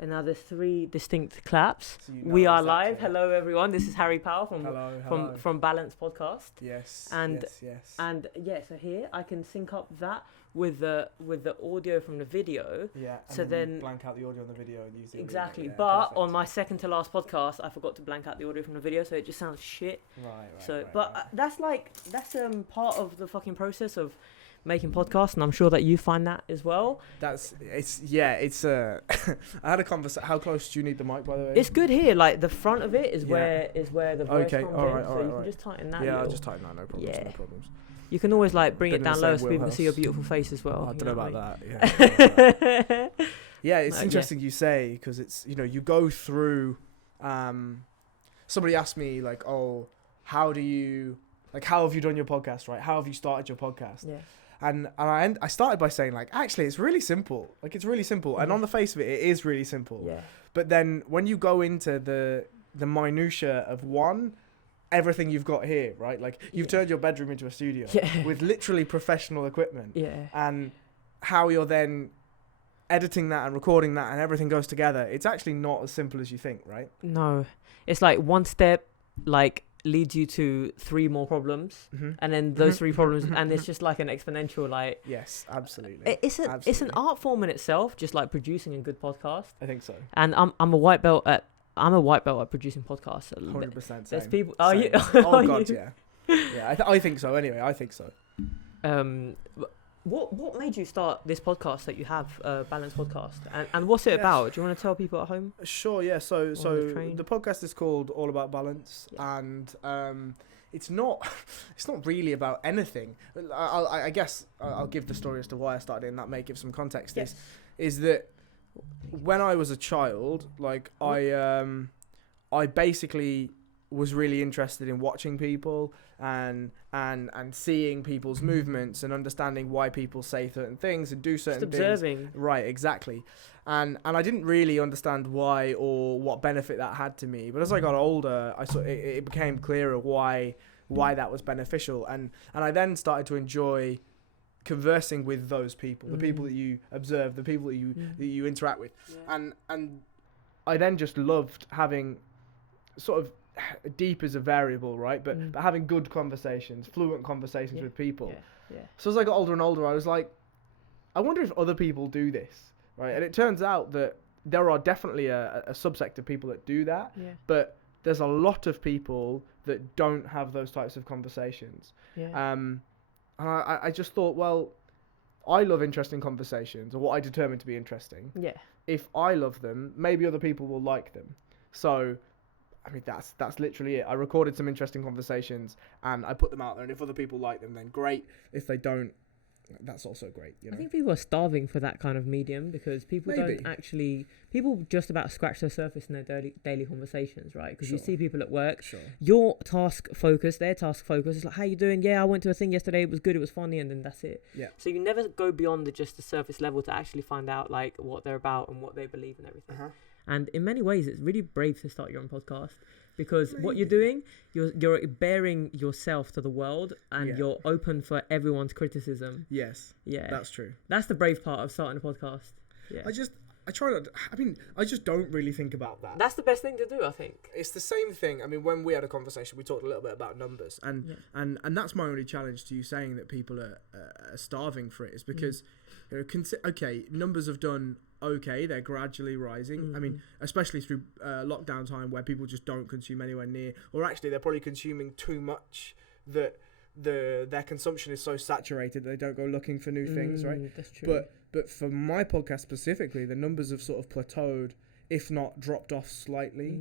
And now there's 3 distinct claps. So you know We are exactly. live. Hello, everyone. This is Harry Powell Hello. from Balance Podcast. Yes. And yes. And yeah, so here I can sync up that with the audio from the video. Yeah. And so then blank out the audio on the video and use the exactly. audio. Yeah, but perfect. on my second to last podcast, I forgot to blank out the audio from the video, so it just sounds shit. Right. That's part of the fucking process of making podcasts, and I'm sure that you find that as well. It's I had a conversation. How close do you need the mic, by the way? It's good here, like the front of it is where the voice comes in, so you can just tighten that. Yeah, I'll just tighten that. No problems. Yeah. No problems. You can always like bring Been it in the down lower same so people can see your wheelhouse. beautiful face as well. I don't know about that. that. Yeah. Yeah, it's Yeah. interesting you say, because it's, you go through. Somebody asked me like, oh, how have you done your podcast, right? How have you started your podcast? Yeah. And I started by saying, like, actually, it's really simple. Like, it's really simple. And on the face of it, it is really simple. Yeah. But then when you go into the minutiae of everything you've got here, right? Like, you've turned your bedroom into a studio with literally professional equipment. Yeah. And how you're then editing that and recording that and everything goes together. It's actually not as simple as you think, right? No. It's like one step, like, leads you to 3 more problems, and then those 3 problems, and it's just like an exponential, like. Yes, absolutely. It's an art form in itself, just like producing a good podcast. I think so. And I'm a white belt at producing podcasts. 100%. There's same. people. Are you? Oh God, yeah. Yeah, I think so. Anyway, I think so. What made you start this podcast that you have, Balance Podcast, and what's it about? Do you want to tell people at home? Sure, yeah. So train? the podcast is called All About Balance, and it's not really about anything. I guess I'll give the story as to why I started it, and that may give some context. Yes. Is that when I was a child, like I basically was really interested in watching people and seeing people's movements and understanding why people say certain things and do certain Just observing. things. Right, exactly. And I didn't really understand why or what benefit that had to me. But as I got older, it became clearer why that was beneficial. And I then started to enjoy conversing with those people, the people that you observe, the people that you interact with. Yeah. And I then just loved having sort of, deep is a variable, right? But having good conversations, fluent conversations with people. Yeah. So as I got older and older, I was like, I wonder if other people do this, right? And it turns out that there are definitely a subsect of people that do that, but there's a lot of people that don't have those types of conversations. Yeah. And I just thought, well, I love interesting conversations, or what I determine to be interesting. Yeah. If I love them, maybe other people will like them. So, I mean, that's literally it. I recorded some interesting conversations and I put them out there, and if other people like them, then great. If they don't, that's also great. I think people are starving for that kind of medium, because people people just about scratch the surface in their daily conversations, right? Because you see people at work, you're task focused, they're task focused. It's like, how you doing? Yeah, I went to a thing yesterday, it was good, it was funny, and then that's it. Yeah. So you never go beyond just the surface level to actually find out like what they're about and what they believe and everything. And in many ways, it's really brave to start your own podcast, because what you're doing, you're bearing yourself to the world, and you're open for everyone's criticism. Yes. Yeah. That's true. That's the brave part of starting a podcast. Yeah. I just don't really think about that. That's the best thing to do, I think. It's the same thing. I mean, when we had a conversation, we talked a little bit about numbers, and that's my only challenge to you saying that people are starving for it, is because numbers have done okay, they're gradually rising. I mean, especially through lockdown time, where people just don't consume anywhere near, or actually they're probably consuming too much that their consumption is so saturated that they don't go looking for new things, right? That's true. But for my podcast specifically, the numbers have sort of plateaued, if not dropped off slightly.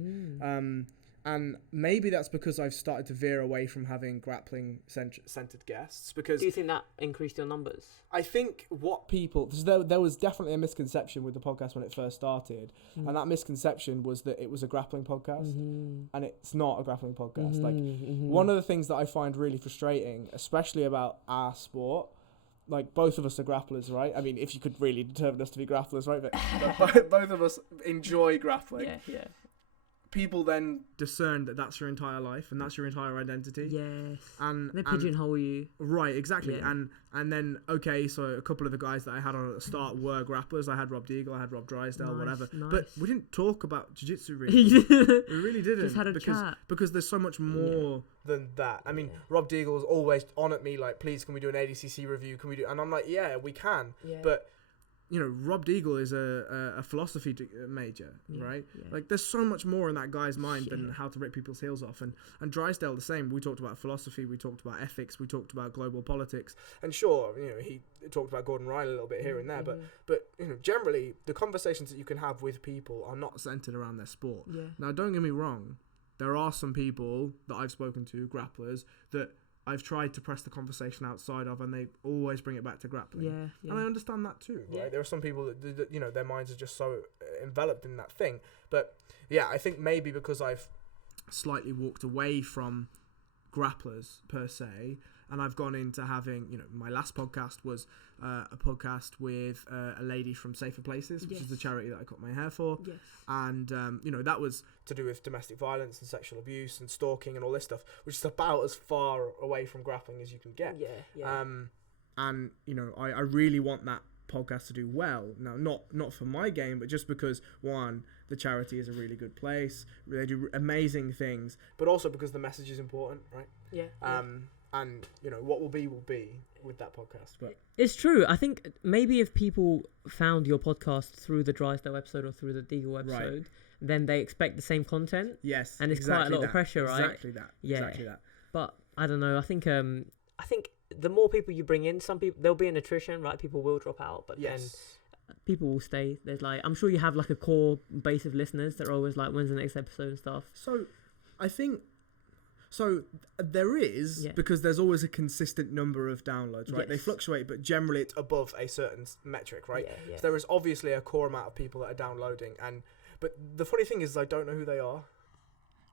And maybe that's because I've started to veer away from having grappling-centered guests. Because do you think that increased your numbers? I think there was definitely a misconception with the podcast when it first started, and that misconception was that it was a grappling podcast, and it's not a grappling podcast. One of the things that I find really frustrating, especially about our sport, like, both of us are grapplers, right? I mean, if you could really determine us to be grapplers, right? But both of us enjoy grappling. Yeah. people then discern that that's your entire life and that's your entire identity. Yes. And they pigeonhole you. Right, exactly. Yeah. And then, okay, so a couple of the guys that I had on at the start were grapplers. I had Rob Deagle, I had Rob Drysdale, whatever. Nice. But we didn't talk about jiu-jitsu really. We really didn't. Just had a chat. Because there's so much more than that. I mean, Rob Deagle was always on at me like, please, can we do an ADCC review? Can we do? And I'm like, yeah, we can. Yeah. But you know, Rob Deagle is a philosophy major, right? Yeah. Like, there's so much more in that guy's mind than how to rip people's heels off. And Drysdale the same. We talked about philosophy, we talked about ethics, we talked about global politics. And sure, you know, he talked about Gordon Ryan a little bit here and there, but you know, generally, the conversations that you can have with people are not centered around their sport. Yeah. Now, don't get me wrong. There are some people that I've spoken to, grapplers, that I've tried to press the conversation outside of, and they always bring it back to grappling. Yeah. And I understand that too, right? Yeah. There are some people that, you know, their minds are just so enveloped in that thing. But yeah, I think maybe because I've slightly walked away from grapplers per se, and I've gone into having, you know, my last podcast was a podcast with a lady from Safer Places, which is the charity that I cut my hair for. Yes. And, you know, that was to do with domestic violence and sexual abuse and stalking and all this stuff, which is about as far away from grappling as you can get. Yeah. And, you know, I really want that podcast to do well. Now, not for my game, but just because, one, the charity is a really good place. They do amazing things, but also because the message is important, right? Yeah. And, you know, what will be with that podcast. But it's true. I think maybe if people found your podcast through the Drysdale episode or through the Deagle episode, then they expect the same content. Yes. And it's quite a lot of pressure, right? Exactly that. Yeah. Exactly that. But I don't know. I think the more people you bring in, some people, there'll be an attrition, right? People will drop out, but then people will stay. There's like, I'm sure you have like a core base of listeners that are always like, when's the next episode and stuff. So I think... So there is, because there's always a consistent number of downloads, right? Yes. They fluctuate, but generally it's above a certain metric, right? Yeah. So there is obviously a core amount of people that are downloading, but the funny thing is I don't know who they are,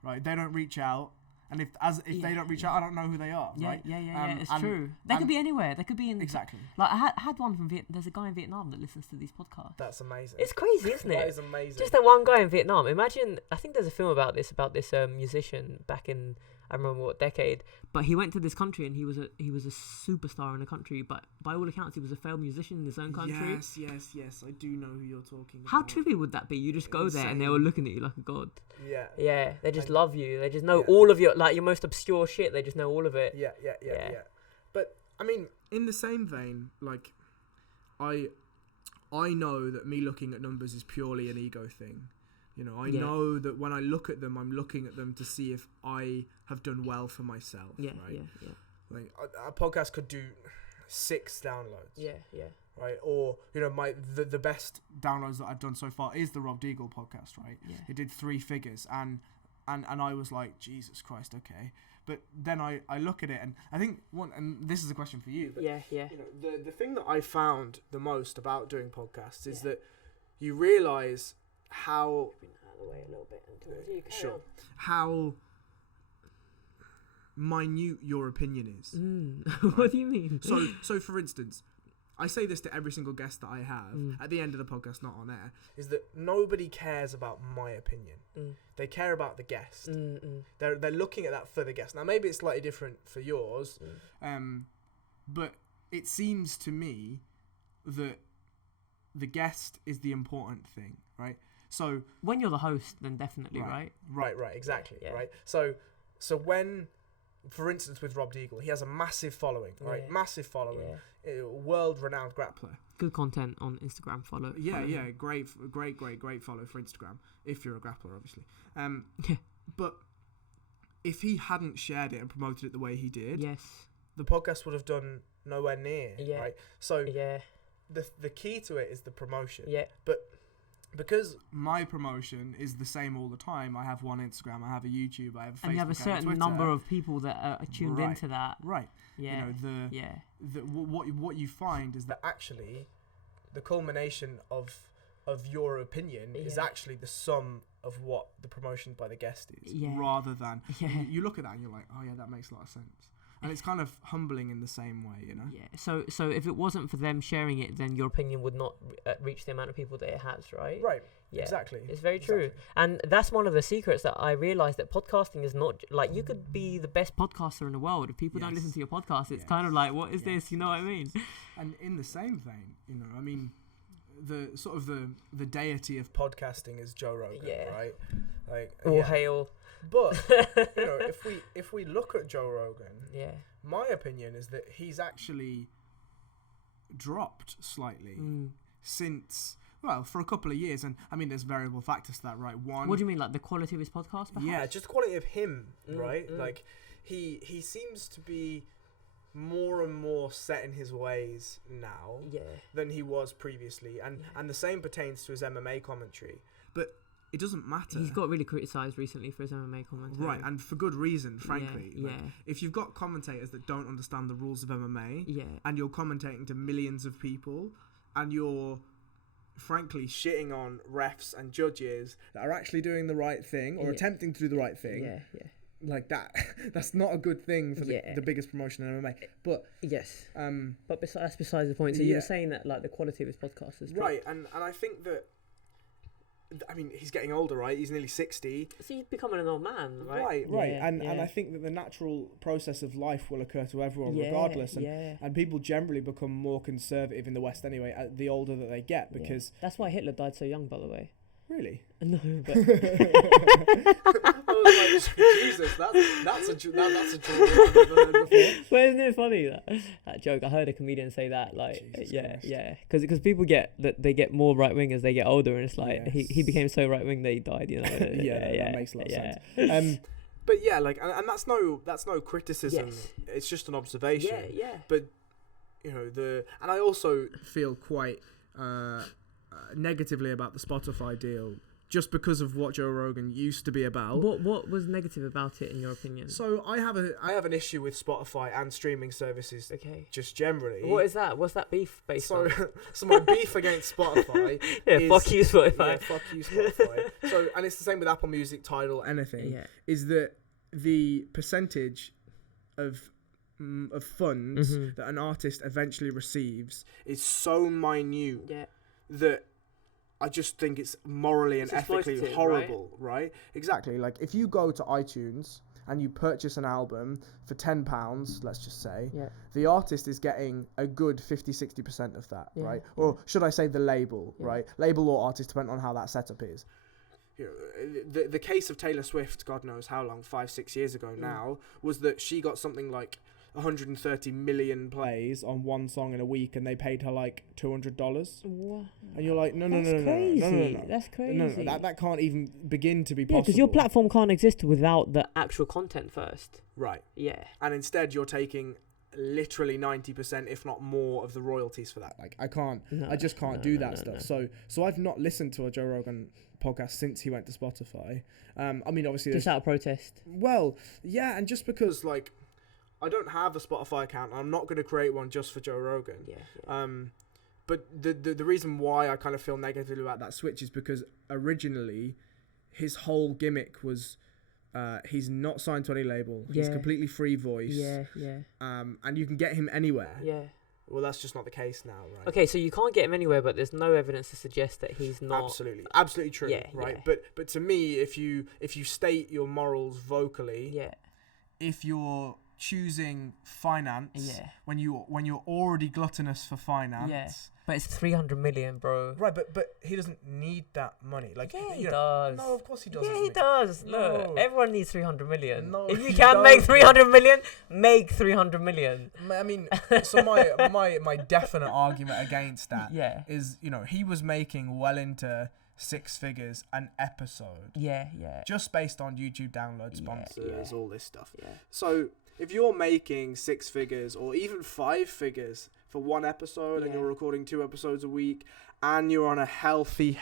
right? They don't reach out, and if they don't reach out, I don't know who they are, right? Yeah, it's true. They could be anywhere. They could be in... Exactly. Like, I had one from Vietnam. There's a guy in Vietnam that listens to these podcasts. That's amazing. It's crazy, isn't it? That is amazing. Just that one guy in Vietnam. Imagine, I think there's a film about this musician back in... I remember what decade, but he went to this country and he was a superstar in the country. But by all accounts, he was a failed musician in his own country. Yes. I do know who you're talking about. How trippy would that be? You just go there and they're all looking at you like a god. Yeah. They just love you. They just know all of your most obscure shit. They just know all of it. Yeah. But I mean, in the same vein, like, I know that me looking at numbers is purely an ego thing. You know, I know that when I look at them, I'm looking at them to see if I have done well for myself. Yeah. Like a podcast could do 6 downloads. Yeah. Right, or you know, the best downloads that I've done so far is the Rob Deagle podcast. Right, it did 3 figures, and I was like, Jesus Christ, okay. But then I look at it, and I think and this is a question for you. But, You know, the thing that I found the most about doing podcasts is that you realise how out of the way a little bit how minute your opinion is. Right? What do you mean? So for instance, I say this to every single guest that I have at the end of the podcast, not on air, is that nobody cares about my opinion. They care about the guest. They're looking at that for the guest. Now maybe it's slightly different for yours, but it seems to me that the guest is the important thing, right? So when you're the host, then definitely, right? Right, exactly, right? So when, for instance, with Rob Deagle, he has a massive following, right? Yeah. Massive following, world-renowned grappler. Good content on Instagram. Follow. Great follow for Instagram if you're a grappler, obviously. But if he hadn't shared it and promoted it the way he did, the podcast would have done nowhere near, right? So the key to it is the promotion. But because my promotion is the same all the time, I have one Instagram, I have a YouTube, I have a Facebook, and you have a certain number of people that are tuned into that. Right. Yeah. You know, what you find is that actually the culmination of your opinion is actually the sum of what the promotion by the guest is, rather than you look at that and you're like, oh yeah, that makes a lot of sense. And it's kind of humbling in the same way, you know. Yeah. So if it wasn't for them sharing it, then your opinion would not reach the amount of people that it has, right? Right. Yeah. Exactly. It's very true. And that's one of the secrets that I realized, that podcasting is not like, you could be the best podcaster in the world. If people don't listen to your podcast, it's kind of like, what is this? You know what I mean? And in the same vein, you know, I mean, the sort of the deity of podcasting is Joe Rogan, right? Like, all hail. But you know, if we look at Joe Rogan, my opinion is that he's actually dropped slightly since, well, for a couple of years. And I mean, there's variable factors to that, right? One, what do you mean, like the quality of his podcast, perhaps? Yeah, just the quality of him, right? Like he seems to be more and more set in his ways now than he was previously, and the same pertains to his MMA commentary. But it doesn't matter. He's got really criticised recently for his MMA commentary. Right, and for good reason, frankly. Like, if you've got commentators that don't understand the rules of MMA, and you're commentating to millions of people, and you're frankly shitting on refs and judges that are actually doing the right thing or attempting to do the right thing, like that's not a good thing for the biggest promotion in MMA. But but that's besides the point. So you're saying that like the quality of his podcast is right, and I think that, I mean, he's getting older, right? He's nearly 60. So he's becoming an old man, right? Right. And I think that the natural process of life will occur to everyone regardless. And people generally become more conservative in the West anyway, the older that they get, because... That's why Hitler died so young, by the way. Really? No, but... I was like, Jesus, that's a draw I've never heard before. But isn't it funny, that joke? I heard a comedian say that, like, because people get they more right wing as they get older, and it's like he became so right wing that he died, you know. That makes a lot of sense. But yeah, like, and that's no criticism. Yes. It's just an observation. Yeah. But you know, and I also feel quite negatively about the Spotify deal, just because of what Joe Rogan used to be about. What was negative about it in your opinion? So I have an issue with Spotify and streaming services. Okay. Just generally. What is that? What's that beef based on? So my beef against Spotify is, fuck you Spotify. Yeah, fuck you Spotify. So, and it's the same with Apple Music, Tidal, anything. Is that the percentage of funds that an artist eventually receives is so minute that I just think it's morally and ethically horrible, right? Exactly. Like, if you go to iTunes and you purchase an album for £10, let's just say, the artist is getting a good 50-60% of that, right? Or should I say the label, right? Label or artist, depending on how that setup is. You know, the case of Taylor Swift, God knows how long, 5-6 years ago now, was that she got something like 130 million plays on one song in a week, and they paid her like $200. What? And you're like, no. That's crazy. No, that can't even begin to be possible. Yeah, because your platform can't exist without the actual content first. Right. Yeah. And instead, you're taking literally 90%, if not more, of the royalties for that. Like, I just can't do that stuff. So I've not listened to a Joe Rogan podcast since he went to Spotify. I mean, obviously, just out of protest. Well, yeah, and just because, like, I don't have a Spotify account. I'm not going to create one just for Joe Rogan. Yeah. But the reason why I kind of feel negatively about that switch is because originally his whole gimmick was he's not signed to any label. He's completely free voice. Yeah. And you can get him anywhere. Yeah. Well, that's just not the case now, right? Okay, so you can't get him anywhere, but there's no evidence to suggest that he's not. Absolutely true. Yeah, right. Yeah. But to me, if you state your morals vocally, if you're choosing finance when you're already gluttonous for finance, but it's 300 million, bro. Right, but he doesn't need that money. Like, he does. No, of course he doesn't. Yeah, he does. Look, everyone needs 300 million. No, if you can make 300 million, make 300 million. I mean, so my definite argument against that is, you know, he was making well into 6 figures an episode. Yeah. Just based on YouTube download sponsors, all this stuff. Yeah. So if you're making 6 figures or even 5 figures for one episode and you're recording 2 episodes a week and you're on a healthy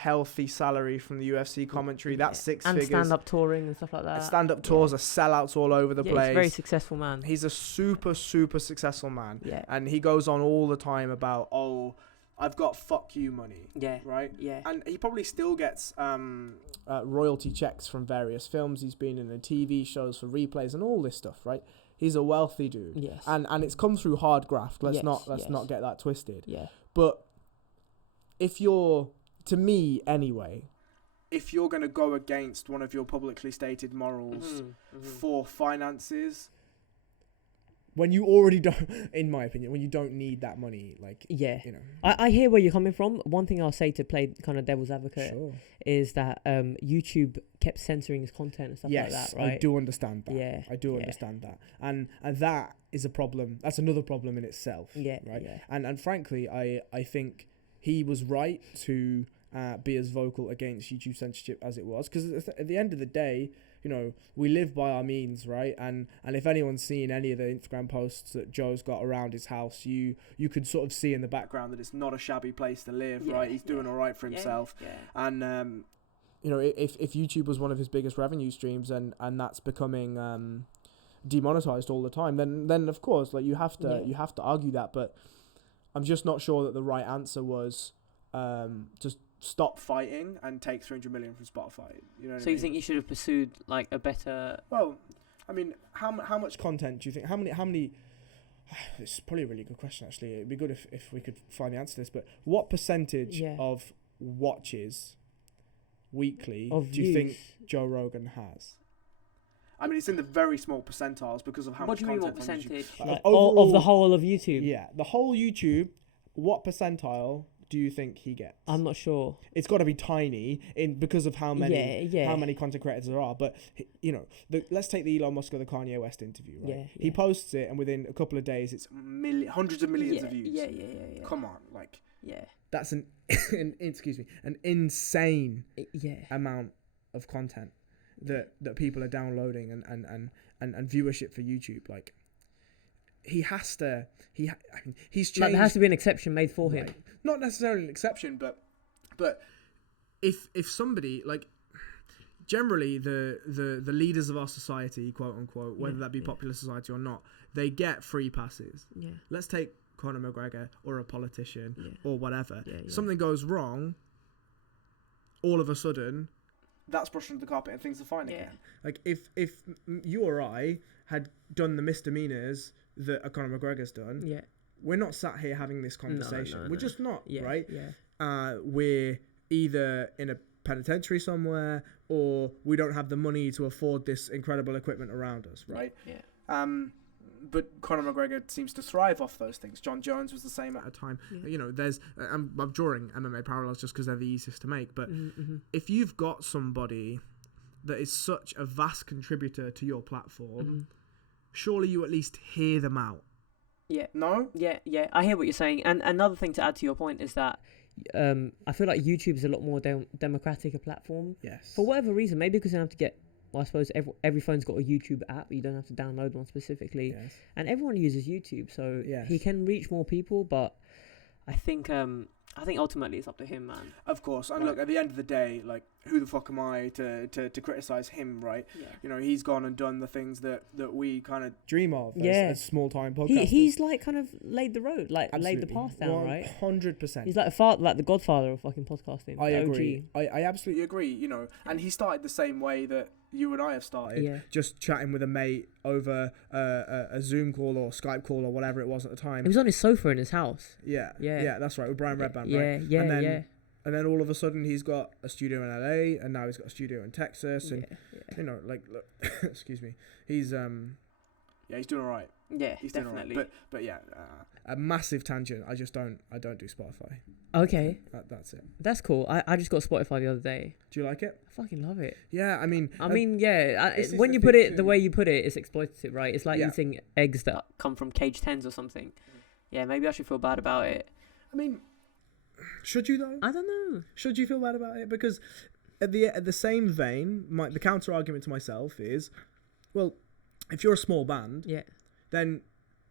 salary from the UFC commentary, that's 6 figures. And stand-up touring and stuff like that. Stand-up tours are sellouts all over the place. He's a very successful man. He's a super successful man. Yeah. And he goes on all the time about, I've got fuck you money. Yeah. Right? Yeah. And he probably still gets royalty checks from various films he's been in and TV shows for replays and all this stuff, right? He's a wealthy dude. Yes. And it's come through hard graft. Let's not get that twisted. Yeah. But if you're, to me anyway, if you're going to go against one of your publicly stated morals for finances, when you already don't, in my opinion, when you don't need that money, like, you know. I hear where you're coming from. One thing I'll say to play kind of devil's advocate is that YouTube kept censoring his content and stuff like that, right? I do understand that. Yeah. I do understand that. And that is a problem. That's another problem in itself. Yeah. Right? Yeah. And frankly, I think he was right to be as vocal against YouTube censorship as it was, because at the end of the day, you know, we live by our means, right? And if anyone's seen any of the Instagram posts that Joe's got around his house, you could sort of see in the background that it's not a shabby place to live, right? He's doing all right for himself. Yeah. And you know, if YouTube was one of his biggest revenue streams and that's becoming demonetized all the time, then of course, like, you have to argue that. But I'm just not sure that the right answer was just stop fighting and take 300 million from Spotify. You know. So you think you should have pursued like a better? Well, I mean, how much content do you think? How many? It's probably a really good question. Actually, it'd be good if we could find the answer to this. But what percentage of watches weekly do you think Joe Rogan has? I mean, it's in the very small percentiles because of how much content. What do you mean? What percentage? Overall, of the whole of YouTube? Yeah, the whole YouTube. What percentile do you think he gets? I'm not sure. It's got to be tiny because of how many content creators there are. But you know, let's take the Elon Musk or the Kanye West interview. Right? Yeah. He posts it, and within a couple of days, it's hundreds of millions of views. Yeah. Come on, like. Yeah. That's an insane amount of content that people are downloading and viewership for YouTube. Like, he's changed. Like, there has to be an exception made for him. Not necessarily an exception, but if somebody, like, generally the leaders of our society, quote unquote, whether that be popular society or not, they get free passes. Yeah. Let's take Conor McGregor or a politician or whatever. Something goes wrong, all of a sudden, that's brushed under the carpet and things are fine again. Like, if you or I had done the misdemeanors that Conor McGregor's done, we're not sat here having this conversation. We're just not, right? Yeah. We're either in a penitentiary somewhere, or we don't have the money to afford this incredible equipment around us, right? Yeah. But Conor McGregor seems to thrive off those things. John Jones was the same at a time. Yeah. You know, there's I'm drawing MMA parallels just because they're the easiest to make. But if you've got somebody that is such a vast contributor to your platform, surely you at least hear them out. Yeah. No? Yeah. I hear what you're saying. And another thing to add to your point is that I feel like YouTube is a lot more democratic a platform. Yes. For whatever reason, maybe because you don't have to get. Well, I suppose every phone's got a YouTube app. You don't have to download one specifically, and everyone uses YouTube, so he can reach more people. But I think ultimately it's up to him, man. Of course, and look, at the end of the day, like, who the fuck am I to criticize him, right? Yeah. You know, he's gone and done the things that we kind of dream of as small time podcasters. He's like kind of laid the road, like laid the path down, right? 100%. He's like the godfather of fucking podcasting. I agree. I absolutely agree. You know, and he started the same way that you and I have started, just chatting with a mate over a Zoom call or Skype call or whatever it was at the time. He was on his sofa in his house. Yeah, that's right, with Brian Redband, right? And then all of a sudden he's got a studio in LA, and now he's got a studio in Texas, and you know, like, look, excuse me, he's he's doing all right. Yeah, he's definitely. Doing all right. But yeah, a massive tangent. I don't do Spotify. Okay. That's it. That's cool. I just got Spotify the other day. Do you like it? I fucking love it. Yeah, I mean, when you put it the way you put it, it's exploitative, right? It's like eating eggs that come from cage 10s or something. Yeah, maybe I should feel bad about it. I mean, should you though? I don't know. Should you feel bad about it? Because at the same vein, the counter argument to myself is, well, if you're a small band, then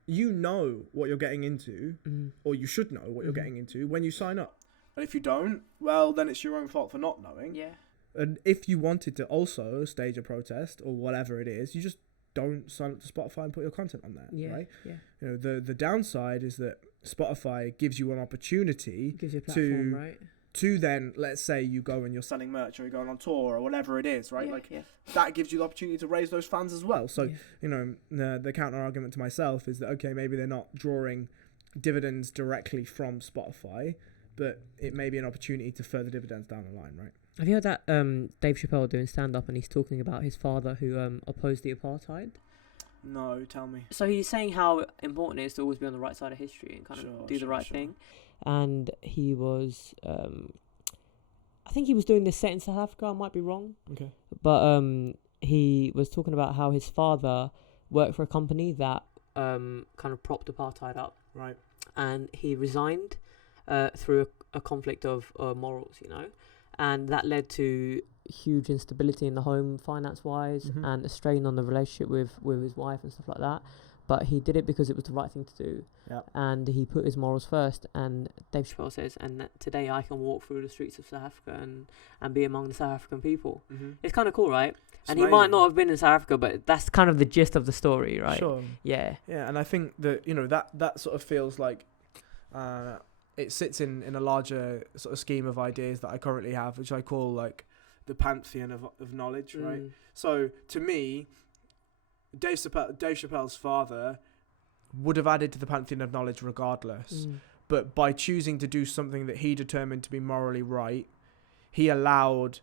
you know what you're getting into, or you should know what you're getting into when you sign up. And if you don't, well, then it's your own fault for not knowing. Yeah. And if you wanted to also stage a protest or whatever it is, you just don't sign up to Spotify and put your content on there, right? Yeah. You know, the downside is that Spotify gives you an opportunity gives you a platform, right? to then, let's say you go and you're selling merch or you're going on tour or whatever it is, right? That gives you the opportunity to raise those fans as well. So, the counter argument to myself is that, okay, maybe they're not drawing dividends directly from Spotify, but it may be an opportunity to further dividends down the line, right? Have you heard that Dave Chappelle doing stand-up and he's talking about his father who opposed the apartheid? No, tell me. So he's saying how important it is to always be on the right side of history and kind of do the right thing. And he was, I think he was doing this set in South Africa. I might be wrong. Okay. But he was talking about how his father worked for a company that kind of propped apartheid up. Right. And he resigned through a conflict of morals, and that led to huge instability in the home finance-wise and a strain on the relationship with his wife and stuff like that. But he did it because it was the right thing to do. Yep. And he put his morals first. And Dave Chappelle says, and today I can walk through the streets of South Africa and be among the South African people. It's kind of cool, right? And he might not have been in South Africa, but that's kind of the gist of the story, right? Sure. Yeah. Yeah, and I think that, that sort of feels like it sits in a larger sort of scheme of ideas that I currently have, which I call like the pantheon of knowledge, right? So to me, Dave Chappelle's father would have added to the pantheon of knowledge regardless, but by choosing to do something that he determined to be morally right, he allowed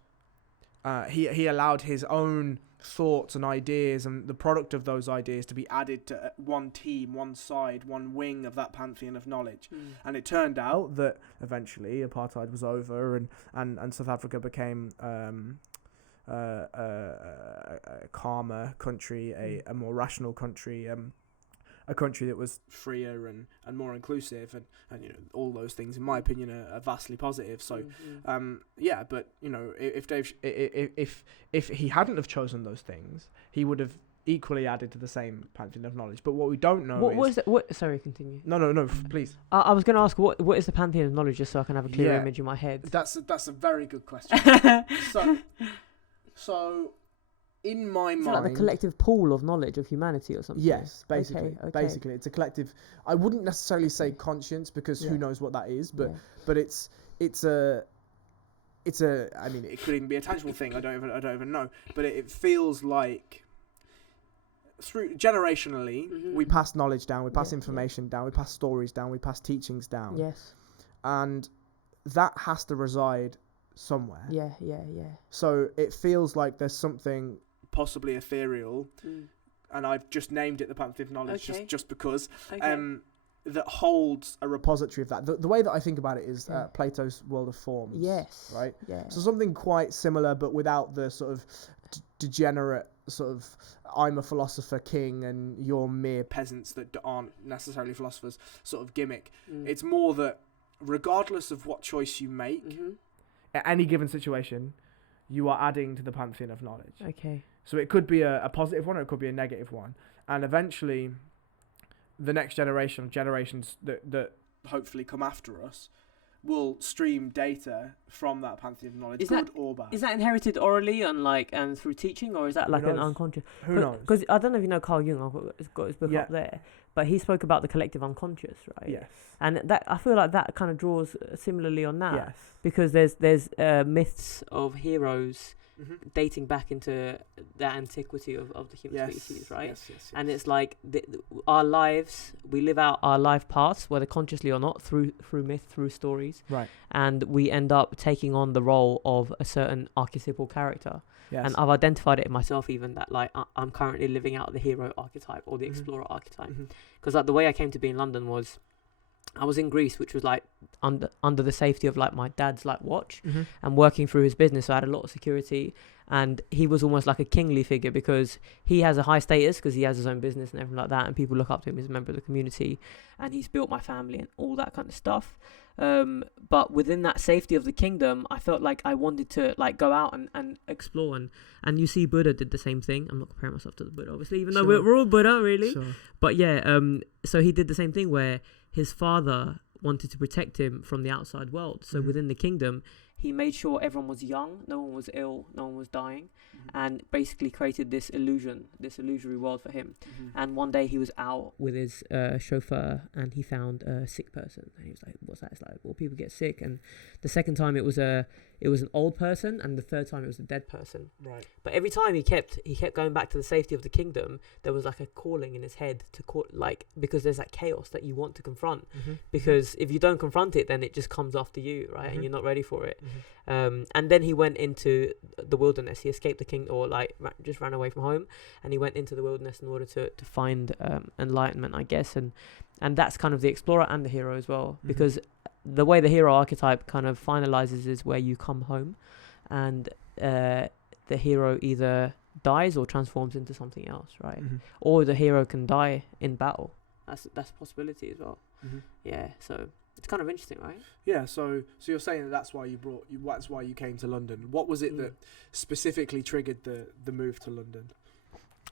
he allowed his own thoughts and ideas and the product of those ideas to be added to one team, one side, one wing of that pantheon of knowledge. And it turned out that eventually apartheid was over and South Africa became a calmer country, a more rational country, a country that was freer and more inclusive, and all those things, in my opinion, are vastly positive. So, but if Dave, if he hadn't have chosen those things, he would have equally added to the same pantheon of knowledge. But what we don't know Sorry, continue. No, please. I was going to ask what is the pantheon of knowledge, just so I can have a clear image in my head. That's a very good question. So, in my mind, like the collective pool of knowledge of humanity or something. Yes, basically. Okay. Basically, it's a collective. I wouldn't necessarily say conscience, because who knows what that is, but it's a. I mean, it could even be a tangible thing. I don't even know. But it feels like through generationally, we pass knowledge down, we pass information down, we pass stories down, we pass teachings down. Yes. And that has to reside somewhere. Yeah. So it feels like there's something possibly ethereal, and I've just named it the pantheon of knowledge just because, that holds a repository of that. The way that I think about it is Plato's World of Forms. Yes. Right? Yeah. So something quite similar, but without the sort of degenerate sort of I'm a philosopher king and you're mere peasants that aren't necessarily philosophers sort of gimmick. It's more that regardless of what choice you make, at any given situation, you are adding to the pantheon of knowledge. Okay. So it could be a positive one or it could be a negative one. And eventually, the next generations that hopefully come after us, will stream data from that pantheon of knowledge, good or bad. Is that inherited orally and through teaching, or is that like an unconscious? Who knows? Because I don't know if you know Carl Jung. I've got his book up there, but he spoke about the collective unconscious, right? Yes. And that I feel like that kind of draws similarly on that. Yes. Because there's myths of heroes dating back into the antiquity of the human species, right? Yes. And it's like our lives, we live out our life paths, whether consciously or not, through myth, through stories. Right. And we end up taking on the role of a certain archetypal character. Yes. And I've identified it in myself even that like I'm currently living out the hero archetype or the explorer archetype. Because like the way I came to be in London was I was in Greece, which was like under the safety of like my dad's like watch and working through his business. So I had a lot of security, and he was almost like a kingly figure because he has a high status because he has his own business and everything like that, and people look up to him as a member of the community, and he's built my family and all that kind of stuff. But within that safety of the kingdom, I felt like I wanted to like go out and explore, and you see Buddha did the same thing. I'm not comparing myself to the Buddha, obviously, even though we're all Buddha, really. Sure. But yeah, so he did the same thing where his father wanted to protect him from the outside world. So within the kingdom, he made sure everyone was young, no one was ill, no one was dying, and basically created this illusory world for him. And one day he was out with his chauffeur, and he found a sick person, and he was like, "What's that?" It's like, "Well, people get sick." And the second time it was an old person, and the third time it was a dead person. Right. But every time he kept going back to the safety of the kingdom, there was like a calling in his head to call, like, because there's that chaos that you want to confront. Because if you don't confront it, then it just comes after you, right? And you're not ready for it. And then he went into the wilderness. He escaped the king, or like just ran away from home, and he went into the wilderness in order to find enlightenment, I guess. And that's kind of the explorer and the hero as well, because the way the hero archetype kind of finalizes is where you come home, and the hero either dies or transforms into something else, right? Or the hero can die in battle. That's a possibility as well. Yeah, so it's kind of interesting, right? Yeah, so you're saying that's why that's why you came to London. What was it that specifically triggered the move to London?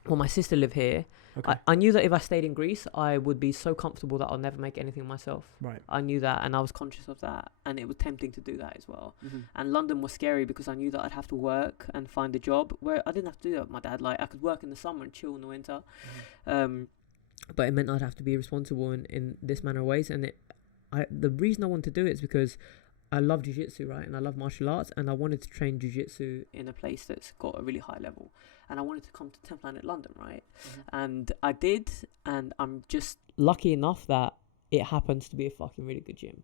Well, my sister lived here. Okay. I knew that if I stayed in Greece, I would be so comfortable that I'll never make anything myself. Right. I knew that, and I was conscious of that, and it was tempting to do that as well. And London was scary because I knew that I'd have to work and find a job where I didn't have to do that with my dad. Like, I could work in the summer and chill in the winter. But it meant I'd have to be responsible in this manner of ways. And the reason I wanted to do it is because I love jiu-jitsu, right? And I love martial arts, and I wanted to train jiu-jitsu in a place that's got a really high level. And I wanted to come to 10th Planet London, right? And I did, and I'm just lucky enough that it happens to be a fucking really good gym.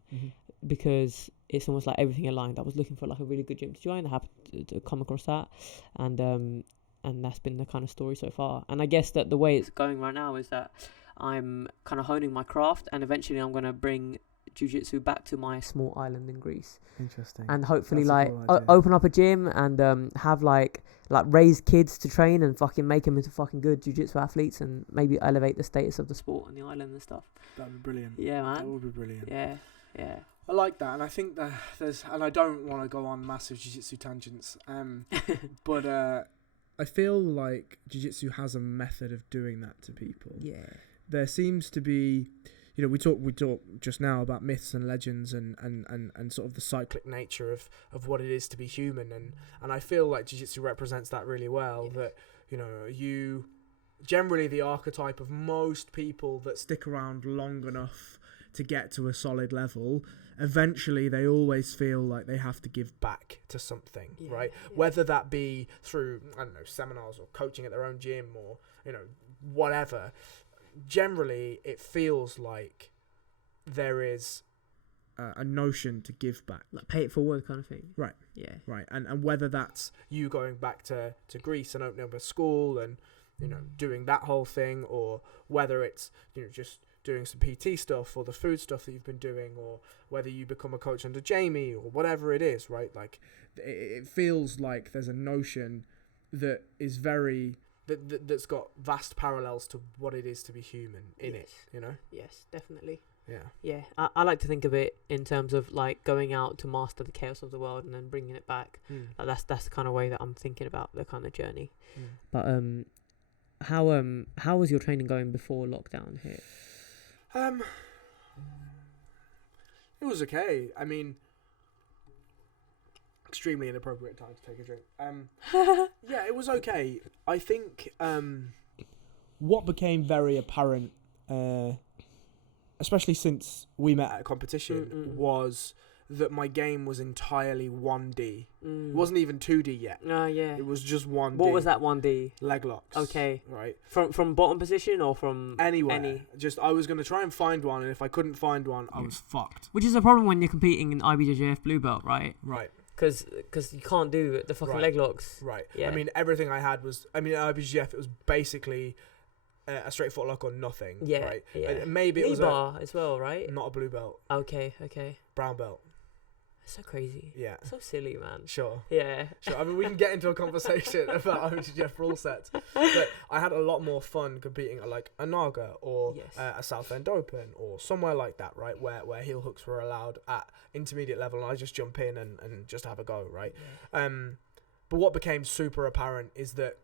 Because it's almost like everything aligned. I was looking for like a really good gym to join. I happened to come across that, and that's been the kind of story so far. And I guess that the way it's going right now is that I'm kind of honing my craft, and eventually I'm going to bring jiu-jitsu back to my small island in Greece. Interesting. And hopefully open up a gym and have like raise kids to train and fucking make them into fucking good jiu-jitsu athletes, and maybe elevate the status of the sport on the island and stuff. That'd be brilliant. Yeah, man. That would be brilliant. Yeah. I like that, and I think that and I don't want to go on massive jiu-jitsu tangents, but I feel like jiu-jitsu has a method of doing that to people. Yeah. There seems to be, we talked just now about myths and legends and sort of the cyclic nature of what it is to be human, and I feel like jiu-jitsu represents that really well. Yes. That you generally, the archetype of most people that stick around long enough to get to a solid level, eventually they always feel like they have to give back to something, right? Yeah. Whether that be through, I don't know, seminars or coaching at their own gym or, whatever. Generally, it feels like there is a notion to give back. Like pay it forward kind of thing. Right. Yeah. Right. And whether that's you going back to Greece and opening up a school and, doing that whole thing, or whether it's, just doing some PT stuff or the food stuff that you've been doing, or whether you become a coach under Jamie or whatever it is, right? Like, it feels like there's a notion that is that's got vast parallels to what it is to be human in it, Yes, definitely. Yeah. I like to think of it in terms of like going out to master the chaos of the world and then bringing it back. Like that's the kind of way that I'm thinking about the kind of journey. But how was your training going before lockdown hit? It was okay. I mean, extremely inappropriate time to take a drink. Yeah, it was okay. I think what became very apparent, especially since we met at a competition, was that my game was entirely 1D. It wasn't even 2D yet. Yeah. It was just 1D. What was that 1D? Leg locks. Okay. Right. From bottom position or from anywhere? Just I was going to try and find one, and if I couldn't find one, I was fucked. Which is a problem when you're competing in IBJJF blue belt, right? Right. Because you can't do the fucking leg locks. Right. Yeah. I mean, everything I had was... I mean, at IBJJF, it was basically a straight foot lock or nothing. Yeah. Right? Yeah. Maybe it was bar as well, right? Not a blue belt. Okay. Brown belt. So crazy. Yeah. So silly, man. Sure. Yeah. Sure. I mean, we can get into a conversation about IBJJF rule sets, but I had a lot more fun competing at like a Naga or a Southend Open or somewhere like that, right? Where heel hooks were allowed at intermediate level, and I just jump in and just have a go, right? Yeah. But what became super apparent is that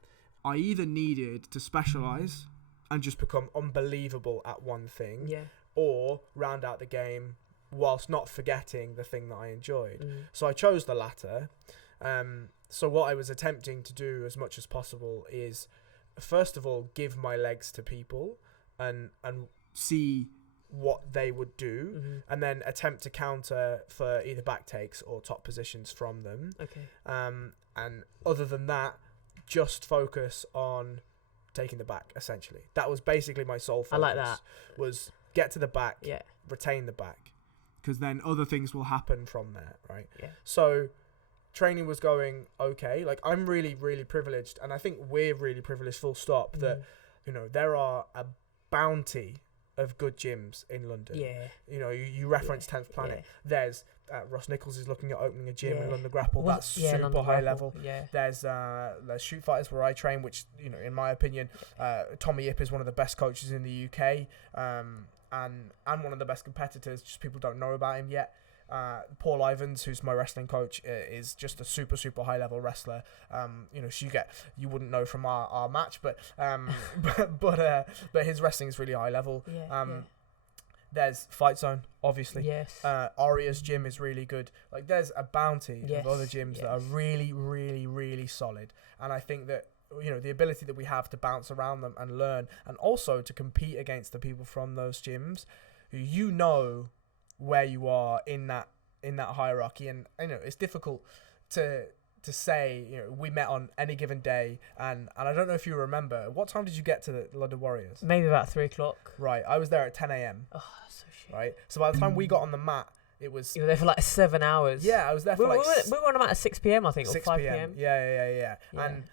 I either needed to specialize and just become unbelievable at one thing, or round out the game whilst not forgetting the thing that I enjoyed. So I chose the latter. So what I was attempting to do as much as possible is, first of all, give my legs to people and see what they would do, and then attempt to counter for either back takes or top positions from them. Okay. And other than that, just focus on taking the back, essentially. That was basically my sole focus. I like that. Was get to the back, yeah, retain the back, because then other things will happen from there, right? Yeah. So training was going okay. Like, I'm really, really privileged, and I think we're really privileged, full stop, that, you know, there are a bounty of good gyms in London. Yeah. You know, you reference 10th Planet. Yeah. There's Ross Nichols is looking at opening a gym in London Grapple. That's super London high Grapple. level. Yeah. There's Shoot Fighters, where I train, which, you know, in my opinion, Tommy Yip is one of the best coaches in the UK, and one of the best competitors. Just people don't know about him yet. Paul Ivans, who's my wrestling coach, is just a super, super high level wrestler. You know, you wouldn't know from our match, but but his wrestling is really high level. There's Fight Zone, obviously. Yes. Aria's gym is really good. Like, there's a bounty of other gyms that are really, really, really solid. And I think that, you know, the ability that we have to bounce around them and learn, and also to compete against the people from those gyms, who, you know, where you are in that hierarchy. And, you know, it's difficult to say, you know, we met on any given day, and I don't know if you remember, what time did you get to the London Warriors? Maybe about 3 o'clock. Right, I was there at 10 a.m. Oh, that's so shit. Right, so by the time we got on the mat, it was... You were there for like 7 hours. Yeah, I was there for we were on the mat at 6 p.m, I think, 6 or 5 p.m. Yeah. And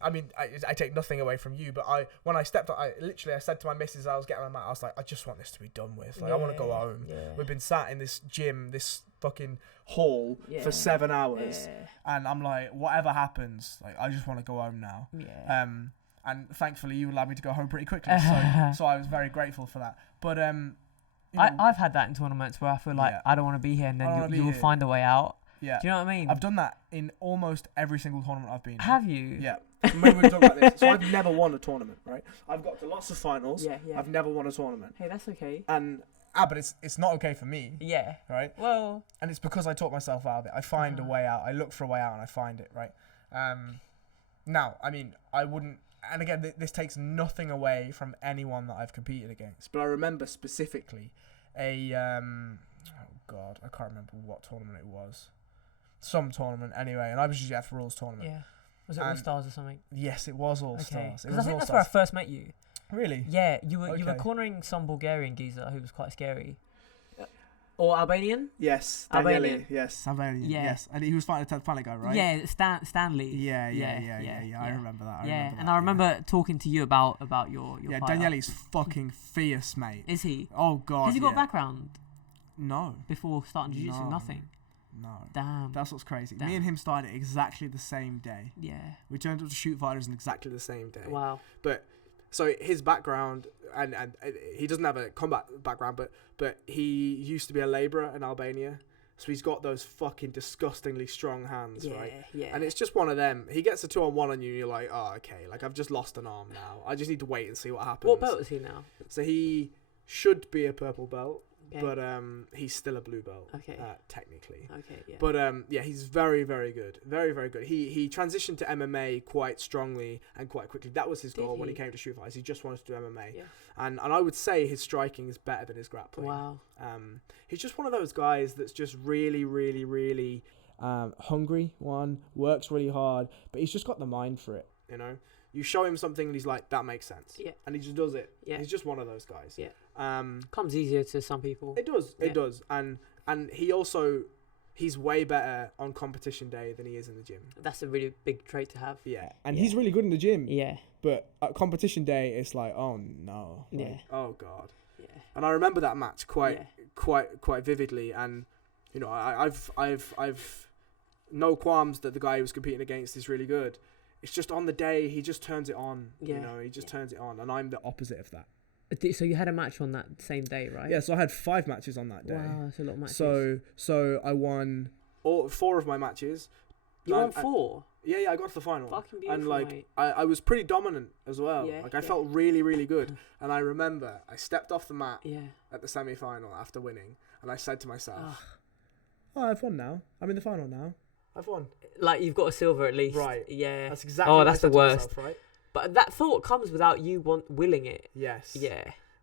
I mean, I take nothing away from you, but when I stepped up, I said to my missus, I was getting on the mat, I was like, I just want this to be done with. Like, I want to go home. Yeah. We've been sat in this gym, this fucking hall for 7 hours, and I'm like, whatever happens, like, I just want to go home now. Yeah. And thankfully you allowed me to go home pretty quickly, so I was very grateful for that. But you know, I've had that in tournaments where I feel like I don't want to be here, and then you will find a way out. Yeah. Do you know what I mean? I've done that in almost every single tournament I've been in. Have you? Yeah. Maybe we talk about this. So I've never won a tournament, right? I've got to lots of finals. Yeah. I've never won a tournament. Hey, that's okay. And but it's not okay for me. Yeah. Right? Well. And it's because I talk myself out of it. I find a way out. I look for a way out and I find it, right? Now, I mean, I wouldn't, and again, this takes nothing away from anyone that I've competed against, but I remember specifically oh God, I can't remember what tournament it was. Some tournament anyway, and I was usually at the Rules tournament. Yeah. Was it All Stars or something? Yes, it was All Stars. Because I think that's where I first met you. Really? Yeah, you were cornering some Bulgarian geezer who was quite scary. Or Albanian? Yes, Albanian. Yes, Albanian. Yeah. Yes, and he was fighting a 10th Planet guy, right? Yeah, Stanley. Yeah. I remember that. I remember talking to you about your yeah, fighter. Daniele's fucking fierce, mate. Is he? Oh God. Has he got a background? No. Before starting jiu-jitsu, nothing. No. Damn. That's what's crazy. Me and him started exactly the same day. Yeah. We turned up to Shoot Fighters on exactly the same day. Wow. But so his background, and he doesn't have a combat background, but he used to be a labourer in Albania. So he's got those fucking disgustingly strong hands, right? Yeah. And it's just one of them. He gets a 2-on-1 on you, and you're like, oh, okay, like, I've just lost an arm now. I just need to wait and see what happens. What belt is he now? So he should be a purple belt. Okay. But he's still a blue belt, technically. Okay, yeah. But yeah, he's very, very good. Very, very good. He transitioned to MMA quite strongly and quite quickly. That was his goal when he came to Shoot Fighters. He just wanted to do MMA. Yeah. And I would say his striking is better than his grappling. Wow. He's just one of those guys that's just really, really, really hungry, works really hard, but he's just got the mind for it, you know? You show him something and he's like, that makes sense. Yeah. And he just does it. Yeah. He's just one of those guys. Yeah. Comes easier to some people. It does. It does. And he's way better on competition day than he is in the gym. That's a really big trait to have. Yeah. And he's really good in the gym. Yeah. But at competition day, it's like, oh no. Like, yeah. Oh God. Yeah. And I remember that match quite vividly. And, you know, I've no qualms that the guy he was competing against is really good. It's just on the day, he just turns it on. Yeah. You know, he just turns it on. And I'm the opposite of that. So you had a match on that same day, right? Yeah, so I had 5 matches on that day. Wow, that's a lot of matches. So I won 4 of my matches. You won 4? Yeah, I got to the final. Fucking beautiful, and like mate. I was pretty dominant as well. Yeah, like I felt really, really good. And I remember I stepped off the mat at the semi-final after winning, and I said to myself, "Oh, I've won now. I'm in the final now. I've won." Like you've got a silver at least. Right. Yeah. That's exactly. What that's I said the worst. To myself, right? But that thought comes without you willing it. Yes. Yeah.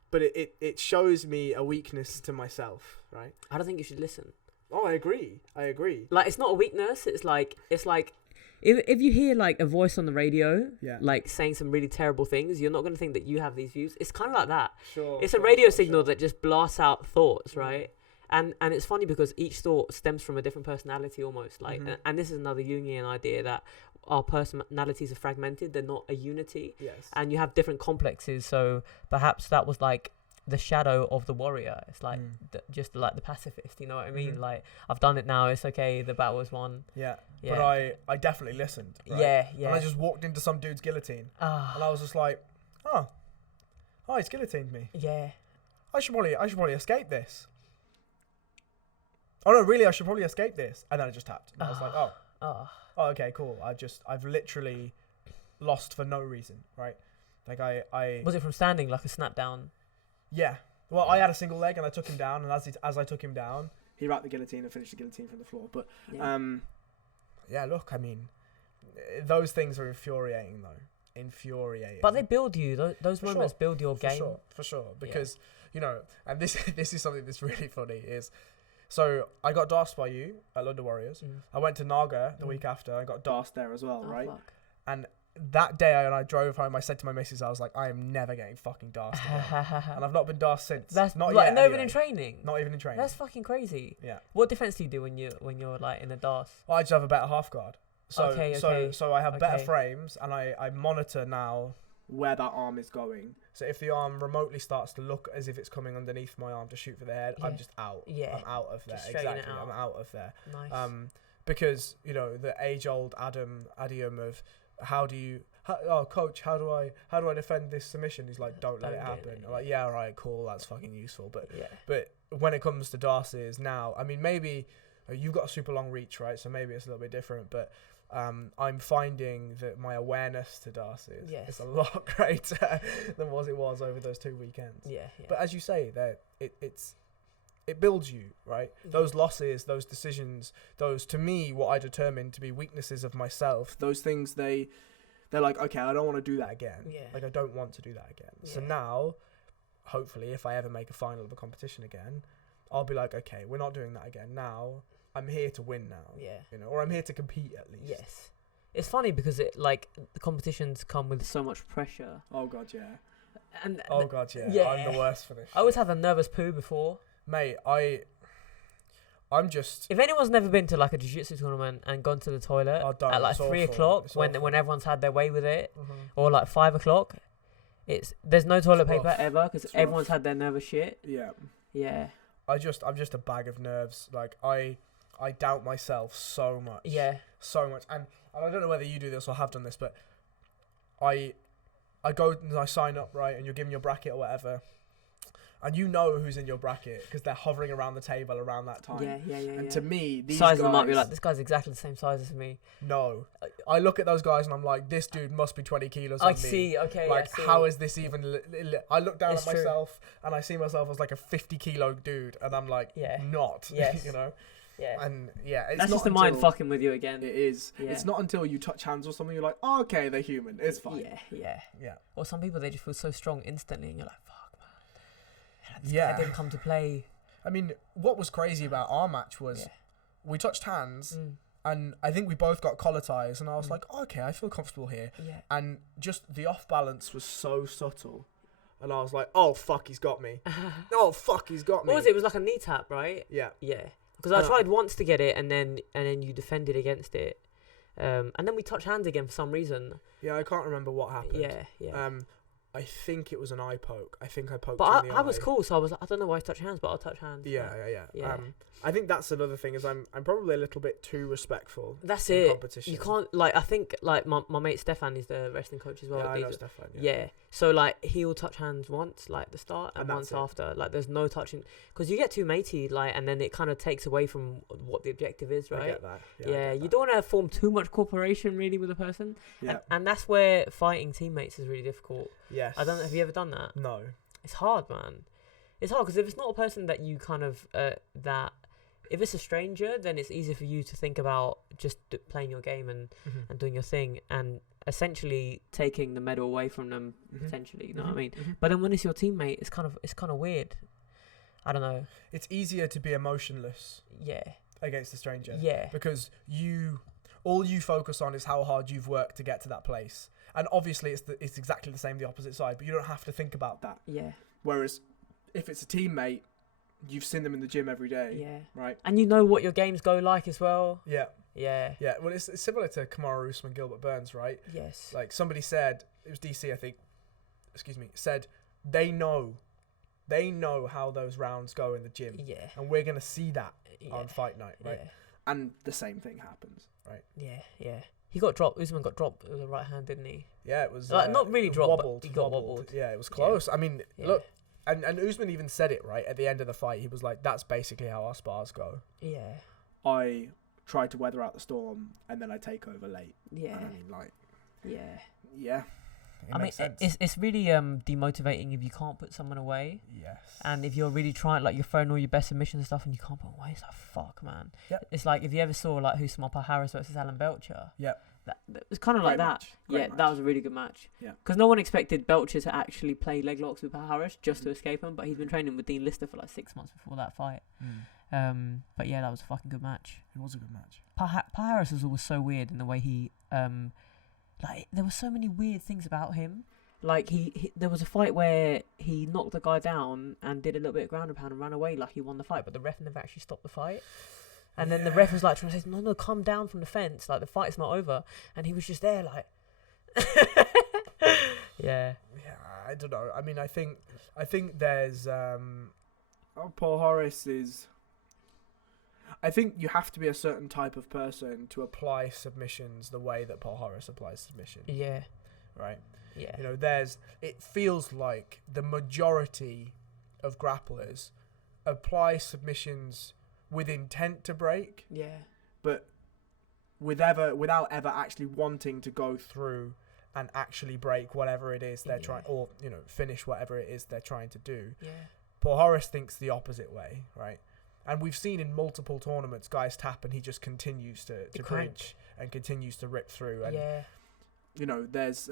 But it shows me a weakness to myself, right? I don't think you should listen. Oh, I agree. Like, it's not a weakness. It's like if you hear like a voice on the radio, like saying some really terrible things, you're not going to think that you have these views. It's kind of like that. Sure. It's a radio signal that just blasts out thoughts, right? And it's funny because each thought stems from a different personality almost. Like, and this is another Jungian idea that our personalities are fragmented. They're not a unity. Yes. And you have different complexes. So perhaps that was like the shadow of the warrior. It's like just like the pacifist, you know what I mean? Like, I've done it now, it's okay, the battle was won. Yeah. But I definitely listened, right? Yeah. And I just walked into some dude's guillotine, and I was just like, oh, he's guillotined me. Yeah. I should probably escape this. Oh no, really, I should probably escape this. And then I just tapped, and I was like, oh, okay, cool. I've literally lost for no reason, right? Like I was it from standing, like a snap down? Yeah. Well, I had a single leg and I took him down, and as I took him down, he wrapped the guillotine and finished the guillotine from the floor. But look, I mean, those things are infuriating though. Infuriating. But they build you. Those moments build your game. For sure. Because you know, and this is something that's really funny is. So I got dossed by you at London Warriors. I went to Naga the week after. I got dossed there as well, right? Fuck. And that day when I drove home, I said to my missus, I was like, I am never getting fucking dossed again. And I've not been dossed since. That's not like, yet. Not even in training. Not even in training. That's fucking crazy. Yeah. What defense do you do when you're like in a doss? Well, I just have a better half guard. So I have better Okay. frames, and I monitor now where that arm is going. So if the arm remotely starts to look as if it's coming underneath my arm to shoot for the head, I'm just out. Yeah. I'm out of there. Just Exactly. straighten it out. I'm out of there. Nice. Because you know the age-old idiom of coach, how do I defend this submission? He's like, don't let it happen. I'm like, yeah, all right, cool, that's fucking useful. But when it comes to Darcy's now, I mean, maybe you've got a super long reach, right? So maybe it's a little bit different, but I'm finding that my awareness to Darcy's is a lot greater than what it was over those 2 weekends. Yeah. But as you say, that it builds you, right? Those losses, those decisions, those, to me, what I determine to be weaknesses of myself, those things, they're like, okay, I don't want to do that again. Yeah. Like, I don't want to do that again. Yeah. So now, hopefully, if I ever make a final of a competition again, I'll be like, okay, we're not doing that again. Now, I'm here to win now. Yeah. You know, or I'm here to compete at least. Yes. It's funny because the competitions come with so much pressure. Oh, God, yeah. And I'm the worst for this. I always have a nervous poo before. Mate, I'm just... If anyone's never been to like a jiu-jitsu tournament and gone to the toilet at like 3 o'clock when everyone's had their way with it, or like 5 o'clock, there's no toilet paper ever because everyone's had their nervous shit. Yeah. Yeah. I'm just a bag of nerves. Like I doubt myself so much. Yeah. So much. And I don't know whether you do this or have done this, but I go and I sign up, right, and you're given your bracket or whatever. And you know who's in your bracket because they're hovering around the table around that time. Yeah. And to me, these size guys... them up, you're like, this guy's exactly the same size as me. No. I look at those guys and I'm like, this dude must be 20 kilos on me. I see, okay. Like, how is this even... I look down at myself and I see myself as like a 50 kilo dude and I'm like, not. Yes. You know? Yeah. And it's that's not just the mind fucking with you again. It is. Yeah. It's not until you touch hands or something you're like, oh, okay, they're human. It's fine. Yeah. Or some people, they just feel so strong instantly and you're like, fuck. This guy didn't come to play. I mean, what was crazy about our match was we touched hands and I think we both got collar ties and I was like, oh, okay, I feel comfortable here. Yeah. And just the off balance was so subtle. And I was like, oh, fuck, he's got me. Oh, fuck, he's got me. What was it? It was like a knee tap, right? Yeah. Yeah. Because I tried once to get it and then you defended against it. And then we touched hands again for some reason. Yeah, I can't remember what happened. Yeah. I think it was an eye poke. I think I poked but in the I eye. was cool, so I was like, I don't know why I touch hands, but I'll touch hands. Yeah. I think that's another thing is I'm probably a little bit too respectful. That's in it. Competition. You can't I think my mate Stefan is the wrestling coach as well. Yeah, I know Stefan. Yeah. So he'll touch hands once at the start and once after. There's no touching because you get too matey and then it kind of takes away from what the objective is, right? I get that. Yeah. You don't want to form too much cooperation really with a person. Yeah. And that's where fighting teammates is really difficult. Yes. I don't know. Have you ever done that? No. It's hard, man. It's hard because if it's not a person that you kind of that. If it's a stranger, then it's easier for you to think about just playing your game and doing your thing, and essentially taking the medal away from them potentially. You know what I mean? But then when it's your teammate, it's kind of weird. I don't know. It's easier to be emotionless. Yeah. Against a stranger. Yeah. Because all you focus on is how hard you've worked to get to that place, and obviously it's exactly the same the opposite side, but you don't have to think about that. Yeah. Whereas if it's a teammate, you've seen them in the gym every day. Yeah. Right. And you know what your games go like as well. Yeah. Yeah. Yeah. Well, it's similar to Kamaru Usman, Gilbert Burns, right? Yes. Like somebody said, it was DC, I think. Excuse me. Said they know how those rounds go in the gym. Yeah. And we're gonna see that on fight night, right? Yeah. And the same thing happens, right? Yeah. Yeah. He got dropped. Usman got dropped with the right hand, didn't he? Yeah, it was like, not really dropped, wobbled, but he got wobbled. Yeah, it was close. I mean, look. And Usman even said it, right, at the end of the fight. He was like, that's basically how our spars go. Yeah. I try to weather out the storm, and then I take over late. Yeah. And I mean, like... Yeah. Yeah. I mean, it's really demotivating if you can't put someone away. Yes. And if you're really trying, like, you're throwing all your best submissions and stuff, and you can't put away, it's like, fuck, man. Yep. It's like, if you ever saw, like, Husama Harris versus Alan Belcher. Yep. That was kind of like that. Great match. That was a really good match. Yeah. Because no one expected Belcher to actually play leg locks with Harris just to escape him, but he's been training with Dean Lister for like 6 months before that fight. But yeah, that was a fucking good match. It was a good match. Harris was always so weird in the way he, like, there were so many weird things about him. Like, he there was a fight where he knocked the guy down and did a little bit of ground and pound and ran away like he won the fight, but the ref never actually stopped the fight. And then the ref was like trying to say, no, come down from the fence. Like, the fight's not over. And he was just there like... Yeah. Yeah, I don't know. I mean, I think there's... Paul Horace is... I think you have to be a certain type of person to apply submissions the way that Paul Horace applies submissions. Yeah. Right? Yeah. You know, it feels like the majority of grapplers apply submissions with intent to break. Yeah. But without ever actually wanting to go through and actually break whatever it is they're trying, or, you know, finish whatever it is they're trying to do. Yeah. Paul Horace thinks the opposite way, right? And we've seen in multiple tournaments guys tap and he just continues to cringe and continues to rip through. And, you know, there's...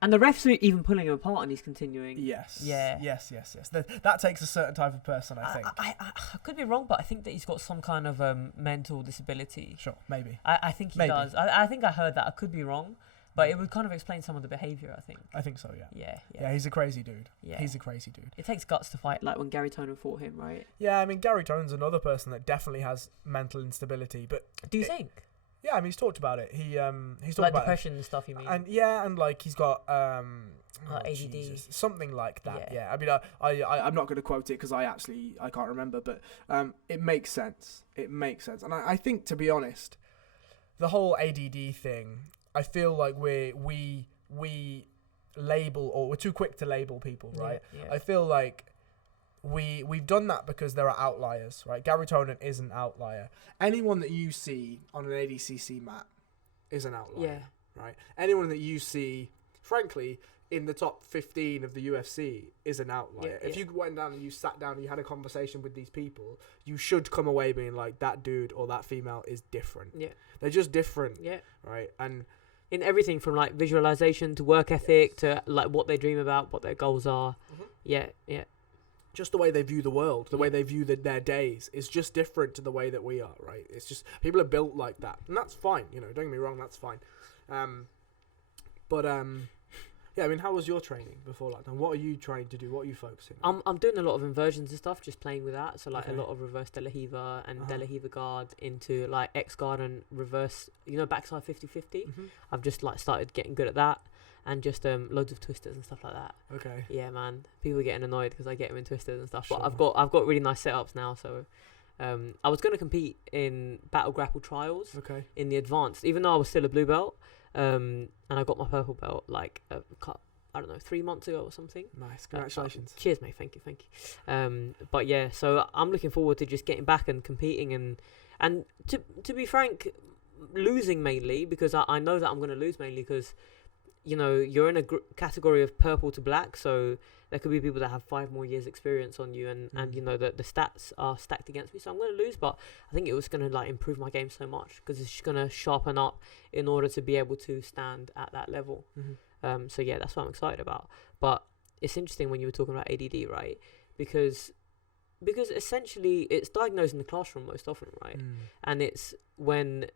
And the refs are even pulling him apart and he's continuing. Yes. Yeah. Yes. That takes a certain type of person, I think. I could be wrong, but I think that he's got some kind of mental disability. Sure, maybe. I think he does. I think I heard that. I could be wrong, but it would kind of explain some of the behaviour, I think. I think so, yeah. Yeah, he's a crazy dude. Yeah. He's a crazy dude. It takes guts to fight, like when Gary Tonin fought him, right? Yeah, I mean, Gary Tonin's another person that definitely has mental instability, but... Do you think? Yeah, I mean, he's talked about it. He's talked like about depression and stuff, you mean? And like he's got ADD, Jesus, something like that. Yeah. I mean, I'm not going to quote it because I can't remember, but it makes sense. It makes sense, and I think, to be honest, the whole ADD thing, I feel like we label, or we're too quick to label people, right? Yeah. I feel like we've done that because there are outliers, right? Gary Tonin is an outlier. Anyone that you see on an ADCC mat is an outlier, right? Anyone that you see, frankly, in the top 15 of the UFC is an outlier. If you went down and you sat down and you had a conversation with these people, you should come away being like, that dude or that female is different. Yeah. They're just different. Yeah. Right? And in everything from like visualization to work ethic to like what they dream about, what their goals are. Mm-hmm. Yeah. Just the way they view the world, the way they view their days is just different to the way that we are, right? It's just, people are built like that. And that's fine, you know, don't get me wrong, that's fine. Yeah, I mean, how was your training before lockdown? What are you trying to do? What are you focusing on? I'm doing a lot of inversions and stuff, just playing with that. So, like, a lot of reverse De La Hiva and De La Hiva guard into, like, X guard and reverse, you know, backside 50-50. Mm-hmm. I've just, like, started getting good at that. And just loads of twisters and stuff like that. Okay. Yeah, man. People are getting annoyed because I get them in twisters and stuff. Sure. But I've got really nice setups now. So I was going to compete in Battle Grapple Trials in the advanced, even though I was still a blue belt. And I got my purple belt like I don't know, 3 months ago or something. Nice, congratulations. Cheers, mate. Thank you. But yeah, so I'm looking forward to just getting back and competing and to be frank, losing mainly because I know that I'm going to lose mainly because you're in a category of purple to black, so there could be people that have 5 more years experience on you, and the stats are stacked against me, so I'm going to lose, but I think it was going to like improve my game so much because it's just going to sharpen up in order to be able to stand at that level. So yeah, that's what I'm excited about. But it's interesting when you were talking about ADD, right? Because essentially it's diagnosed in the classroom most often, right? And it's when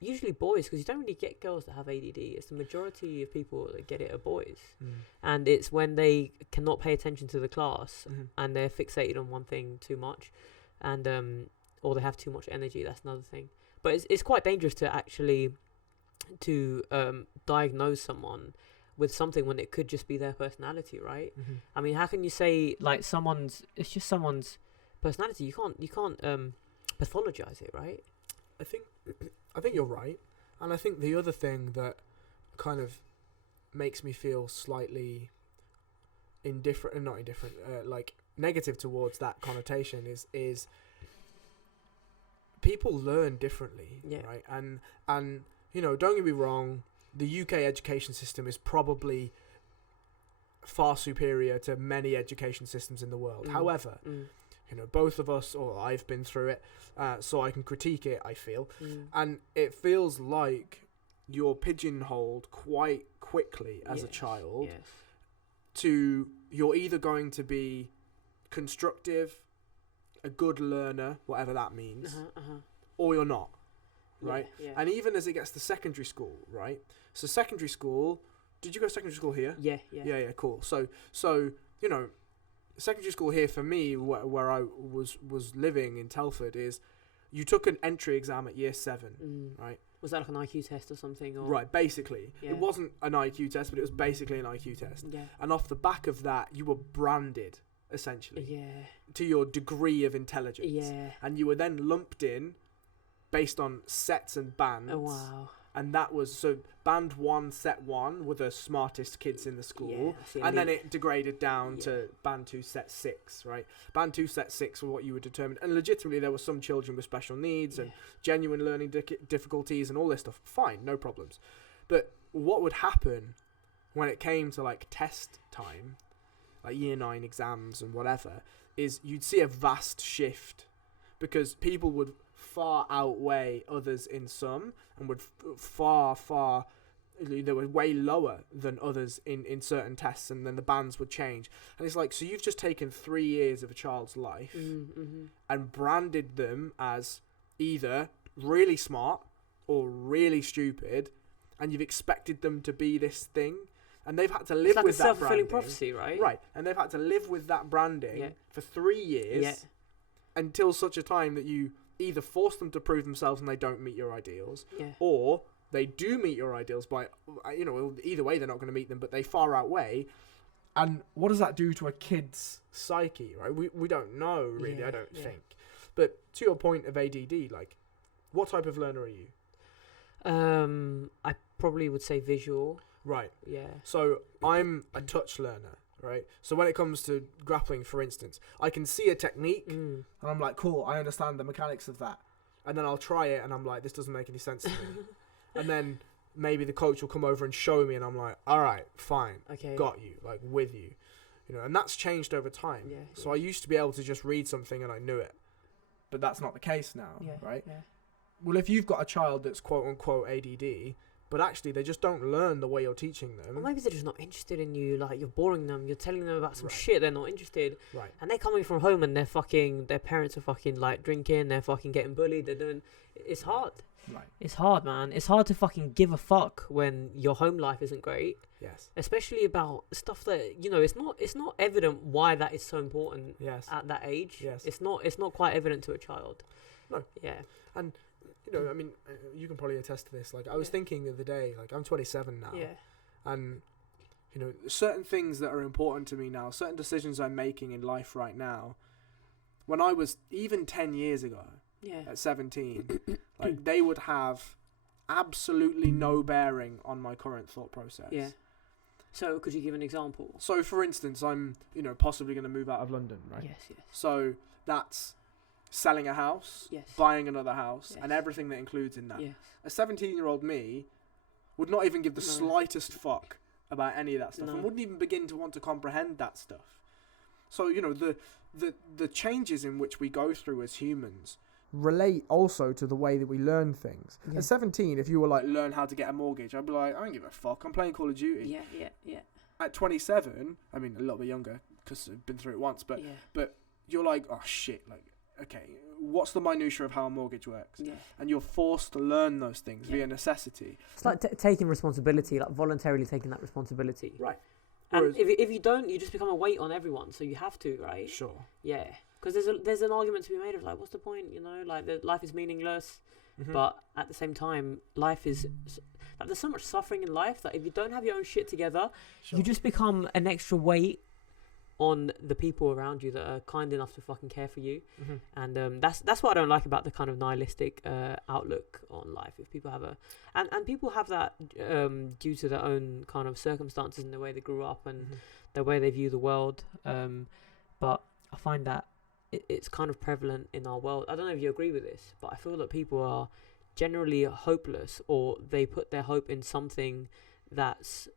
usually boys, because you don't really get girls that have ADD. It's the majority of people that get it are boys. And it's when they cannot pay attention to the class and they're fixated on one thing too much, and or they have too much energy. That's another thing. But it's quite dangerous to actually diagnose someone with something when it could just be their personality, right? I mean, how can you say like it's just someone's personality? You can't pathologize it, right? I think you're right, and I think the other thing that kind of makes me feel slightly like negative towards that connotation is people learn differently, right? And don't get me wrong, the UK education system is probably far superior to many education systems in the world. However, both of us, or I've been through it, so I can critique it, I feel. And it feels like you're pigeonholed quite quickly as a child to you're either going to be constructive, a good learner, whatever that means, or you're not, right? And even as it gets to secondary school, right? So secondary school, did you go to secondary school here? Yeah, cool. So secondary school here for me, where I was living in Telford, is you took an entry exam at year 7, right? Was that like an IQ test or something? Or? Right, basically. It wasn't an IQ test, but it was basically an IQ test. And off the back of that, you were branded, essentially, to your degree of intelligence. And you were then lumped in based on sets and bands. Oh, wow. And that was, so band 1, set 1 were the smartest kids in the school. And then it degraded down to band 2, set 6, right? Band 2, set 6 were what you were determined. And legitimately, there were some children with special needs and genuine learning difficulties and all this stuff. Fine, no problems. But what would happen when it came to like test time, like year 9 exams and whatever, is you'd see a vast shift because people would far outweigh others in some and would they were way lower than others in certain tests, and then the bands would change. And it's like, so you've just taken 3 years of a child's life and branded them as either really smart or really stupid, and you've expected them to be this thing, and they've had to live with that branding. It's like a self-fulfilling prophecy, right? Right, and they've had to live with that branding for 3 years until such a time that you either force them to prove themselves and they don't meet your ideals, or they do meet your ideals by, either way they're not going to meet them, but they far outweigh. And what does that do to a kid's psyche, right? We don't know, really, I don't think. But to your point of ADD, like, what type of learner are you? I probably would say visual. Right. Yeah. So I'm a touch learner, right? So when it comes to grappling, for instance, I can see a technique and I'm like, cool, I understand the mechanics of that. And then I'll try it and I'm like, this doesn't make any sense to me. And then maybe the coach will come over and show me and I'm like, all right, fine, got you, like with you. And that's changed over time. So I used to be able to just read something and I knew it. But that's not the case now, right? Yeah. Well, if you've got a child that's quote-unquote ADD, but actually they just don't learn the way you're teaching them. Or maybe they're just not interested in you, like you're boring them, you're telling them about some shit, they're not interested. Right. And they're coming from home and their parents are fucking like drinking, they're fucking getting bullied, it's hard. Right. It's hard, man. It's hard to fucking give a fuck when your home life isn't great. Yes. Especially about stuff that, it's not evident why that is so important at that age. Yes. It's not quite evident to a child. No. Yeah. And I mean, you can probably attest to this. Like, I was thinking the other day, like, I'm 27 now. Yeah. And, certain things that are important to me now, certain decisions I'm making in life right now, when I was even 10 years ago, at 17, like, they would have absolutely no bearing on my current thought process. Yeah. So, could you give an example? So, for instance, I'm, possibly going to move out of London, right? Yes. So, that's selling a house, buying another house, and everything that includes in that. Yes. A 17-year-old me would not even give the slightest fuck about any of that stuff, and wouldn't even begin to want to comprehend that stuff. So, you know, the changes in which we go through as humans relate also to the way that we learn things. At 17, if you were like, learn how to get a mortgage, I'd be like, I don't give a fuck, I'm playing Call of Duty. Yeah. At 27, I mean, a little bit younger, because I've been through it once, but you're like, oh shit, like, okay, what's the minutiae of how a mortgage works? Yeah. And you're forced to learn those things via necessity. It's like taking responsibility, like voluntarily taking that responsibility. Right. And if you don't, you just become a weight on everyone, so you have to, right? Sure. Yeah. Because there's an argument to be made of, like, what's the point, you know? Like, life is meaningless, but at the same time, life is... Like, there's so much suffering in life that if you don't have your own shit together, you just become an extra weight on the people around you that are kind enough to fucking care for you. And that's what I don't like about the kind of nihilistic outlook on life. If people have and people have that due to their own kind of circumstances and the way they grew up and the way they view the world. But I find that it's kind of prevalent in our world. I don't know if you agree with this, but I feel that people are generally hopeless, or they put their hope in something that's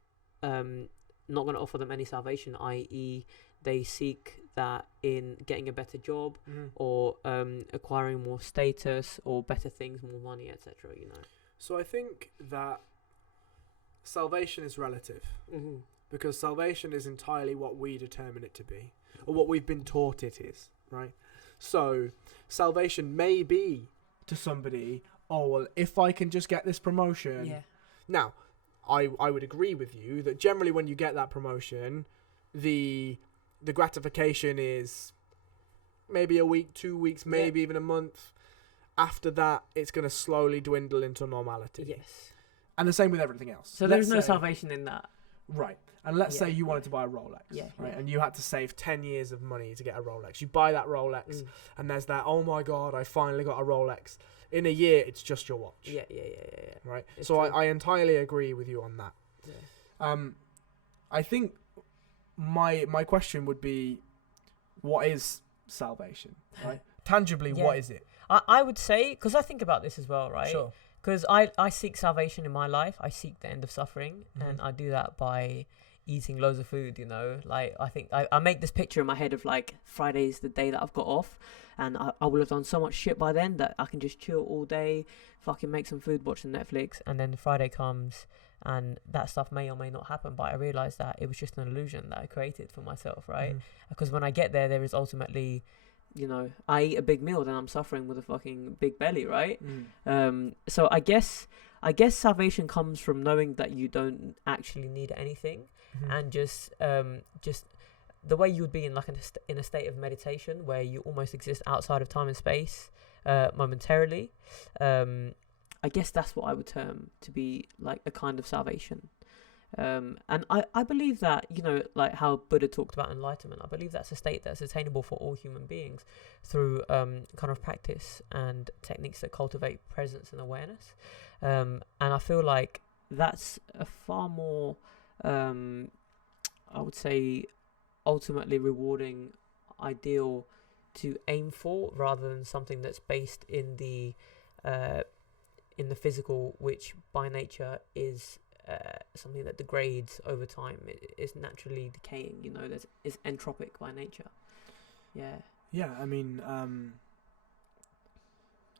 not going to offer them any salvation, i.e. they seek that in getting a better job or acquiring more status or better things, more money, etc. You know. So I think that salvation is relative because salvation is entirely what we determine it to be, or what we've been taught it is, right? So salvation may be to somebody, oh well, if I can just get this promotion. Yeah. Now, I would agree with you that generally when you get that promotion, the gratification is maybe a week, 2 weeks, maybe even a month. After that, it's going to slowly dwindle into normality. Yes. And the same with everything else. So there's no salvation in that. Right. And let's say you wanted to buy a Rolex, right? And you had to save 10 years of money to get a Rolex. You buy that Rolex, and there's that, oh my God, I finally got a Rolex. In a year, it's just your watch. Yeah. Right? So I entirely agree with you on that. Yeah. I think my question would be, what is salvation, right? Tangibly, what is it? I would say, because I think about this as well, right? Sure. Because I seek salvation in my life. I seek the end of suffering, and I do that by eating loads of food, you know. Like, I think I make this picture in my head of, like, Friday's the day that I've got off, and I will have done so much shit by then that I can just chill all day, fucking make some food, watch some Netflix, and then Friday comes, and that stuff may or may not happen, but I realise that it was just an illusion that I created for myself, right? Because when I get there is ultimately... You know, I eat a big meal, then I'm suffering with a fucking big belly, right? So I guess salvation comes from knowing that you don't actually need anything, and just the way you would be in like in a state of meditation where you almost exist outside of time and space momentarily. I guess that's what I would term to be like a kind of salvation. And I believe that, you know, like how Buddha talked about enlightenment, I believe that's a state that's attainable for all human beings through kind of practice and techniques that cultivate presence and awareness. And I feel like that's a far more, I would say, ultimately rewarding ideal to aim for, rather than something that's based in the physical, which by nature is something that degrades over time. It is naturally decaying, you know. It's entropic by nature. Yeah. I mean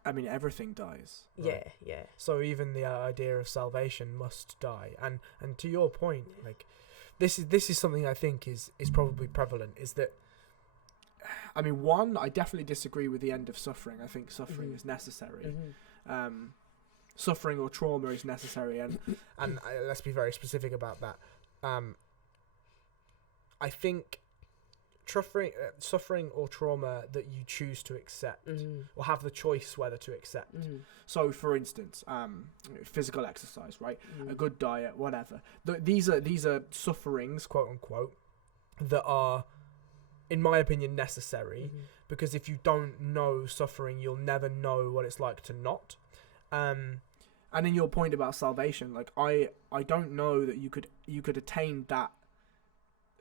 everything dies, right? Yeah. So even the idea of salvation must die. And to your point, like this is something I think is probably prevalent, is that, I mean, one, I definitely disagree with the end of suffering. I think suffering is necessary. Suffering or trauma is necessary, and let's be very specific about that. I think suffering or trauma that you choose to accept, or have the choice whether to accept. So, for instance, physical exercise, right? A good diet, whatever. These are sufferings, quote unquote, that are, in my opinion, necessary, because if you don't know suffering, you'll never know what it's like to not. And in your point about salvation, like I don't know that you could attain that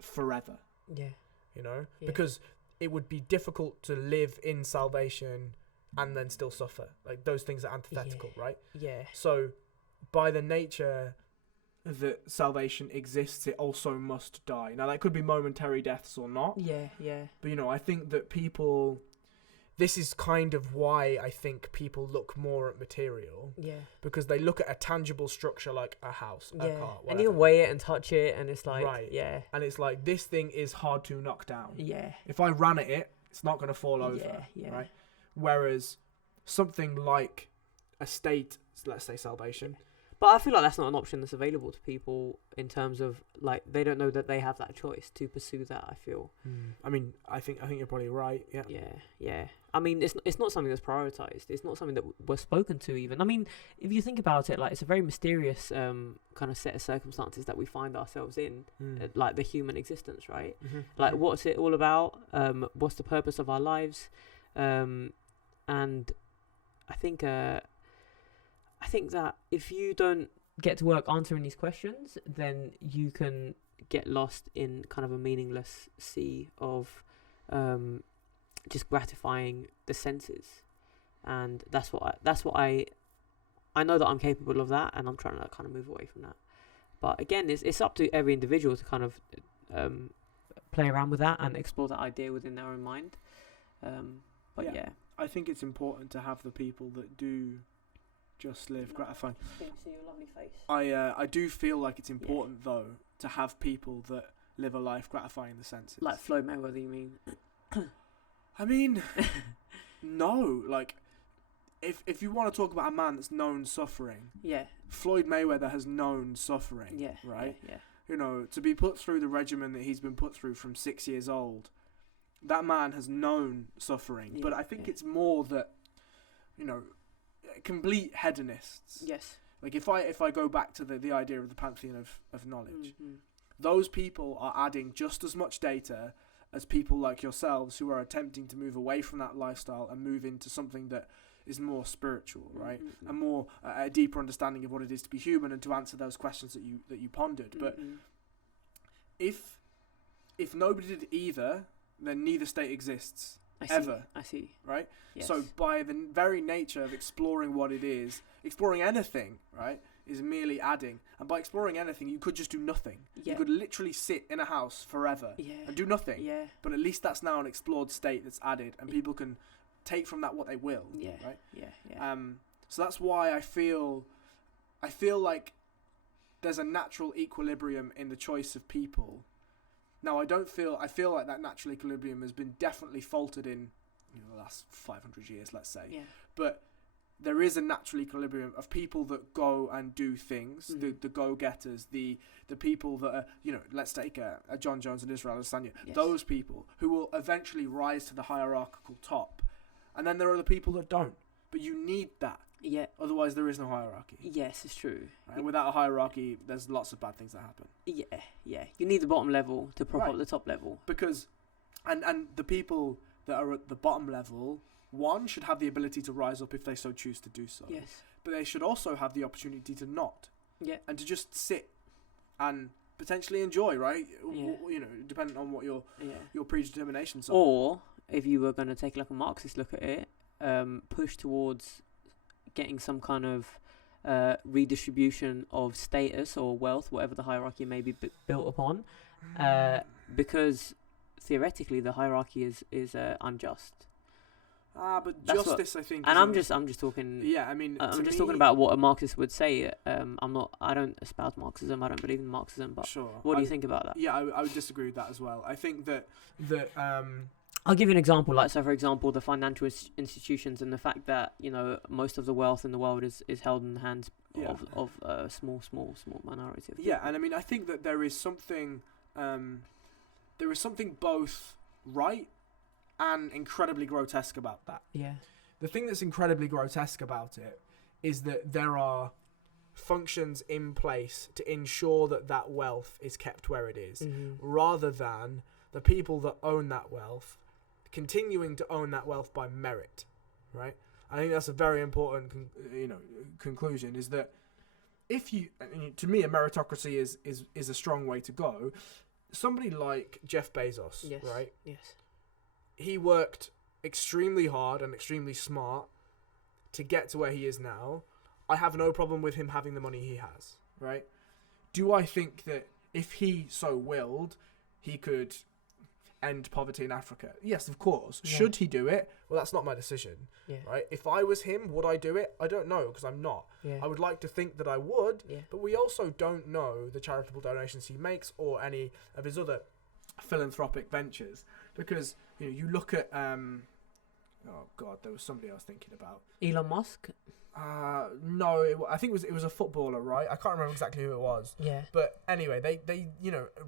forever. Yeah. You know, because it would be difficult to live in salvation and then still suffer. Like, those things are antithetical, right? Yeah. So, by the nature that salvation exists, it also must die. Now, that could be momentary deaths or not. Yeah. But, I think that people... This is kind of why I think people look more at material. Yeah. Because they look at a tangible structure like a house, a car, whatever. And you weigh it and touch it, and it's like... Right. Yeah. And it's like, this thing is hard to knock down. Yeah. If I ran at it, it's not going to fall over. Yeah. Right? Whereas something like a state, let's say salvation... But I feel like that's not an option that's available to people in terms of, like, they don't know that they have that choice to pursue that, I feel. I mean, I think you're probably right, yeah. Yeah. I mean, it's not something that's prioritised. It's not something that we're spoken to even. I mean, if you think about it, like, it's a very mysterious kind of set of circumstances that we find ourselves in, like the human existence, right? Mm-hmm. Like, what's it all about? What's the purpose of our lives? And I think that if you don't get to work answering these questions, then you can get lost in kind of a meaningless sea of just gratifying the senses, and that's what I know that I'm capable of that, and I'm trying to kind of move away from that. But again, it's up to every individual to kind of play around with that and explore that idea within their own mind. But yeah, I think it's important to have the people that do just live gratifying. See your lovely face. I do feel like it's important though to have people that live a life gratifying the senses. Like Floyd Mayweather, you mean? I mean, no. Like, if you want to talk about a man that's known suffering, Floyd Mayweather has known suffering. Yeah. Right. Yeah. To be put through the regimen that he's been put through from 6 years old, that man has known suffering. But I think it's more that, complete hedonists. Yes. Like if I go back to the idea of the pantheon of knowledge, those people are adding just as much data as people like yourselves who are attempting to move away from that lifestyle and move into something that is more spiritual, right? And more a deeper understanding of what it is to be human and to answer those questions that you pondered. But if nobody did either, then neither state exists. I see. Right? Yes. So by the very nature of exploring what it is, exploring anything, right, is merely adding. And by exploring anything, you could just do nothing. Yeah. You could literally sit in a house forever and do nothing. Yeah. But at least that's now an explored state that's added, and people can take from that what they will. Yeah. Right? Yeah. So that's why I feel like there's a natural equilibrium in the choice of people. Now, I feel like that natural equilibrium has been definitely faltered in the last 500 years, let's say. Yeah. But there is a natural equilibrium of people that go and do things, the go-getters, the people that are, let's take a John Jones and Israel Adesanya, those people who will eventually rise to the hierarchical top. And then there are the people that don't. But you need that. Yeah. Otherwise, there is no hierarchy. Yes, it's true. Right? And without a hierarchy, there's lots of bad things that happen. Yeah. You need the bottom level to prop up the top level. Because, and the people that are at the bottom level, one, should have the ability to rise up if they so choose to do so. Yes. But they should also have the opportunity to not. Yeah. And to just sit and potentially enjoy, right? Yeah. Depending on what your predeterminations are. Or, if you were going to take like a Marxist look at it, push towards getting some kind of redistribution of status or wealth, whatever the hierarchy may be built upon, because theoretically the hierarchy is unjust. But that's justice, I think. And I'm just talking. Yeah, I mean, I'm just talking about what a Marxist would say. I don't espouse Marxism. I don't believe in Marxism. But what do you think about that? Yeah, I would disagree with that as well. I think that I'll give you an example. Like, so for example, the financial institutions and the fact that most of the wealth in the world is held in the hands of a small minority. Yeah, and I mean, I think that there is something both right and incredibly grotesque about that. Yeah. The thing that's incredibly grotesque about it is that there are functions in place to ensure that wealth is kept where it is, rather than the people that own that wealth continuing to own that wealth by merit, right? I think that's a very important conclusion, is that to me, a meritocracy is a strong way to go. Somebody like Jeff Bezos, right? Yes. He worked extremely hard and extremely smart to get to where he is now. I have no problem with him having the money he has, right? do I think that if he so willed, he could end poverty in Africa? Yes, of course. Yeah. Should he do it? Well, that's not my decision, right? If I was him, would I do it? I don't know, because I'm not. I would like to think that I would, but we also don't know the charitable donations he makes or any of his other philanthropic ventures, because you look at oh god, there was somebody I was thinking about. Elon Musk. No, I think it was a footballer, right? I can't remember exactly who it was. Yeah. But anyway, they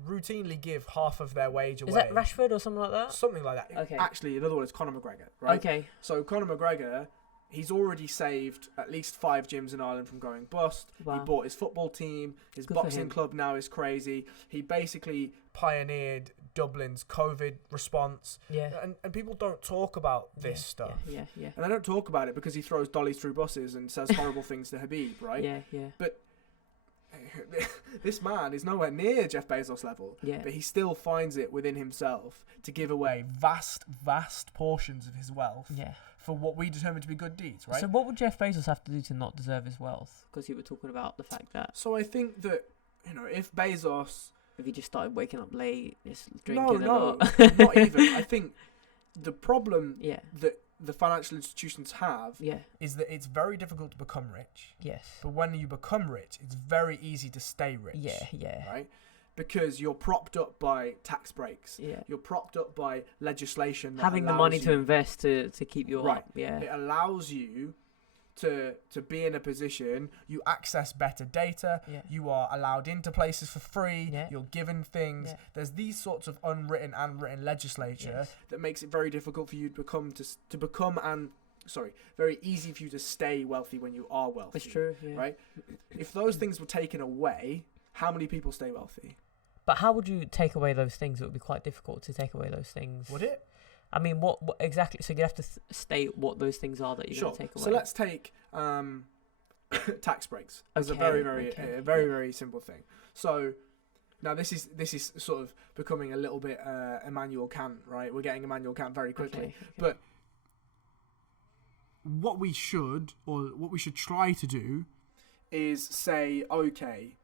routinely give half of their wage away. Is that Rashford or something like that? Something like that. Okay. Actually, another one is Conor McGregor, right? Okay. So Conor McGregor, he's already saved at least 5 gyms in Ireland from going bust. Wow. He bought his football team. His boxing club now is crazy. He basically pioneered Dublin's COVID response. Yeah. And people don't talk about this stuff. Yeah. And they don't talk about it because he throws dollies through buses and says horrible things to Habib, right? Yeah. But this man is nowhere near Jeff Bezos level. Yeah. But he still finds it within himself to give away vast portions of his wealth. Yeah. For what we determine to be good deeds, right? So what would Jeff Bezos have to do to not deserve his wealth? Because you were talking about the fact that... So I think that, if Bezos... If he just started waking up late, just drinking a lot. Not even. I think the problem that the financial institutions have is that it's very difficult to become rich. Yes. But when you become rich, it's very easy to stay rich. Yeah. Right? Because you're propped up by tax breaks. Yeah. You're propped up by legislation that having the money to invest to keep you up. Yeah. It allows you to be in a position, you access better data, you are allowed into places for free, you're given things. There's these sorts of unwritten and written legislature that makes it very difficult for you to become very easy for you to stay wealthy when you are wealthy. That's true, right? If those things were taken away, how many people stay wealthy? But how would you take away those things? It would be quite difficult to take away those things. Would it? I mean, what exactly? So you have to state what those things are that you're going to take away. So let's take tax breaks as a very simple thing. So now this is sort of becoming a little bit Immanuel Kant, right? We're getting Immanuel Kant very quickly, okay. But what we should try to do is say, okay,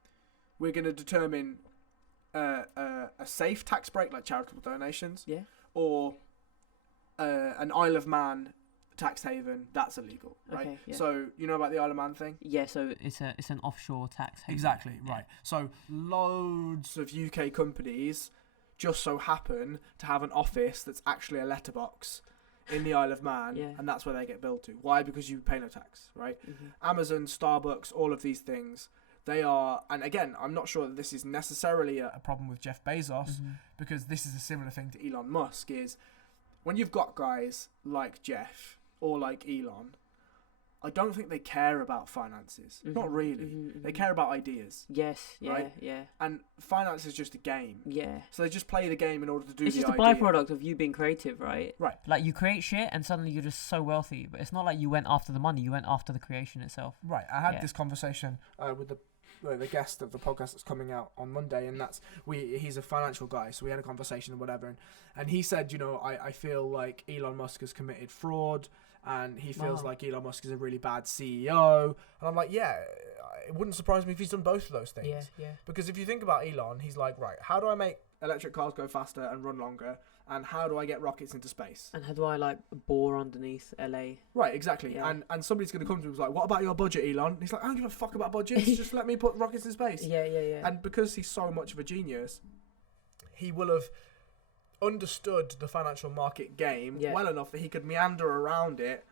we're going to determine a safe tax break like charitable donations, or an Isle of Man tax haven, that's illegal, right? Okay, so you know about the Isle of Man thing? Yeah, so it's an offshore tax haven. Exactly, right. So loads of UK companies just so happen to have an office that's actually a letterbox in the Isle of Man, and that's where they get billed to. Why? Because you pay no tax, right? Mm-hmm. Amazon, Starbucks, all of these things, they are, and again, I'm not sure that this is necessarily a problem with Jeff Bezos, because this is a similar thing to Elon Musk, is when you've got guys like Jeff or like Elon, I don't think they care about finances. Not really. They care about ideas. Yes, right? Yeah. And finance is just a game. Yeah. So they just play the game in order to do it's the idea. It's just a byproduct of you being creative, right? Right. Like you create shit and suddenly you're just so wealthy, but it's not like you went after the money, you went after the creation itself. Right. I had this conversation with the guest of the podcast that's coming out on Monday, and he's a financial guy, so we had a conversation and whatever, and he said, I feel like Elon Musk has committed fraud, and he feels like Elon Musk is a really bad CEO, and I'm like, it wouldn't surprise me if he's done both of those things. Yeah. Because if you think about Elon, he's like, right, how do I make electric cars go faster and run longer? And how do I get rockets into space? And how do I bore underneath LA? Right, exactly. Yeah. And somebody's going to come to him and be like, what about your budget, Elon? And he's like, I don't give a fuck about budgets. Just let me put rockets in space. Yeah. And because he's so much of a genius, he will have understood the financial market game well enough that he could meander around it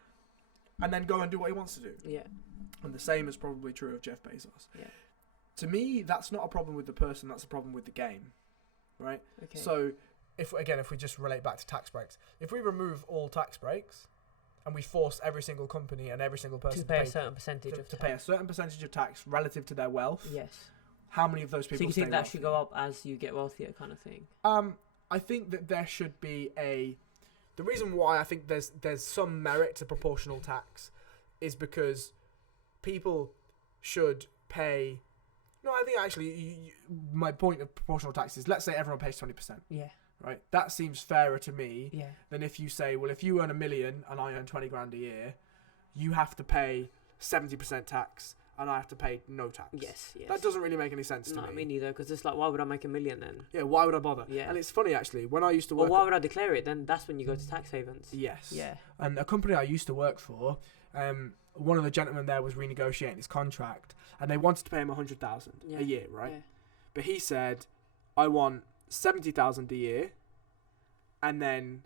and then go and do what he wants to do. Yeah. And the same is probably true of Jeff Bezos. Yeah. To me, that's not a problem with the person. That's a problem with the game. Right? Okay. So if we just relate back to tax breaks, if we remove all tax breaks and we force every single company and every single person to pay a certain percentage of tax relative to their wealth, how many of those people? So you think that should go up as you get wealthier, kind of thing? I think that there should be the reason why I think there's some merit to proportional tax is because people should pay. No, I think actually my point of proportional tax is, let's say everyone pays 20%. Yeah. Right, that seems fairer to me than if you say, well, if you earn $1 million and I earn 20 grand a year, you have to pay 70% tax and I have to pay no tax. Yes. That doesn't really make any sense to me. Me neither, because it's like, why would I make $1 million then? Yeah, why would I bother? Yeah. And it's funny, actually, when I used to work... Well, why would I declare it? Then that's when you go to tax havens. Yes. Yeah. And a company I used to work for, one of the gentlemen there was renegotiating his contract, and they wanted to pay him $100,000 a year, right? Yeah. But he said, I want $70,000 a year, and then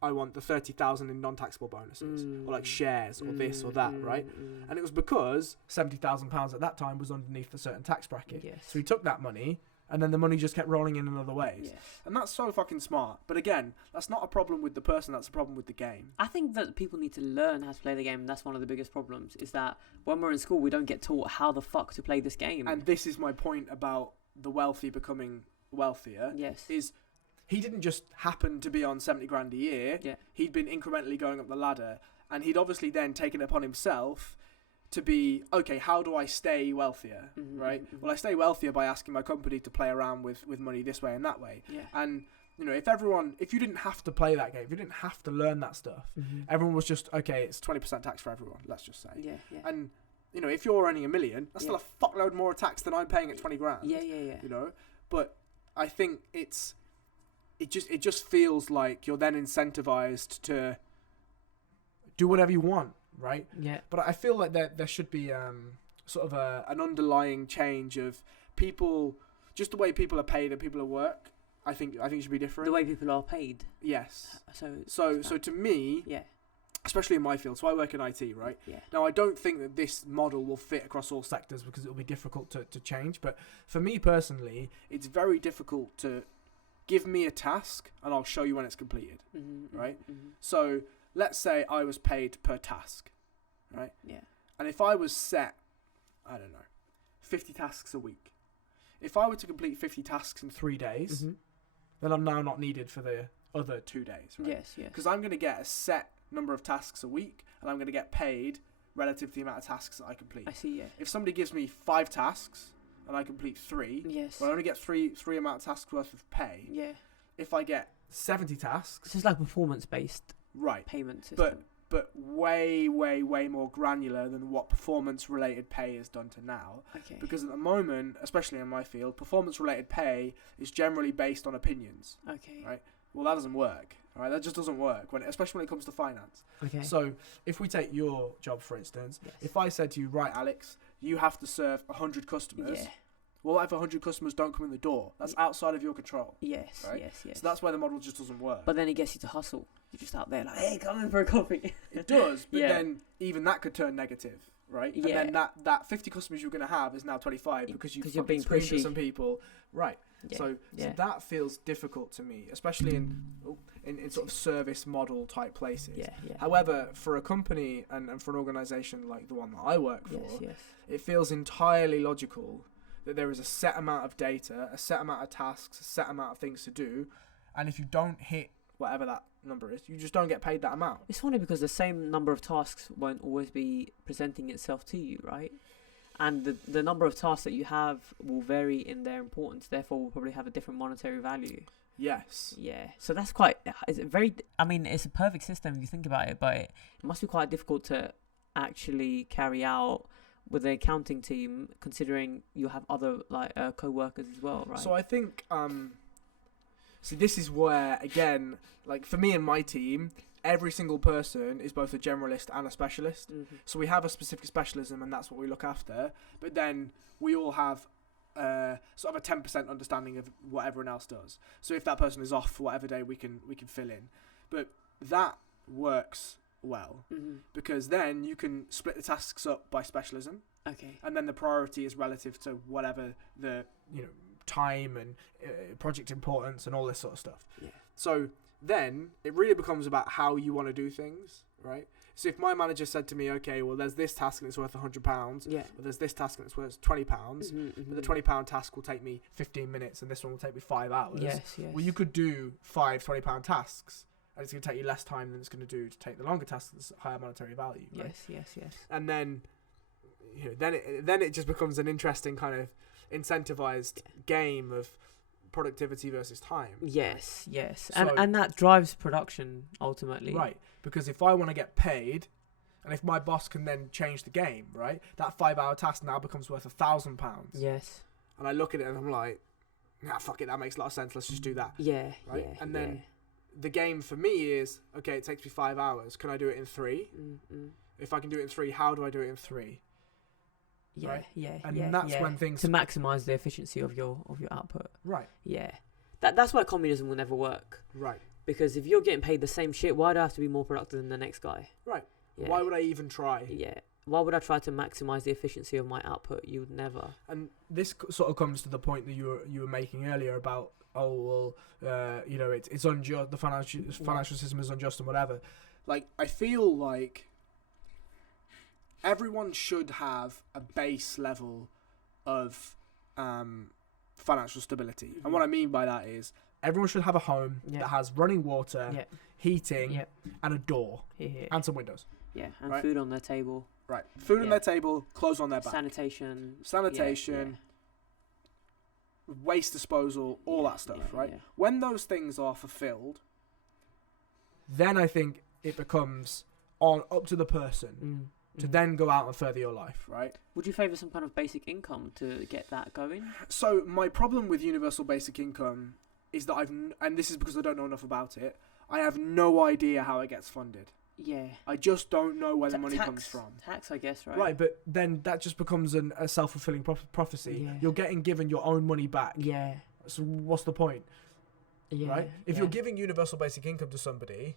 I want the $30,000 in non-taxable bonuses, or like shares, or this or that, right? And it was because £70,000 at that time was underneath a certain tax bracket. Yes. So he took that money, and then the money just kept rolling in other ways. Yes. And that's so fucking smart. But again, that's not a problem with the person, that's a problem with the game. I think that people need to learn how to play the game, and that's one of the biggest problems, is that when we're in school, we don't get taught how the fuck to play this game. And this is my point about the wealthy becoming wealthier. Yes. Is he didn't just happen to be on 70 grand a year. Yeah. He'd been incrementally going up the ladder, and he'd obviously then taken it upon himself to be, okay, how do I stay wealthier, right? Well, I stay wealthier by asking my company to play around with money this way and that way. Yeah. And, you know, if you didn't have to play that game, if you didn't have to learn that stuff, everyone was just, okay, it's 20% tax for everyone, let's just say. Yeah. And, you know, if you're earning $1 million, that's still a fuckload more tax than I'm paying at 20 grand. Yeah. You know? But I think it just feels like you're then incentivized to do whatever you want, right? Yeah. But I feel like there should be sort of an underlying change of people, just the way people are paid and people at work. I think it should be different. The way people are paid. Yes. So to me, especially in my field, so I work in IT, right? Yeah. Now, I don't think that this model will fit across all sectors because it will be difficult to change. But for me personally, it's very difficult to give me a task and I'll show you when it's completed, right? So let's say I was paid per task, right? Yeah. And if I was set, I don't know, 50 tasks a week, if I were to complete 50 tasks in 3 days, then I'm now not needed for the other 2 days, right? Yes. Because I'm going to get a set number of tasks a week, and I'm going to get paid relative to the amount of tasks that I complete. I see, yeah. If somebody gives me 5 tasks and I complete 3, well, I only get three amount of tasks worth of pay. Yeah. If I get 70 tasks... So it's like a performance-based payment system. But way, way, way more granular than what performance-related pay is done to now. Okay. Because at the moment, especially in my field, performance-related pay is generally based on opinions. Okay. Right? Well, that doesn't work. All right? That just doesn't work, especially when it comes to finance. Okay. So if we take your job, for instance, if I said to you, right, Alex, you have to serve 100 customers. Yeah. Well, what if 100 customers don't come in the door? That's outside of your control. Yes, right? yes. So that's where the model just doesn't work. But then it gets you to hustle. You're just out there like, hey, come in for a coffee. It does, but then even that could turn negative, right? Yeah. And then that 50 customers you're going to have is now 25 because you're being pushy to some people. Right. Yeah. So that feels difficult to me, especially in sort of service model type places. Yeah. However, for a company and for an organisation like the one that I work for, yes. It feels entirely logical that there is a set amount of data, a set amount of tasks, a set amount of things to do, and if you don't hit whatever that number is, you just don't get paid that amount. It's funny because the same number of tasks won't always be presenting itself to you, right? And the number of tasks that you have will vary in their importance, therefore will probably have a different monetary value. Yes. Yeah. So that's it's a perfect system if you think about it, but it must be quite difficult to actually carry out with the accounting team, considering you have other co-workers as well, right? So I think so this is where, again, like for me and my team, every single person is both a generalist and a specialist. So we have a specific specialism and that's what we look after, but then we all have sort of a 10% understanding of what everyone else does. So if that person is off for whatever day, we can fill in. But that works well because then you can split the tasks up by specialism. Okay. And then the priority is relative to whatever the time and project importance and all this sort of stuff. Yeah. So then it really becomes about how you want to do things, right? So if my manager said to me, okay, well, there's this task and it's worth £100, yeah, but there's this task and it's worth £20, but the £20 task will take me 15 minutes and this one will take me 5 hours. Yes. Well, you could do 5 £20 tasks and it's going to take you less time than it's going to do to take the longer tasks that's higher monetary value. Right? Yes. And then, then it just becomes an interesting kind of incentivized game of productivity versus time. Yes. So, and that drives production ultimately. Right. Because if I want to get paid And if my boss can then change the game, right, that 5-hour task now becomes worth £1,000. Yes. And I look at it and I'm like, nah, fuck it, that makes a lot of sense. Let's just do that. Yeah. Right. Yeah, and then the game for me is, okay, it takes me 5 hours. Can I do it in 3? If I can do it in 3, how do I do it in 3? Yeah, right? Yeah. And that's when things to maximise the efficiency of your output. Right. Yeah. That's why communism will never work. Right. Because if you're getting paid the same shit, why do I have to be more productive than the next guy? Right. Yeah. Why would I even try? Yeah. Why would I try to maximise the efficiency of my output? You would never. And this sort of comes to the point that you were making earlier about, it's unjust. The financial system is unjust and whatever. Like, I feel like everyone should have a base level of financial stability. And what I mean by that is everyone should have a home that has running water, heating, and a door, and some windows. Yeah, and food on their table. Right. Food on their table, clothes on their back. Sanitation. Waste disposal, all that stuff, right? Yeah. When those things are fulfilled, then I think it becomes up to the person to then go out and further your life, right? Would you favour some kind of basic income to get that going? So my problem with universal basic income is that and this is because I don't know enough about it, I have no idea how it gets funded. Yeah. I just don't know where the money comes from. Tax, I guess, right? Right, but then that just becomes a self-fulfilling prophecy. Yeah. You're getting given your own money back. Yeah. So what's the point? Yeah. Right? If you're giving universal basic income to somebody,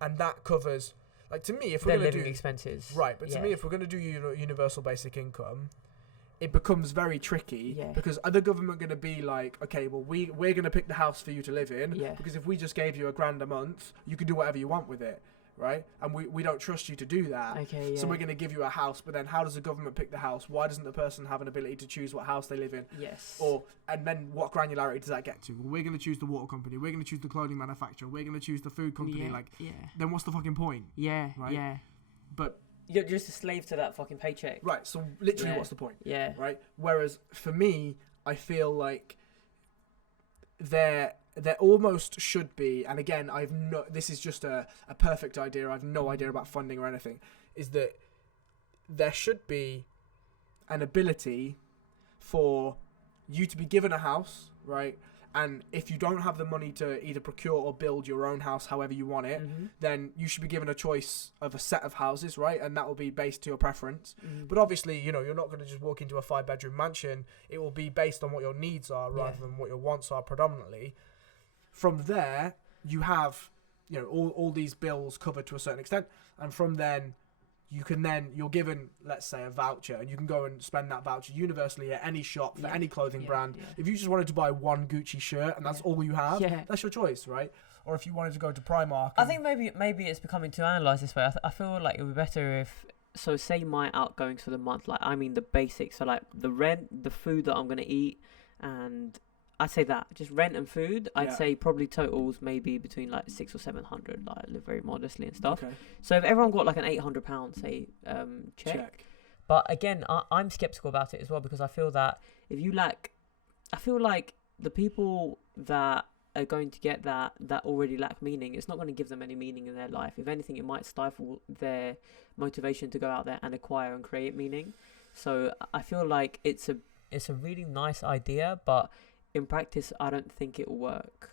and that covers, like, to me, if we're going to do expenses, right? But to me, if we're going to do universal basic income, it becomes very tricky because are the government going to be like, okay, well, we're going to pick the house for you to live in because if we just gave you £1,000 a month, you can do whatever you want with it. Right, and we don't trust you to do that. Okay, so we're going to give you a house, but then how does the government pick the house? Why doesn't the person have an ability to choose what house they live in? Yes. And then what granularity does that get to? Well, we're going to choose the water company. We're going to choose the clothing manufacturer. We're going to choose the food company. Then what's the fucking point? Yeah. Right. Yeah. But you're just a slave to that fucking paycheck. Right. So literally, what's the point? Yeah. Right. Whereas for me, I feel like there almost should be, and again, this is just a perfect idea, I have no idea about funding or anything, is that there should be an ability for you to be given a house, right? And if you don't have the money to either procure or build your own house however you want it, then you should be given a choice of a set of houses, right? And that will be based to your preference. But obviously, you're not going to just walk into a 5-bedroom mansion. It will be based on what your needs are rather than what your wants are predominantly. From there, you have, all these bills covered to a certain extent. And from then, you're given, let's say, a voucher, and you can go and spend that voucher universally at any shop for any clothing brand. If you just wanted to buy one Gucci shirt and that's all you have, that's your choice, right? Or if you wanted to go to Primark. I think maybe it's becoming too analysed this way. I feel like it would be better if, so say my outgoings for the month, the basics, so like the rent, the food that I'm going to eat, and I'd say that just rent and food. I'd say probably totals maybe between like 600 or 700. Like I live very modestly and stuff. Okay. So if everyone got like an £800 say check. But again, I'm skeptical about it as well because I feel that if you I feel like the people that are going to get that already lack meaning, it's not going to give them any meaning in their life. If anything, it might stifle their motivation to go out there and acquire and create meaning. So I feel like it's a really nice idea, but in practice, I don't think it will work.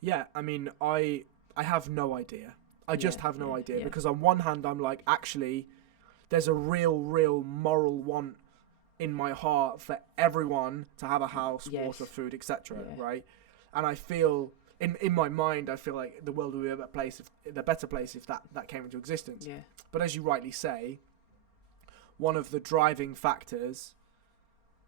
Yeah, I mean, I have no idea. I just have no idea because on one hand, I'm like, actually, there's a real moral want in my heart for everyone to have a house, water, food, etc. Right? And I feel, in my mind, I feel like the world would be a better place if that came into existence. Yeah. But as you rightly say, one of the driving factors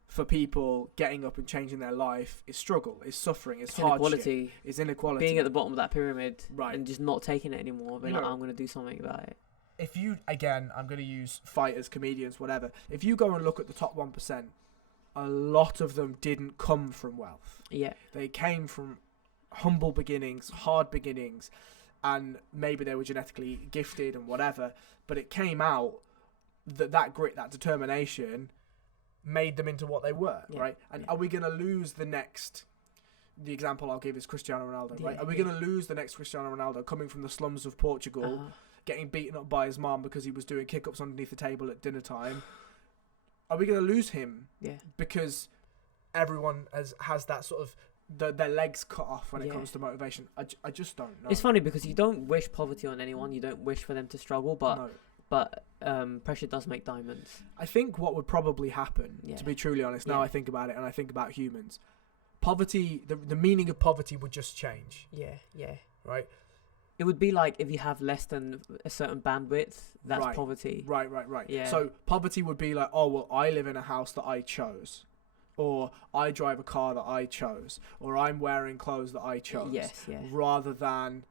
for people getting up and changing their life is struggle, is suffering, is hardship, is inequality. Being at the bottom of that pyramid and just not taking it anymore. Being I'm going to do something about it. If you, again, I'm going to use fighters, comedians, whatever. If you go and look at the top 1%, a lot of them didn't come from wealth. Yeah. They came from humble beginnings, hard beginnings, and maybe they were genetically gifted and whatever, but it came out that grit, that determination made them into what they were, right? And are we going to lose the example I'll give is Cristiano Ronaldo, right? Are we going to lose the next Cristiano Ronaldo coming from the slums of Portugal, getting beaten up by his mom because he was doing kick-ups underneath the table at dinner time. Are we going to lose him? Yeah. Because everyone has that sort of their legs cut off when it comes to motivation. I just don't know. It's funny because you don't wish poverty on anyone. You don't wish for them to struggle, but pressure does make diamonds. I think what would probably happen, to be truly honest, now I think about it and I think about humans, poverty, the meaning of poverty would just change. Yeah, yeah. Right? It would be like if you have less than a certain bandwidth, that's poverty. Right. Yeah. So poverty would be like, oh, well, I live in a house that I chose. Or I drive a car that I chose. Or I'm wearing clothes that I chose. Yes, yeah. Rather than...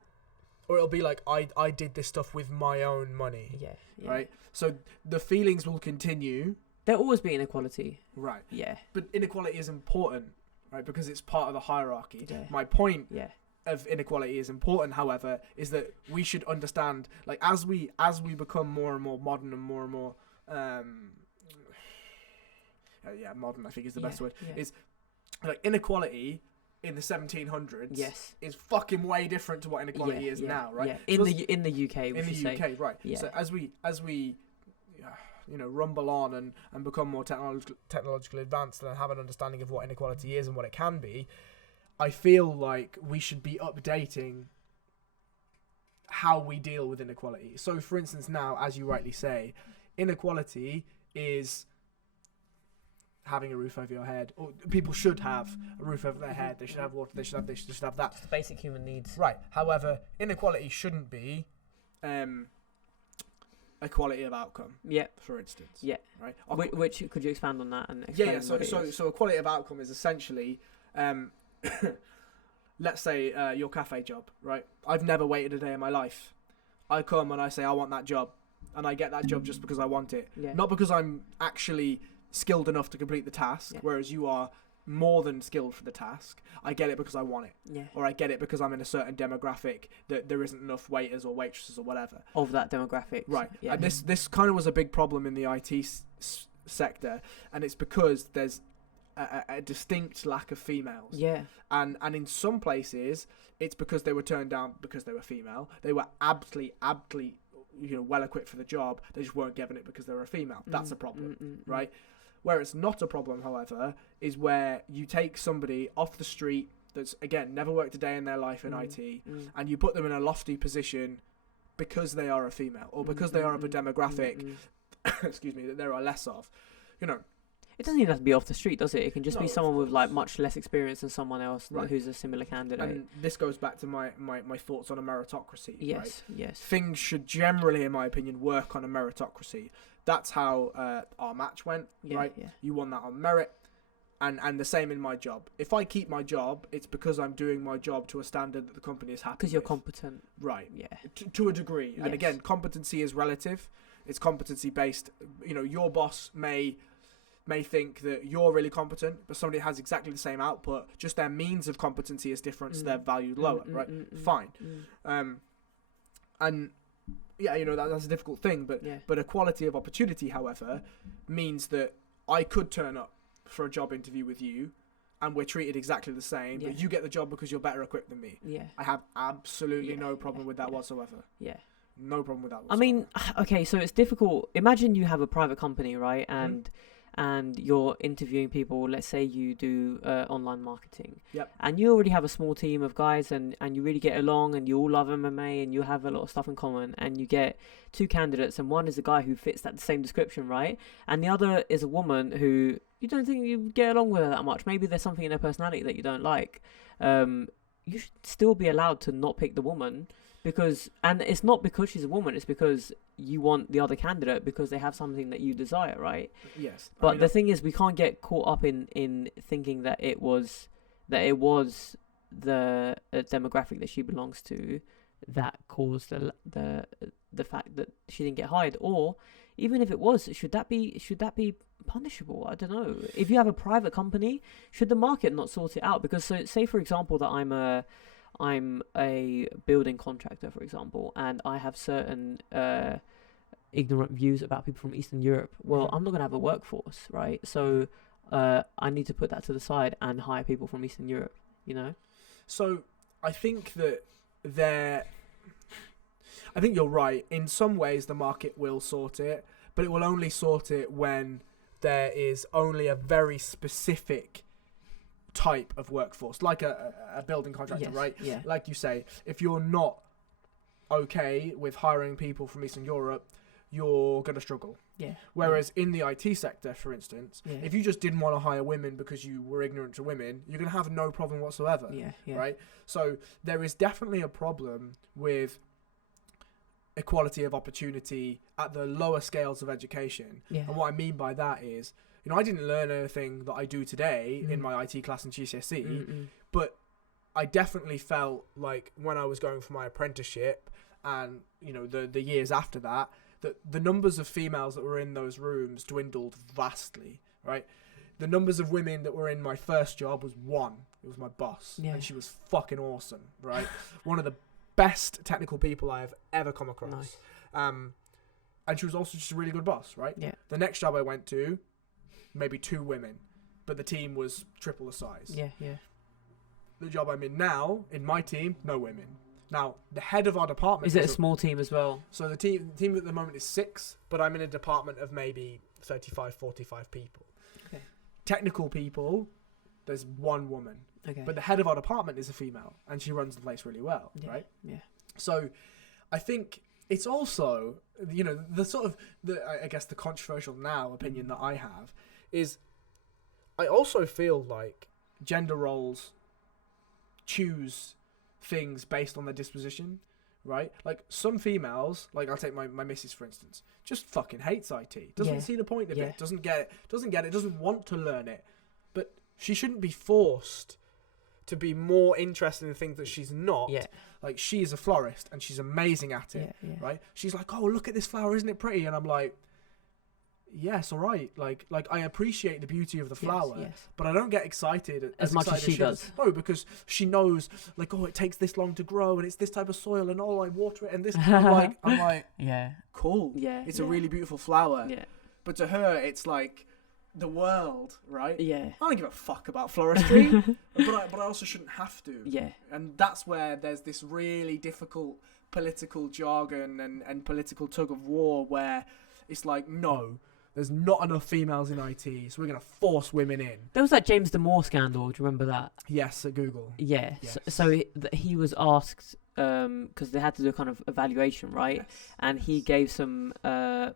Or it'll be like, I did this stuff with my own money. Yeah, yeah. Right? So the feelings will continue. There'll always be inequality. Right. Yeah. But inequality is important, right? Because it's part of the hierarchy. Yeah. My point of inequality is important, however, is that we should understand, like, as we become more and more modern and more modern, I think is the best word, is like inequality in the 1700s is fucking way different to what inequality is now, right? Yeah. In the UK, in the UK, right? Yeah. So as we rumble on and become more technologically advanced and have an understanding of what inequality is and what it can be, I feel like we should be updating how we deal with inequality. So, for instance, now, as you rightly say, inequality is having a roof over your head. Or people should have a roof over their head. They should have water. They should have this. They should have that. Just basic human needs. Right. However, inequality shouldn't be equality of outcome. Yeah. For instance. Yeah. Right. Which could you expand on that and explain? So equality of outcome is essentially, let's say your cafe job, right? I've never waited a day in my life. I come and I say I want that job, and I get that job just because I want it, not because I'm actually skilled enough to complete the task. Whereas you are more than skilled for the task. I get it because I want it, or I get it because I'm in a certain demographic that there isn't enough waiters or waitresses or whatever of that demographic. Right. Yeah. And this kind of was a big problem in the IT sector, and it's because there's a distinct lack of females. Yeah. And in some places, it's because they were turned down because they were female. They were aptly well equipped for the job. They just weren't given it because they were a female. That's a problem, right? Where it's not a problem, however, is where you take somebody off the street that's, again, never worked a day in their life in IT, and you put them in a lofty position because they are a female, or because they are of a demographic, excuse me, that there are less of. You know, it doesn't even have to be off the street, does it? It can just be someone with like much less experience than someone else who's a similar candidate. And this goes back to my thoughts on a meritocracy. Yes, right? yes. Things should generally, in my opinion, work on a meritocracy. That's how our match went, right? Yeah. You won that on merit. And the same in my job. If I keep my job, it's because I'm doing my job to a standard that the company is happy with. Because you're competent. Right. Yeah. To a degree. Yes. And again, competency is relative. It's competency based. You know, your boss may think that you're really competent, but somebody has exactly the same output. Just their means of competency is different, so they're valued lower, right? Fine. And yeah, you know, that's a difficult thing, but equality of opportunity, however, means that I could turn up for a job interview with you and we're treated exactly the same, but you get the job because you're better equipped than me. Yeah. I have absolutely no problem with that whatsoever. Yeah. No problem with that whatsoever. I mean, okay, so it's difficult. Imagine you have a private company, right? And you're interviewing people. Let's say you do online marketing. Yep. And you already have a small team of guys and you really get along and you all love MMA and you have a lot of stuff in common, and you get two candidates, and one is a guy who fits that same description, right? And the other is a woman who you don't think you get along with her that much. Maybe there's something in her personality that you don't like. You should still be allowed to not pick the woman. And it's not because she's a woman, it's because you want the other candidate because they have something that you desire, right? Yes. But the thing is, we can't get caught up in thinking that it was the demographic that she belongs to that caused the fact that she didn't get hired. Or even if it was, should that be punishable? I don't know. If you have a private company, should the market not sort it out? Because say for example that I'm a building contractor, for example, and I have certain ignorant views about people from Eastern Europe. Well, I'm not going to have a workforce, right? So I need to put that to the side and hire people from Eastern Europe, you know? So I think that I think you're right. In some ways, the market will sort it, but it will only sort it when there is only a very specific type of workforce, like a building contractor, right? Yeah. Like you say, if you're not okay with hiring people from Eastern Europe, you're going to struggle. Yeah. Whereas in the IT sector, for instance, if you just didn't want to hire women because you were ignorant to women, you're going to have no problem whatsoever. Yeah. Right? So there is definitely a problem with equality of opportunity at the lower scales of education. Yeah. And what I mean by that is, I didn't learn anything that I do today in my IT class in GCSE, but I definitely felt like when I was going for my apprenticeship and, the years after that, that the numbers of females that were in those rooms dwindled vastly, right? The numbers of women that were in my first job was one. It was my boss. Yeah. And she was fucking awesome, right? One of the best technical people I have ever come across. Nice. And she was also just a really good boss, right? Yeah. The next job I went to, maybe 2 women, but the team was triple the size. Yeah. The job I'm in now, in my team, no women. Now, the head of our department... Is it a small team as well? So the team at the moment is 6, but I'm in a department of maybe 35, 45 people. Okay. Technical people, there's 1 woman. Okay. But the head of our department is a female, and she runs the place really well, right? Yeah. So I think it's also, the sort of, I guess the controversial now opinion that I have is I also feel like gender roles choose things based on their disposition, right? Like some females, like I'll take my missus for instance, just fucking hates IT. Doesn't see the point of it. Doesn't get it. Doesn't want to learn it. But she shouldn't be forced to be more interested in things that she's not. Yeah. Like she is a florist and she's amazing at it, right? She's like, oh, look at this flower, isn't it pretty? And I'm like, yes, all right. Like I appreciate the beauty of the flower, but I don't get excited as much as she does. No, because she knows, like, oh, it takes this long to grow, and it's this type of soil, and oh, I water it, and this. I'm like, yeah, cool. Yeah, it's a really beautiful flower. Yeah, but to her, it's like the world, right? Yeah. I don't give a fuck about floristry, but I also shouldn't have to. Yeah. And that's where there's this really difficult political jargon and political tug of war where it's like, no, there's not enough females in IT, so we're going to force women in. There was that James Damore scandal. Do you remember that? Yes, at Google. Yeah. Yes. So he was asked, because they had to do a kind of evaluation, right? Yes. And he gave some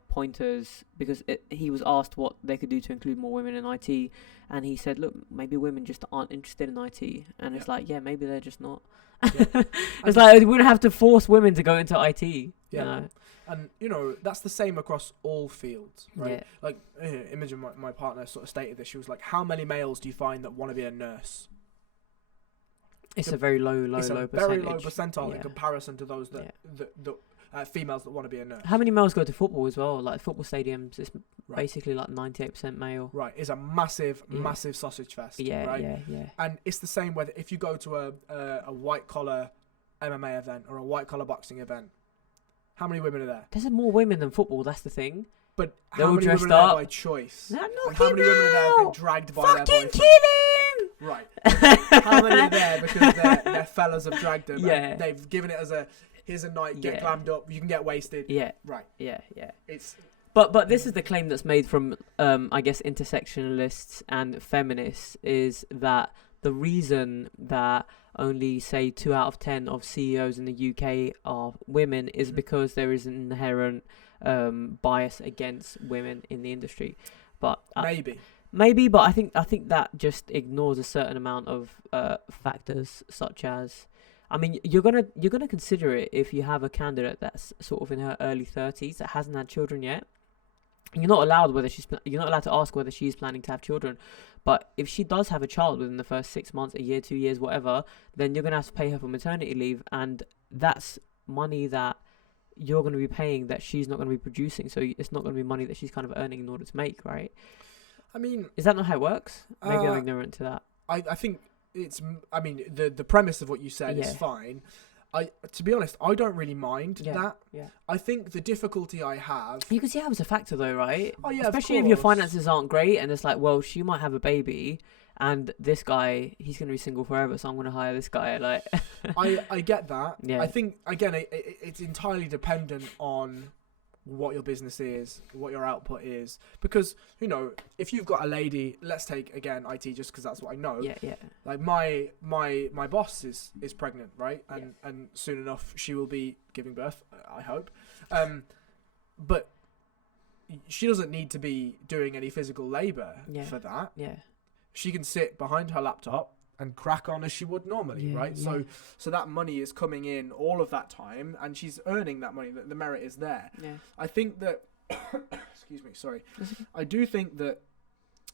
pointers because he was asked what they could do to include more women in IT. And he said, look, maybe women just aren't interested in IT. And it's like, yeah, maybe they're just not. Yeah. It's like, we wouldn't have to force women to go into IT. Yeah. You know? And, that's the same across all fields, right? Yeah. Like, Imogen, my partner, sort of stated this. She was like, how many males do you find that want to be a nurse? It's a very low percentage. Very low percentile in comparison to those that females that want to be a nurse. How many males go to football as well? Like, football stadiums, it's basically like 98% male. Right, it's a massive sausage fest. Yeah, right? yeah. And it's the same whether if you go to a white-collar MMA event or a white-collar boxing event, how many women are there? There's more women than football, that's the thing. But they're how many women are there by choice? How many women are there have been dragged by their boyfriend? Fucking kill him! Right. How many are there because their fellas have dragged them? Yeah. And they've given it as here's a night, get glammed up, you can get wasted. Yeah. Right. Yeah. It's... But this is the claim that's made from, I guess, intersectionalists and feminists, is that the reason that only, say, 2 out of 10 of CEOs in the UK are women is because there is an inherent bias against women in the industry. But maybe, but I think that just ignores a certain amount of factors, such as, I mean, you're gonna consider it if you have a candidate that's sort of in her early 30s that hasn't had children yet. You're not allowed to ask whether she's planning to have children. But if she does have a child within the first 6 months, a year, 2 years, whatever, then you're going to have to pay her for maternity leave. And that's money that you're going to be paying that she's not going to be producing. So it's not going to be money that she's kind of earning in order to make, right? I mean... Is that not how it works? Maybe I'm ignorant to that. I think it's... I mean, the premise of what you said is fine. To be honest, I don't really mind that. Yeah. I think the difficulty I have... You can see how it's a factor though, right? Oh, yeah, especially if your finances aren't great and it's like, well, she might have a baby and this guy, he's going to be single forever, so I'm going to hire this guy. Like, I get that. Yeah. I think, again, it's entirely dependent on what your business is, what your output is. Because, you know, if you've got a lady, let's take, again, IT, just because that's what I know. Yeah, yeah. Like, my boss is pregnant, right? And soon enough, she will be giving birth, I hope. But she doesn't need to be doing any physical labour for that. Yeah. She can sit behind her laptop and crack on as she would normally, right? Yeah. So that money is coming in all of that time, and she's earning that money. The merit is there. Yeah. I think that, excuse me, sorry. I do think that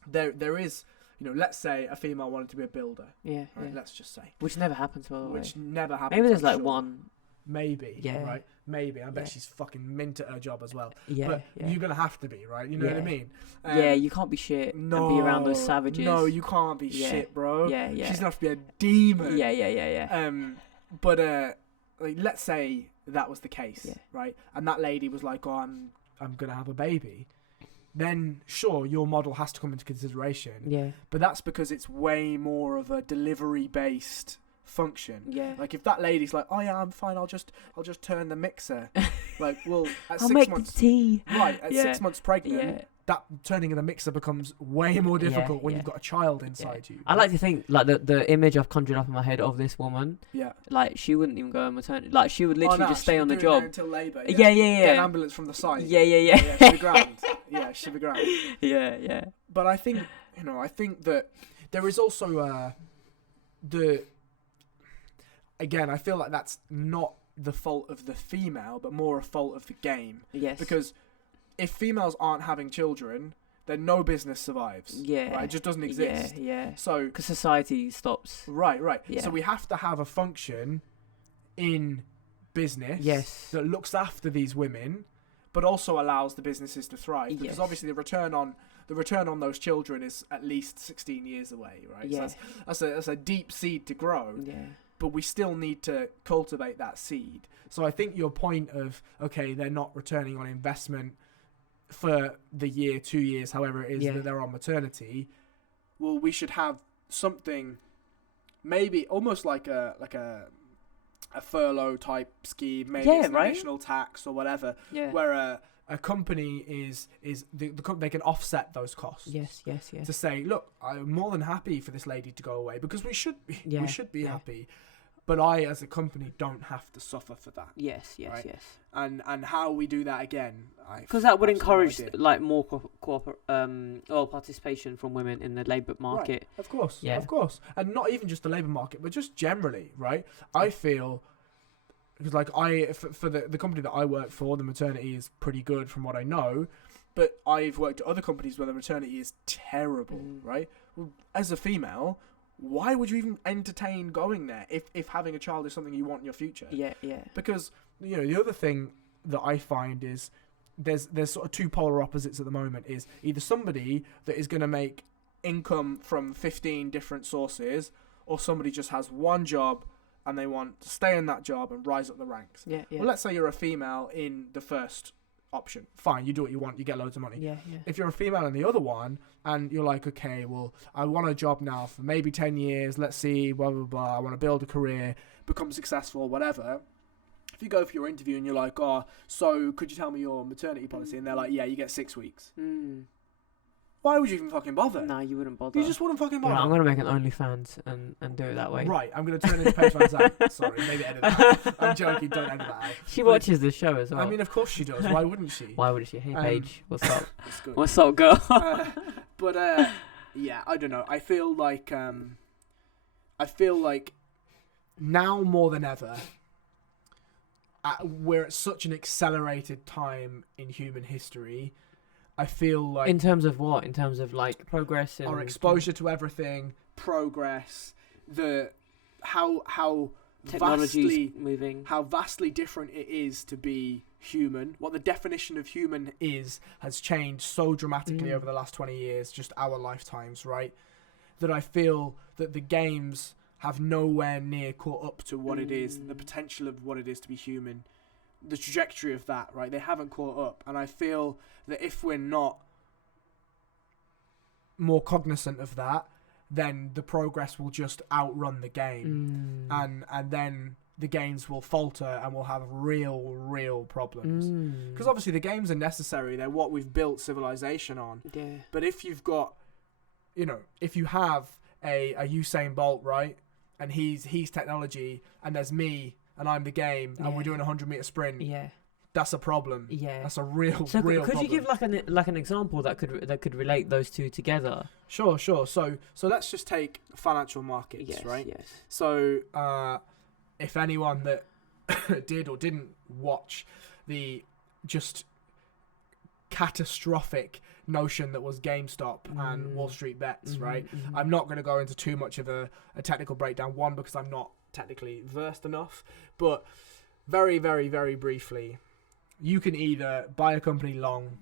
there is, you know, let's say a female wanted to be a builder. Yeah. Right, yeah. let's just say. Which never happens, by the way. Which never happens. Maybe there's like one. Maybe. Yeah. Right. Maybe. I bet she's fucking mint at her job as well. Yeah. But you're gonna have to be, right? You know what I mean? Yeah. You can't be shit and be around those savages. No, you can't be shit, bro. Yeah. Yeah. She's gonna have to be a demon. Yeah. But like, let's say that was the case, right? And that lady was like, "Oh, I'm gonna have a baby." Then sure, your model has to come into consideration. Yeah. But that's because it's way more of a delivery based function. Yeah. Like if that lady's like, "Oh yeah, I'm fine. I'll just turn the mixer." Like, well, at I'll 6 make months, the tea. right? At 6 months pregnant, that turning of the mixer becomes way more difficult when you've got a child inside you. Right? I like to think like the image I've conjured up in my head of this woman. Yeah. Like she wouldn't even go on maternity. Like she would literally just stay on the job until labour. Yeah. Get an ambulance from the site. Yeah. She'd be grand. Yeah, she'd be grand. Yeah. But I think that there is also again, I feel like that's not the fault of the female, but more a fault of the game. Yes. Because if females aren't having children, then no business survives. Yeah. Right? It just doesn't exist. Yeah. So because society stops. Right. Yeah. So we have to have a function in business that looks after these women, but also allows the businesses to thrive. Because obviously the return on those children is at least 16 years away, right? Yeah. So that's a deep seed to grow. Yeah. But we still need to cultivate that seed. So I think your point of, okay, they're not returning on investment for the year, 2 years, however it is that they're on maternity. Well, we should have something, maybe almost like a furlough type scheme, maybe it's an additional tax or whatever, where a company they can offset those costs. Yes. To say, look, I'm more than happy for this lady to go away because we should be happy. But I, as a company, don't have to suffer for that. Yes. And how we do that again, because that would encourage like more participation from women in the labour market. Right. Of course, and not even just the labour market, but just generally, right? I feel because like for the company that I work for, the maternity is pretty good from what I know, but I've worked at other companies where the maternity is terrible, right? Well, as a female, why would you even entertain going there if having a child is something you want in your future? Yeah. Because, you know, the other thing that I find is there's sort of two polar opposites at the moment is either somebody that is going to make income from 15 different sources, or somebody just has one job and they want to stay in that job and rise up the ranks. Yeah. Well, let's say you're a female in the first option. Fine, you do what you want, you get loads of money. Yeah. If you're a female in the other one and you're like, okay, well, I want a job now for maybe 10 years, let's see, blah, blah, blah, I want to build a career, become successful, whatever. If you go for your interview and you're like, oh, so could you tell me your maternity policy? And they're like, yeah, you get 6 weeks. Why would you even fucking bother? No, you wouldn't bother. You just wouldn't fucking bother. Yeah, I'm going to make an OnlyFans and do it that way. Right, I'm going to turn into Page Fans out. Sorry, maybe edit that out. I'm joking, don't edit that out. She watches the show as well. I mean, of course she does. Why wouldn't she? Hey, Paige, what's up? What's up, girl? Yeah, I don't know. I feel like now more than ever, we're at such an accelerated time in human history. I feel like... In terms of what? In terms of, like, progress? Our exposure to everything, progress, how technology's moving. How vastly different it is to be human. What the definition of human has changed so dramatically over the last 20 years, just our lifetimes, right? That I feel that the games have nowhere near caught up to what it is, the potential of what it is to be human. The trajectory of that, right? They haven't caught up. And I feel that if we're not more cognizant of that then the progress will just outrun the game, and then the games will falter and we'll have real problems. Because obviously the games are necessary; they're what we've built civilization on. Yeah. But if you've got, if you have a Usain Bolt, right, and he's technology, and there's me and I'm the game, and we're doing a 100-meter sprint. Yeah. That's a problem. Yeah, that's a real problem. Could you give like an example that could relate those two together? Sure. So let's just take financial markets, right? Yes. So if anyone that did or didn't watch the just catastrophic notion that was GameStop and Wall Street Bets, right? I'm not going to go into too much of a technical breakdown. One, because I'm not technically versed enough, but very, very, very briefly. You can either buy a company long,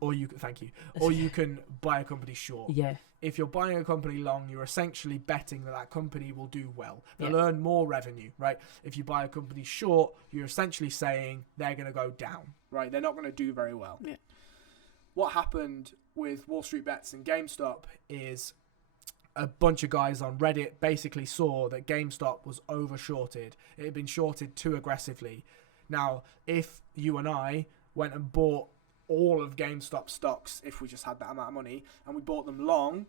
or you can buy a company short. Yeah. If you're buying a company long, you're essentially betting that company will do well. They'll earn more revenue, right? If you buy a company short, you're essentially saying they're going to go down, right? They're not going to do very well. Yeah. What happened with Wall Street Bets and GameStop is a bunch of guys on Reddit basically saw that GameStop was over-shorted. It had been shorted too aggressively. Now, if you and I went and bought all of GameStop stocks, if we just had that amount of money, and we bought them long,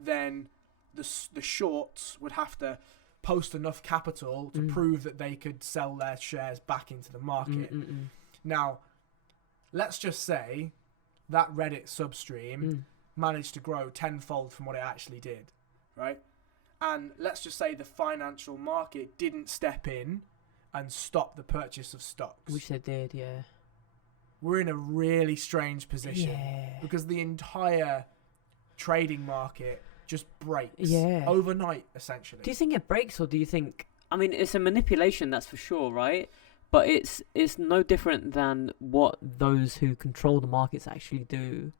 then the shorts would have to post enough capital to prove that they could sell their shares back into the market. Now, let's just say that Reddit substream managed to grow tenfold from what it actually did, right? And let's just say the financial market didn't step in and stop the purchase of stocks. Which they did, yeah. We're in a really strange position because the entire trading market just breaks overnight, essentially. Do you think it breaks, or do you think... I mean, it's a manipulation, that's for sure, right? But it's no different than what those who control the markets actually do.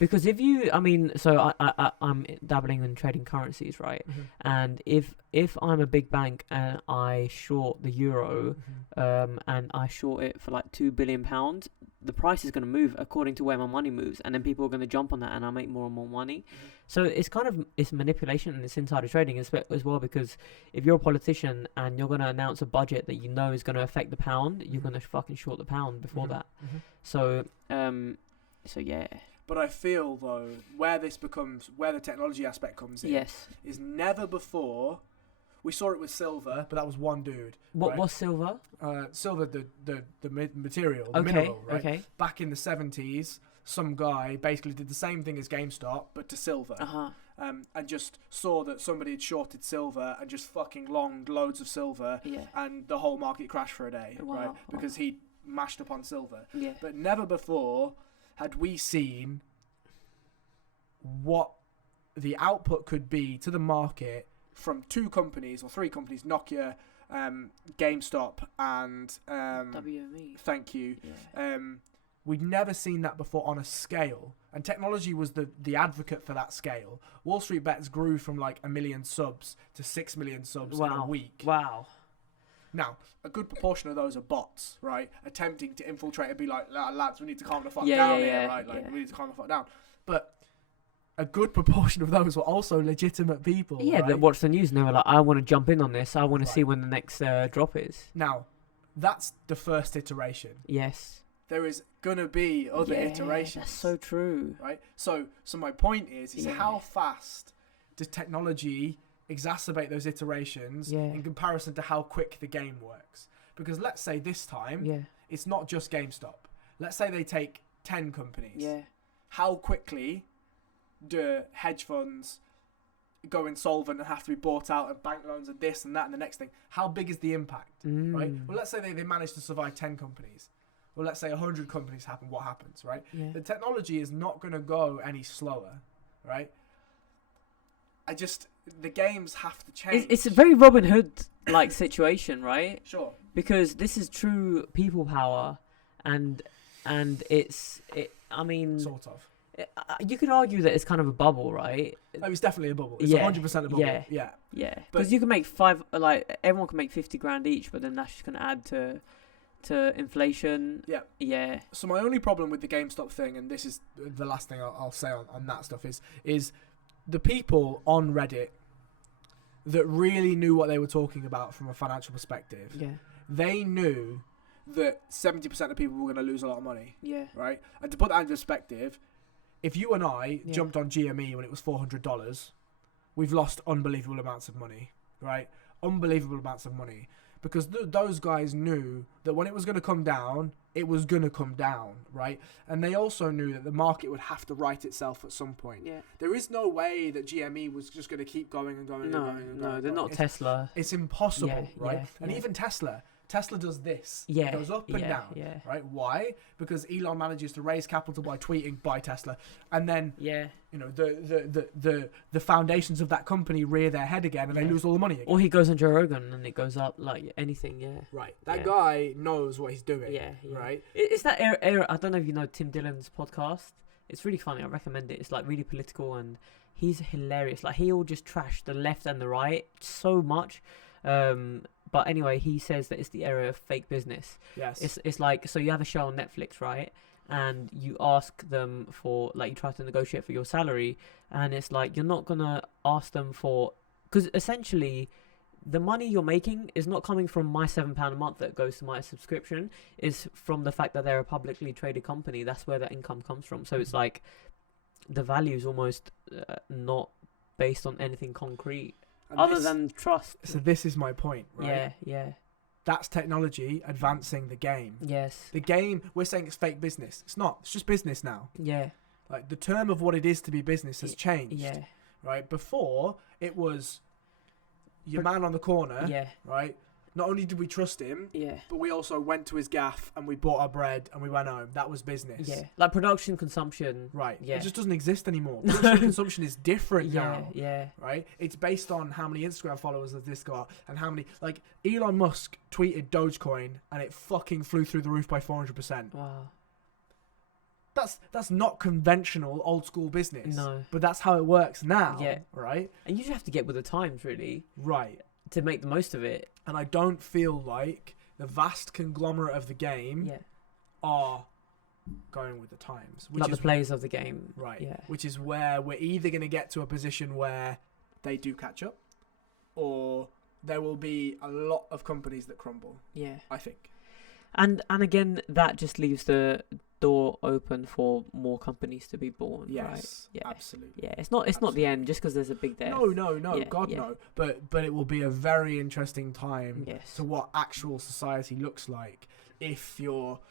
Because if you, I'm dabbling in trading currencies, right? And if I'm a big bank and I short the euro, and I short it for like £2 billion, the price is going to move according to where my money moves, and then people are going to jump on that, and I make more and more money. So it's manipulation, and it's insider trading as well. Because if you're a politician and you're going to announce a budget that you know is going to affect the pound, you're going to fucking short the pound before that. So yeah. But I feel, though, where the technology aspect comes in, is never before. We saw it with silver, but that was one dude. What was silver? Silver, the material, the mineral, right? Okay. Back in the 70s, some guy basically did the same thing as GameStop, but to silver. And just saw that somebody had shorted silver and just fucking longed loads of silver, and the whole market crashed for a day, right? Because he mashed up on silver. Yeah. But never before had we seen what the output could be to the market from two companies or three companies, Nokia, GameStop, and WME. Thank you. Yeah. We'd never seen that before on a scale, and technology was the advocate for that scale. Wall Street Bets grew from like 1 million subs to 6 million subs in a week. Wow. Now, a good proportion of those are bots, right? Attempting to infiltrate and be like, lads, we need to calm the fuck down here, right? Like, we need to calm the fuck down. But a good proportion of those were also legitimate people. Yeah, right? that watched the news and they were like, I want to jump in on this. I want to see when the next drop is. Now, that's the first iteration. Yes. There is going to be other iterations. That's so true. Right? So my point is how fast does technology exacerbate those iterations in comparison to how quick the game works? Because let's say this time, it's not just GameStop. Let's say they take 10 companies. Yeah. How quickly do hedge funds go insolvent and have to be bought out, and bank loans and this and that and the next thing? How big is the impact, right? Well, let's say they manage to survive 10 companies. Well, let's say 100 companies happen. What happens, right? Yeah. The technology is not going to go any slower, right? The games have to change. It's a very Robin Hood-like situation, right? Sure. Because this is true people power, and I mean... Sort of. You could argue that it's kind of a bubble, right? Oh, it's definitely a bubble. It's 100% a bubble. Yeah. Because you can make everyone can make 50 grand each, but then that's just going to add to inflation. Yeah. Yeah. So my only problem with the GameStop thing, and this is the last thing I'll say on that stuff, is the people on Reddit that really knew what they were talking about from a financial perspective, they knew that 70% of people were going to lose a lot of money. Yeah. Right? And to put that in perspective, if you and I jumped on GME when it was $400, we've lost unbelievable amounts of money, right? Unbelievable amounts of money. Because those guys knew that when it was going to come down, it was going to come down, right? And they also knew that the market would have to right itself at some point. Yeah. There is no way that GME was just going to keep going and going and going and going. No, they're not Tesla. It's impossible, right? And even Tesla does this. Yeah. It goes up and down, right? Why? Because Elon manages to raise capital by tweeting, buy Tesla. And then, you know, the foundations of that company rear their head again and they lose all the money again. Or he goes on Joe Rogan and it goes up like anything, Right. That guy knows what he's doing, right? It's that era, I don't know if you know Tim Dillon's podcast. It's really funny. I recommend it. It's like really political and he's hilarious. Like he'll just trash the left and the right so much. But anyway, he says that it's the era of fake business. Yes. It's like, so you have a show on Netflix, right? And you ask them for, like, you try to negotiate for your salary. And it's like, you're not going to ask them for, because essentially the money you're making is not coming from my £7 a month that goes to my subscription. It's from the fact that they're a publicly traded company. That's where the income comes from. So it's like the value is almost not based on anything concrete. And other than trust. So this is my point, right? Yeah. That's technology advancing the game. Yes. The game, we're saying it's fake business. It's not. It's just business now. Yeah. Like, the term of what it is to be business has changed. Yeah. Right? Before, it was your man on the corner. Yeah. Right? Not only did we trust him, but we also went to his gaff and we bought our bread and we went home. That was business. Yeah. Like production consumption. Right. Yeah. It just doesn't exist anymore. Production consumption is different now. Yeah. Right? It's based on how many Instagram followers has this got and how many... Like, Elon Musk tweeted Dogecoin and it fucking flew through the roof by 400%. Wow. That's not conventional old school business. No. But that's how it works now. Yeah. Right? And you just have to get with the times, really. Right. To make the most of it. And I don't feel like the vast conglomerate of the game are going with the times. Which like is the players of the game. Right. Yeah. Which is where we're either going to get to a position where they do catch up or there will be a lot of companies that crumble. Yeah. I think. And again, that just leaves the door open for more companies to be born. Yes, right? Yeah, absolutely. Yeah, it's not the end just because there's a big death. No, God no. But it will be a very interesting time to what actual society looks like if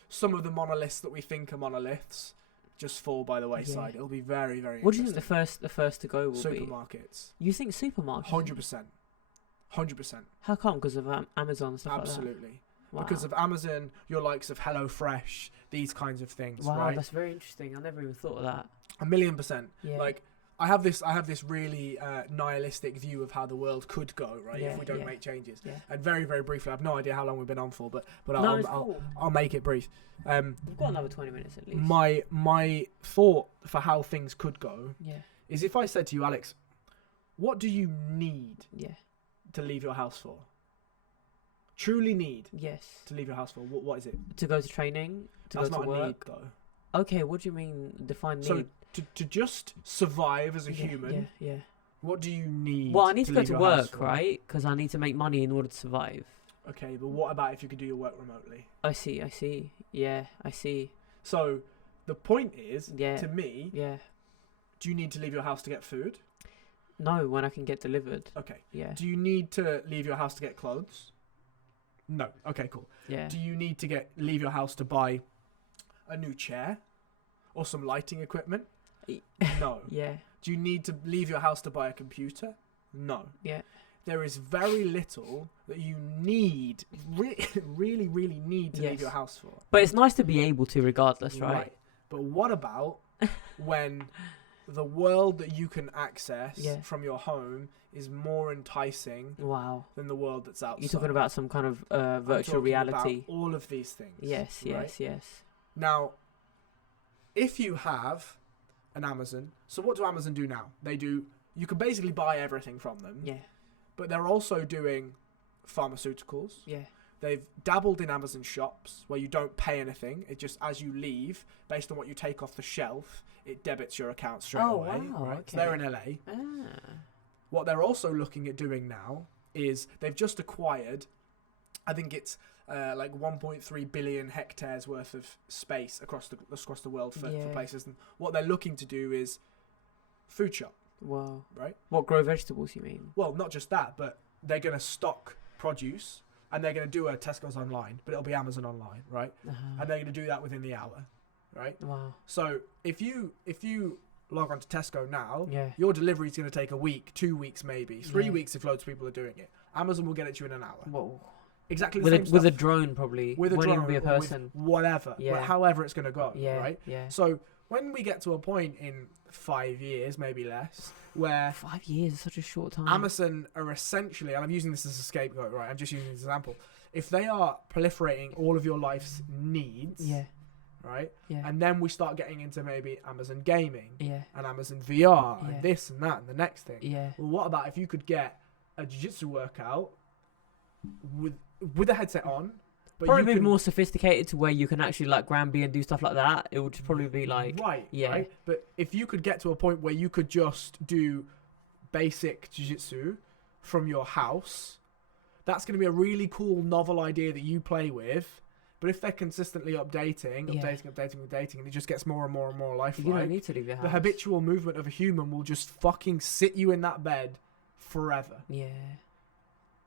some of the monoliths that we think are monoliths just fall by the wayside. It'll be very, very. What do you think the first to go will be? Supermarkets. You think supermarkets? 100%. How come? Because of Amazon and stuff like that. Absolutely. Wow. Because of Amazon, your likes of HelloFresh, these kinds of things. Wow, right? That's very interesting. I never even thought of that. 1,000,000%. Yeah. Like, I have this really nihilistic view of how the world could go, right? If we don't make changes. Yeah. And very, very briefly, I have no idea how long we've been on for, but I'll make it brief. We've got another 20 minutes at least. My thought for how things could go is if I said to you, Alex, what do you need to leave your house for? Truly need to leave your house for? What is it? To go to training? That's go to not work? A need, though. Okay, what do you mean define need? So to just survive as a human, what do you need? Well, I need to go to work, right? Because I need to make money in order to survive. Okay, but what about if you could do your work remotely? I see. Yeah, I see. So the point is, to me, do you need to leave your house to get food? No, when I can get delivered. Okay. Yeah. Do you need to leave your house to get clothes? No. Okay, cool. Yeah. Do you need to leave your house to buy a new chair or some lighting equipment? No. Yeah. Do you need to leave your house to buy a computer? No. Yeah. There is very little that you need, really, really need to leave your house for. But it's nice to be able to regardless, right? But what about when the world that you can access from your home is more enticing than the world that's outside? You're talking about some kind of virtual reality. About all of these things. Yes. Now, if you have an Amazon, so what do Amazon do now? You can basically buy everything from them. Yeah. But they're also doing pharmaceuticals. Yeah. They've dabbled in Amazon shops where you don't pay anything. It just, as you leave, based on what you take off the shelf, it debits your account straight away. Wow, right? okay. So they're in LA. What they're also looking at doing now is they've just acquired, I think it's like 1.3 billion hectares worth of space across the world for places. And what they're looking to do is food shop. Wow. Right? What, grow vegetables, you mean? Well, not just that, but they're going to stock produce. And they're going to do a Tesco's online, but it'll be Amazon online, right? And they're going to do that within the hour, right? Wow. So if you log on to Tesco now, Yeah. your delivery is going to take a week, 2 weeks maybe, 3 weeks if loads of people are doing it. Amazon will get it to you in an hour. Whoa. Exactly the With same a, stuff. with a drone, probably. With a Won't drone, even be a or with person. whatever, Yeah. however it's going to go, Yeah. right? Yeah. So when we get to a point in 5 years, maybe less, where 5 years is such a short time. Amazon are essentially, and I'm using this as a scapegoat, right? I'm just using this example. If they are proliferating all of your life's needs, Yeah. right? Yeah. And then we start getting into maybe Amazon gaming Yeah. and Amazon VR Yeah. and this and that and the next thing. Yeah. Well, what about if you could get a jiu-jitsu workout with a headset on? But Probably you be can, more sophisticated to where you can actually like Granby and do stuff like that. It would probably be like right, yeah. right. But if you could get to a point where you could just do basic jiu-jitsu from your house, that's going to be a really cool novel idea that you play with. But if they're consistently updating, and it just gets more and more and more lifelike, You don't need to leave your house. the habitual movement of a human will just fucking sit you in that bed forever. Yeah.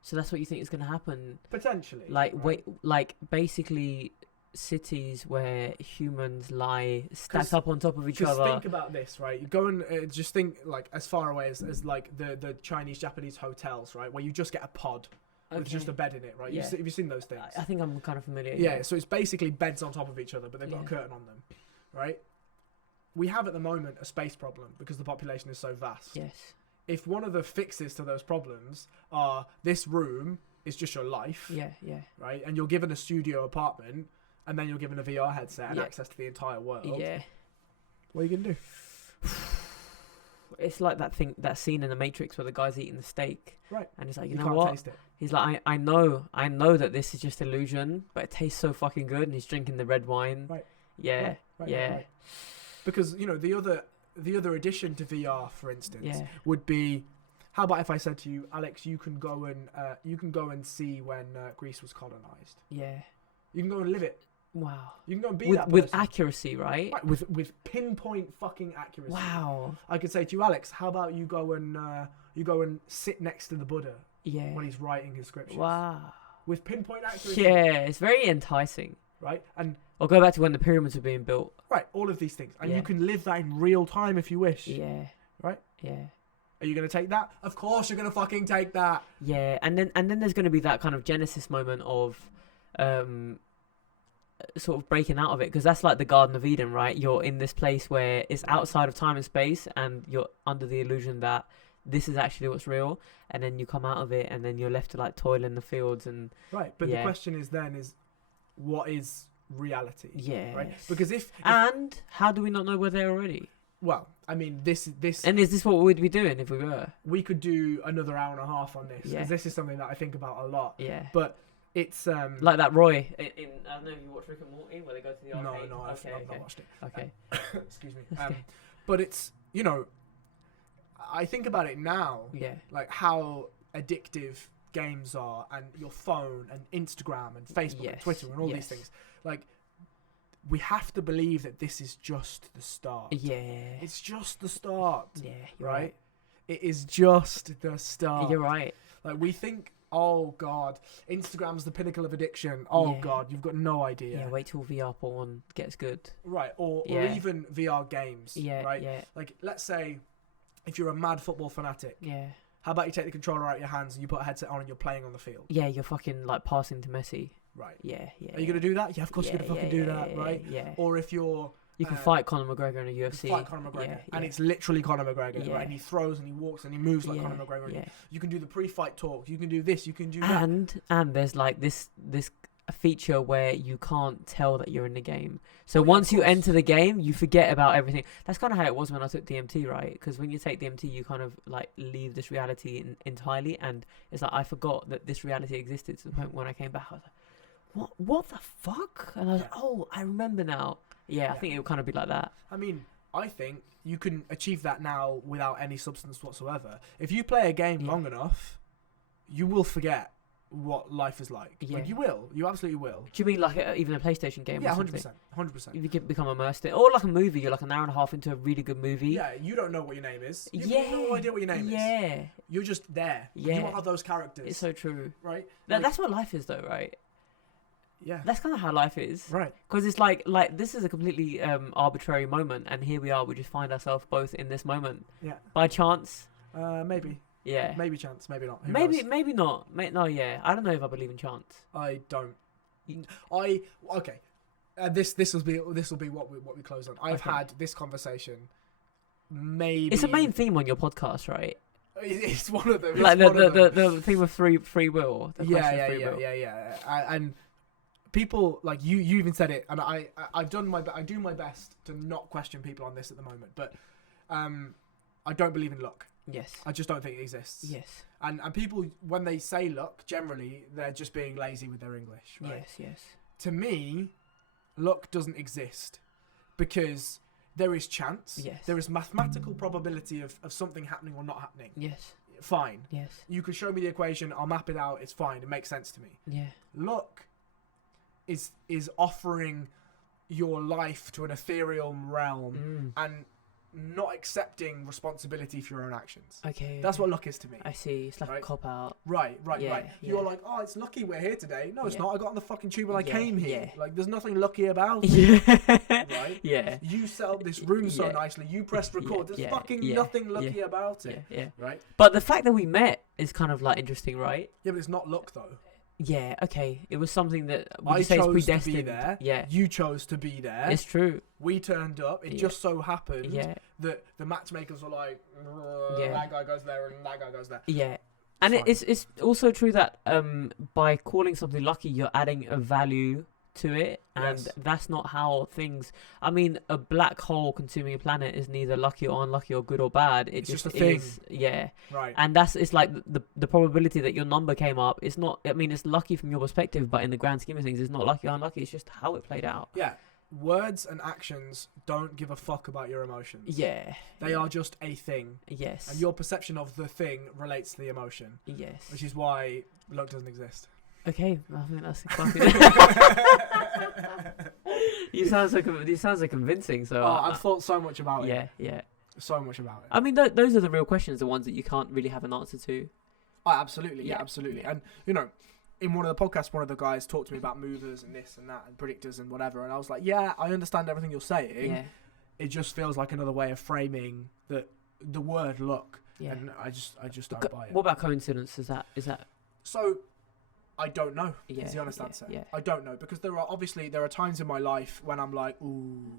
So that's what you think is going to happen? Potentially. Like right? like basically cities where humans lie stacked up on top of each Just other. think about this, right? You go and just think like as far away as like the Chinese, Japanese hotels, right? Where you just get a pod with just a bed in it, right? Yeah. Have you seen those things? I think I'm kind of familiar. Yeah, so it's basically beds on top of each other, but they've got a curtain on them, right? We have at the moment a space problem because the population is so vast. Yes. If one of the fixes to those problems are this room is just your life, Yeah. Yeah. right? And you're given a studio apartment, and then you're given a VR headset and Yeah. access to the entire world. Yeah. What are you gonna do? It's like that scene in The Matrix where the guy's eating the steak. Right. And he's like, you You know can't what? taste it. He's like, I know that this is just illusion, but it tastes so fucking good. And he's drinking the red wine. Right. Yeah. Yeah. Right. Because you know the other addition to VR, for instance, Yeah. would be, how about if I said to you, Alex, you can go and see when Greece was colonized. Yeah. You can go and live it. Wow. You can go and be With that with person. accuracy, right? Right, with pinpoint fucking accuracy. Wow. I could say to you, Alex, how about you go and sit next to the Buddha Yeah. when he's writing his scriptures. Wow. With pinpoint accuracy. Yeah, it's very enticing. Right? And I'll go back to when the pyramids were being built. right, all of these things. And Yeah. you can live that in real time if you wish. Yeah. Right? Yeah. Are you gonna take that? Of course you're gonna fucking take that. Yeah, and then there's going to be that kind of genesis moment of sort of breaking out of it, because that's like the Garden of Eden, right? You're in this place where it's outside of time and space, and you're under the illusion that this is actually what's real, and then you come out of it, and then you're left to like toil in the fields and Right, but Yeah. the question is what is reality? yeah. Right? Because if And how do we not know we're there already? well, I mean, this And is this what we'd be doing if we were? we could do another hour and a half on this because Yeah. this is something that I think about a lot. Yeah. But it's Like that Roy in I don't know if you watch Rick and Morty where they go to the no, arcade. I've not watched it. Okay. Excuse me. Okay. But it's I think about it now, Yeah. like how addictive games are, and your phone and Instagram and Facebook and Yes, Twitter and all these yes. things. Like, we have to believe that this is just the start. Yeah. It's just the start, Yeah. You're right? right. It is just the start. You're right. Like, we think, oh God, Instagram's the pinnacle of addiction. Oh Yeah. God, you've got no idea. Yeah. Wait till VR porn gets good. Right, or Yeah. even VR games. Yeah. Right. Yeah. Like, let's say, if you're a mad football fanatic, Yeah. how about you take the controller out of your hands and you put a headset on and you're playing on the field? Yeah. You're fucking like passing to Messi. Right. Yeah. Yeah. Are you gonna do that? Yeah, of course you're gonna fucking do that, right? Yeah. Or if you're You can fight Conor McGregor in a UFC. fight Conor McGregor, Yeah, and yeah. it's literally Conor McGregor, Yeah. right? And he throws and he walks and he moves like Yeah, Conor McGregor. yeah. You can do the pre-fight talk. You can do this. You can do that. And there's like this feature where you can't tell that you're in the game. So Oh, yeah, once of you course. enter the game, you forget about everything. That's kind of how it was when I took DMT, right? Because when you take DMT, you kind of like leave this reality entirely, and it's like I forgot that this reality existed to the point when I came back. I was like, what the fuck? And I was like, oh, I remember now. Yeah, I think it would kind of be like that. I mean, I think you can achieve that now without any substance whatsoever. If you play a game long enough, you will forget what life is like. Yeah. Like, you will. You absolutely will. Do you mean like even a PlayStation game? Yeah, or something? 100%. If you can become immersed in, or like a movie, you're like an hour and a half into a really good movie. Yeah, you don't know what your name is. You have no idea what your name is. Yeah. You're just there. Yeah. You are those characters. It's so true. Right? That's what life is, though, right? Yeah. That's kind of how life is. Right. Because it's like this is a completely arbitrary moment, and here we are. We just find ourselves both in this moment. Yeah. By chance. Maybe. Yeah. Maybe chance. Maybe not. Who maybe knows? maybe not. No. Yeah. I don't know if I believe in chance. I don't. Okay. This will be what we close on. I've had this conversation. Maybe it's a main theme on your podcast, right? It's one of them. Like the theme of free will. Yeah. And people like you even said it, and I do my best to not question people on this at the moment, but I don't believe in luck. Yes. I just don't think it exists. Yes. And people, when they say luck, generally they're just being lazy with their English, right? Yes. To me, luck doesn't exist because there is chance. Yes. There is mathematical probability of something happening or not happening. Yes. Fine. Yes. You can show me the equation, I'll map it out, it's fine, it makes sense to me. Yeah. Luck is offering your life to an ethereal realm and not accepting responsibility for your own actions. Okay. That's what luck is to me. I see. It's like a cop out. Right. Yeah. You're like, oh, it's lucky we're here today. No, it's not. I got on the fucking tube and I came here. Yeah. Like, there's nothing lucky about it. Yeah. Right? Yeah. You set up this room so nicely. You pressed record. There's fucking nothing lucky about it. Yeah. Right? But the fact that we met is kind of like interesting, right? Yeah, but it's not luck though. Yeah, okay. It was something that I say chose it's predestined. to be there. Yeah. You chose to be there. It's true. We turned up. It just so happened that the matchmakers were like, that guy goes there and that guy goes there. Yeah. And it's also true that by calling something lucky, you're adding a value to it, and that's not how things. I mean, a black hole consuming a planet is neither lucky or unlucky or good or bad. It's just a thing. Is. Yeah. Right. And it's like the probability that your number came up. It's not. I mean, it's lucky from your perspective, but in the grand scheme of things, it's not lucky or unlucky. It's just how it played out. Yeah. Words and actions don't give a fuck about your emotions. Yeah. They are just a thing. Yes. And your perception of the thing relates to the emotion. Yes. Which is why luck doesn't exist. Okay, I think that's fucking. You sound so convincing. So I've thought so much about it. Yeah. So much about it. I mean, those are the real questions, the ones that you can't really have an answer to. Oh, absolutely, yeah, absolutely. And you know, in one of the podcasts, one of the guys talked to me about movers and this and that and predictors and whatever, and I was like, yeah, I understand everything you're saying. Yeah. It just feels like another way of framing the word luck. Yeah. And I just don't buy it. What about coincidence? Is that? So, I don't know. Yeah, is the honest answer. Yeah. I don't know because there are times in my life when I'm like, ooh.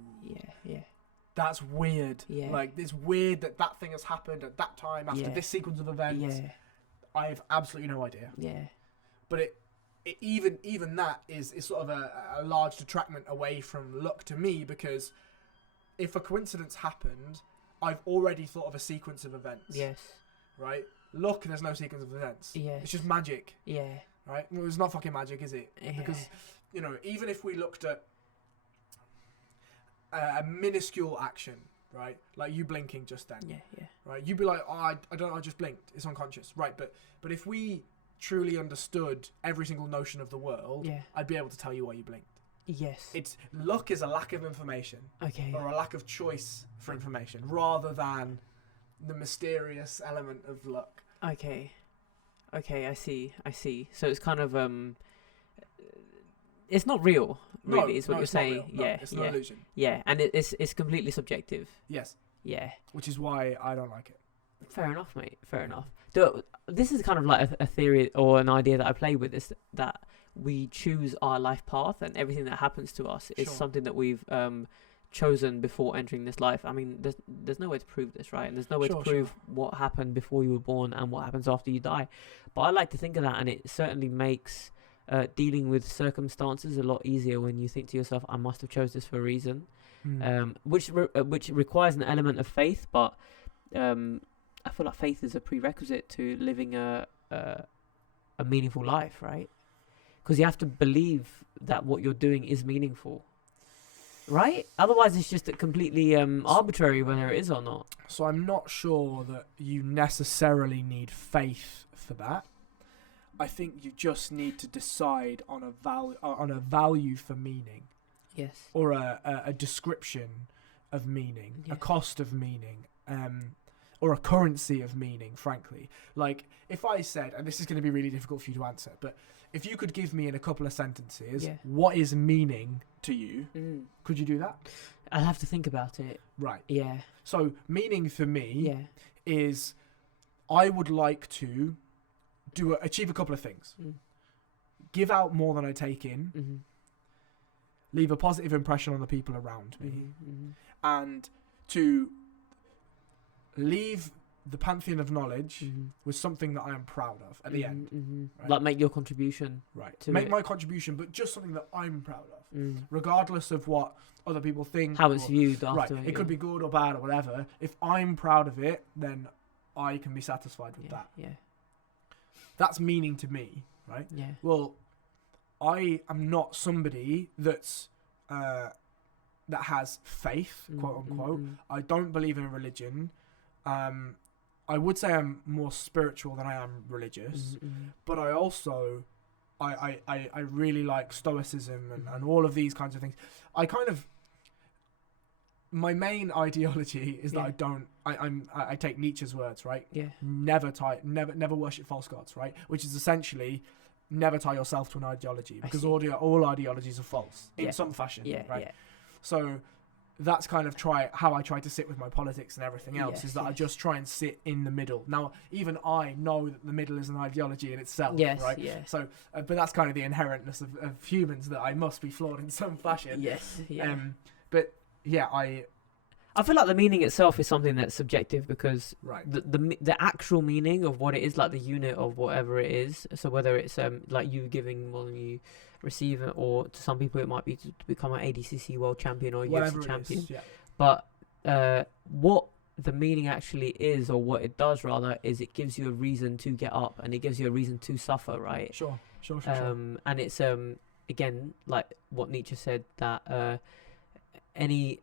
Yeah. That's weird. Yeah. Like, it's weird that thing has happened at that time after this sequence of events. Yeah. I have absolutely no idea. Yeah. But it even that is sort of a large detractment away from luck to me, because if a coincidence happened, I've already thought of a sequence of events. Yes. Right? Luck, there's no sequence of events. Yes. It's just magic. Yeah. Right? Well, it's not fucking magic, is it? Yeah. Because, you know, even if we looked at a minuscule action, right? Like you blinking just then. Yeah. Right? You'd be like, oh, I don't know, I just blinked. It's unconscious. Right, but if we truly understood every single notion of the world, I'd be able to tell you why you blinked. Yes. It's luck is a lack of information. Okay. Or a lack of choice for information, rather than the mysterious element of luck. Okay, I see. So it's kind of it's not real, really, is what you're saying. Yeah, it's an illusion. Yeah, and it's completely subjective. Yes. Yeah. Which is why I don't like it. Fair enough, mate. Fair enough. This is kind of like a theory or an idea that I play with, is that we choose our life path, and everything that happens to us is something that we've chosen before entering this life. I mean, there's no way to prove this, right? And there's no way to prove what happened before you were born and what happens after you die. But I like to think of that, and it certainly makes dealing with circumstances a lot easier when you think to yourself, I must have chose this for a reason. Which requires an element of faith, but I feel like faith is a prerequisite to living a meaningful life, right? because you have to believe that what you're doing is meaningful, right? Otherwise, it's just completely arbitrary whether it is or not. So I'm not sure that you necessarily need faith for that. I think you just need to decide on a value for meaning. Yes. Or a description of meaning, a cost of meaning, or a currency of meaning, frankly. Like, if I said, and this is going to be really difficult for you to answer, but if you could give me in a couple of sentences, what is meaning to you, could you do that? I'll have to think about it. Right. Yeah. So, meaning for me is I would like to achieve a couple of things. Give out more than I take in. Leave a positive impression on the people around me. And to leave the pantheon of knowledge with something that I am proud of at the end. Right? Like make your contribution. Right. Make my contribution, but just something that I'm proud of. Regardless of what other people think. How it's viewed after. Right. It could be good or bad or whatever. If I'm proud of it, then I can be satisfied with that. Yeah. That's meaning to me, right? Yeah. Well, I am not somebody that's that has faith, quote unquote. I don't believe in a religion. I would say I'm more spiritual than I am religious, but I also I really like stoicism and all of these kinds of things. My main ideology is that I take Nietzsche's words, right? Yeah. Never worship false gods, right? Which is essentially never tie yourself to an ideology, because all ideologies are false in some fashion, right? Yeah. So that's kind of how I try to sit with my politics and everything else, is that I just try and sit in the middle. Now, even I know that the middle is an ideology in itself, right? Yeah. So, but that's kind of the inherentness of humans, that I must be flawed in some fashion. Yes. Yeah. But yeah, I feel like the meaning itself is something that's subjective, because the actual meaning of what it is, like the unit of whatever it is. So whether it's like you giving more than you receive, or to some people it might be to become an ADCC world champion or UFC champion. But what the meaning actually is, or what it does rather, is it gives you a reason to get up, and it gives you a reason to suffer, right? Sure. And it's again, like what Nietzsche said, that he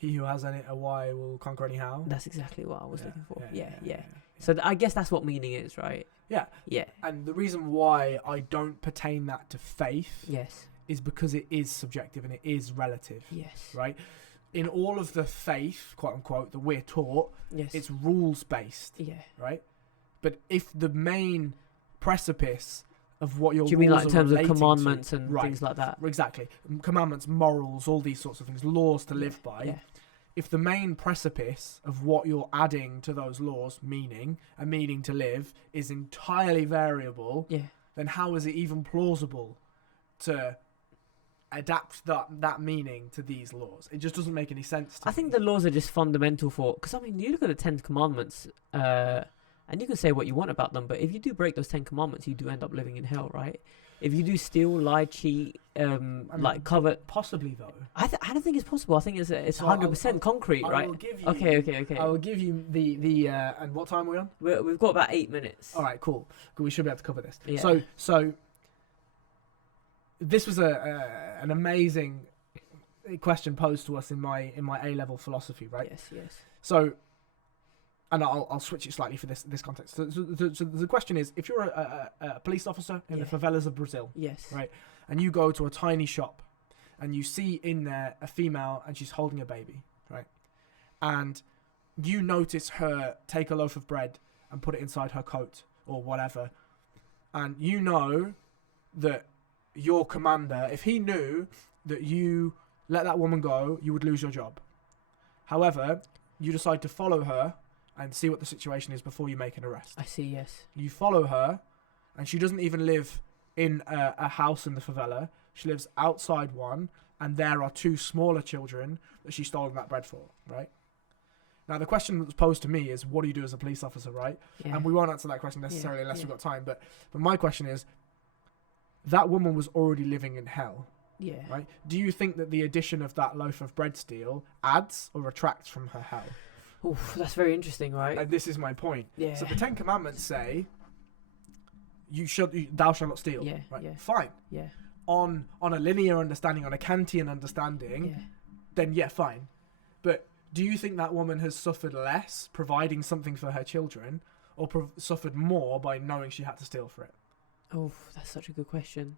who has a why will conquer any how. That's exactly what I was looking for. Yeah. So I guess that's what meaning is, right? Yeah. And the reason why I don't pertain that to faith is because it is subjective and it is relative. Yes. Right? In all of the faith, quote unquote, that we're taught, it's rules based. Yeah. Right? But if the main precipice of what your rules do you mean like in terms of commandments and things like that? Exactly. Commandments, morals, all these sorts of things, laws to live by. Yeah. If the main precipice of what you're adding to those laws, meaning to live, is entirely variable, then how is it even plausible to adapt that meaning to these laws? It just doesn't make any sense to me. I think the laws are just fundamental because I mean, you look at the 10 Commandments, and you can say what you want about them, but if you do break those 10 Commandments, you do end up living in hell, right? If you do steal, lie, cheat, covet... Possibly, though. I don't think it's possible. I think it's 100% concrete, right? I will give you... Okay. I will give you the and what time are we on? We've got about 8 minutes. All right, cool. We should be able to cover this. Yeah. So this was an amazing question posed to us in my A-level philosophy, right? Yes. So... And I'll switch it slightly for this context. So the question is, if you're a police officer in the favelas of Brazil, right, and you go to a tiny shop, and you see in there a female, and she's holding a baby, right, and you notice her take a loaf of bread and put it inside her coat or whatever, and you know that your commander, if he knew that you let that woman go, you would lose your job. However, you decide to follow her and see what the situation is before you make an arrest. I see, yes. You follow her, and she doesn't even live in a house in the favela. She lives outside one, and there are 2 smaller children that she's stolen that bread for, right? Now, the question that's posed to me is, what do you do as a police officer, right? Yeah. And we won't answer that question necessarily unless we've got time, but my question is, that woman was already living in hell. Yeah. Right? Do you think that the addition of that loaf of bread steal adds or retracts from her hell? Oof, that's very interesting, right? And this is my point. Yeah. So the 10 Commandments say, thou shalt not steal. Yeah, right? yeah. Fine. Yeah. On a linear understanding, on a Kantian understanding, then fine. But do you think that woman has suffered less providing something for her children, or suffered more by knowing she had to steal for it? Oh, that's such a good question.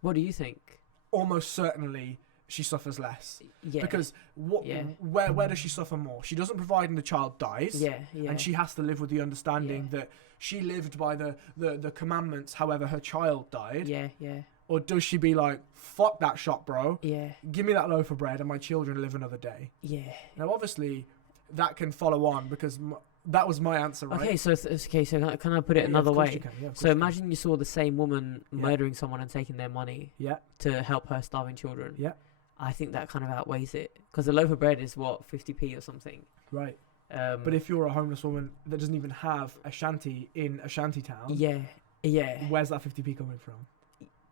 What do you think? Almost certainly she suffers less. Yeah. Because where does she suffer more? She doesn't provide and the child dies. Yeah, yeah. And she has to live with the understanding that she lived by the commandments, however her child died. Yeah, yeah. Or does she be like, fuck that shop, bro. Yeah. Give me that loaf of bread and my children live another day. Yeah. Now, obviously, that can follow on because that was my answer, right? Okay, so can I put it another way? So imagine you saw the same woman Yeah. murdering someone and taking their money Yeah. to help her starving children. Yeah. I think that kind of outweighs it. Because the loaf of bread is, what, 50p or something? Right. But if you're a homeless woman that doesn't even have a shanty in a shanty town, yeah, yeah, where's that 50p coming from?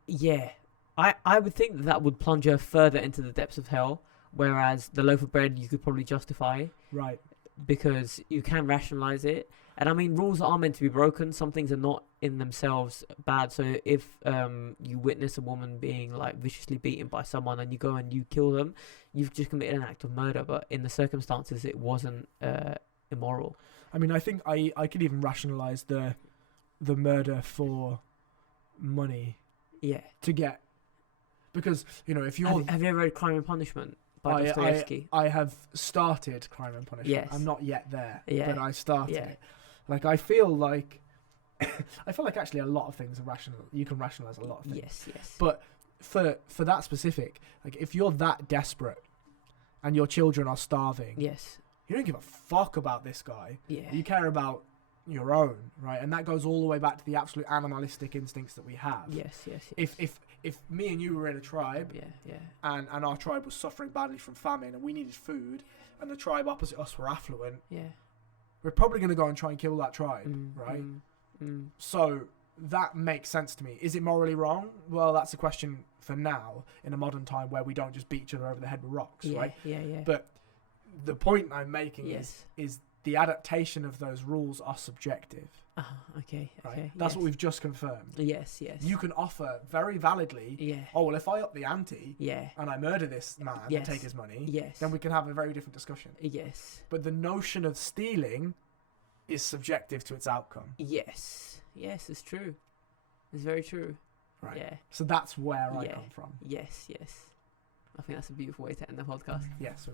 yeah, I would think that would plunge her further into the depths of hell, whereas the loaf of bread you could probably justify, right? Because you can rationalize it. And I mean, rules are meant to be broken. Some things are not in themselves bad. So if you witness a woman being like viciously beaten by someone and you go and you kill them, you've just committed an act of murder. But in the circumstances, it wasn't immoral. I mean, I think I could even rationalize the murder for money. Yeah. To get, because if you're have you ever read Crime and Punishment by Dostoevsky? I have started Crime and Punishment. Yes. I'm not yet there. Yeah. But I started it. Like I feel like actually a lot of things are rational. You can rationalize a lot of things. Yes, yes. But for that specific, like if you're that desperate and your children are starving, yes, you don't give a fuck about this guy. Yeah. You care about your own, right? And that goes all the way back to the absolute animalistic instincts that we have. Yes, yes, yes. If me and you were in a tribe, and our tribe was suffering badly from famine and we needed food, and the tribe opposite us were affluent, we're probably going to go and try and kill that tribe, right? So that makes sense to me. Is it morally wrong? Well, that's a question for now in a modern time where we don't just beat each other over the head with rocks, right? Yeah. But the point I'm making is the adaptation of those rules are subjective. Okay. Right? Okay. That's what we've just confirmed. Yes, yes. You can offer very validly, oh, well, if I up the ante and I murder this man and take his money, then we can have a very different discussion. Yes. But the notion of stealing is subjective to its outcome. Yes. Yes, it's true. It's very true. Right. Yeah. So that's where I come from. Yes, yes. I think that's a beautiful way to end the podcast. Yes.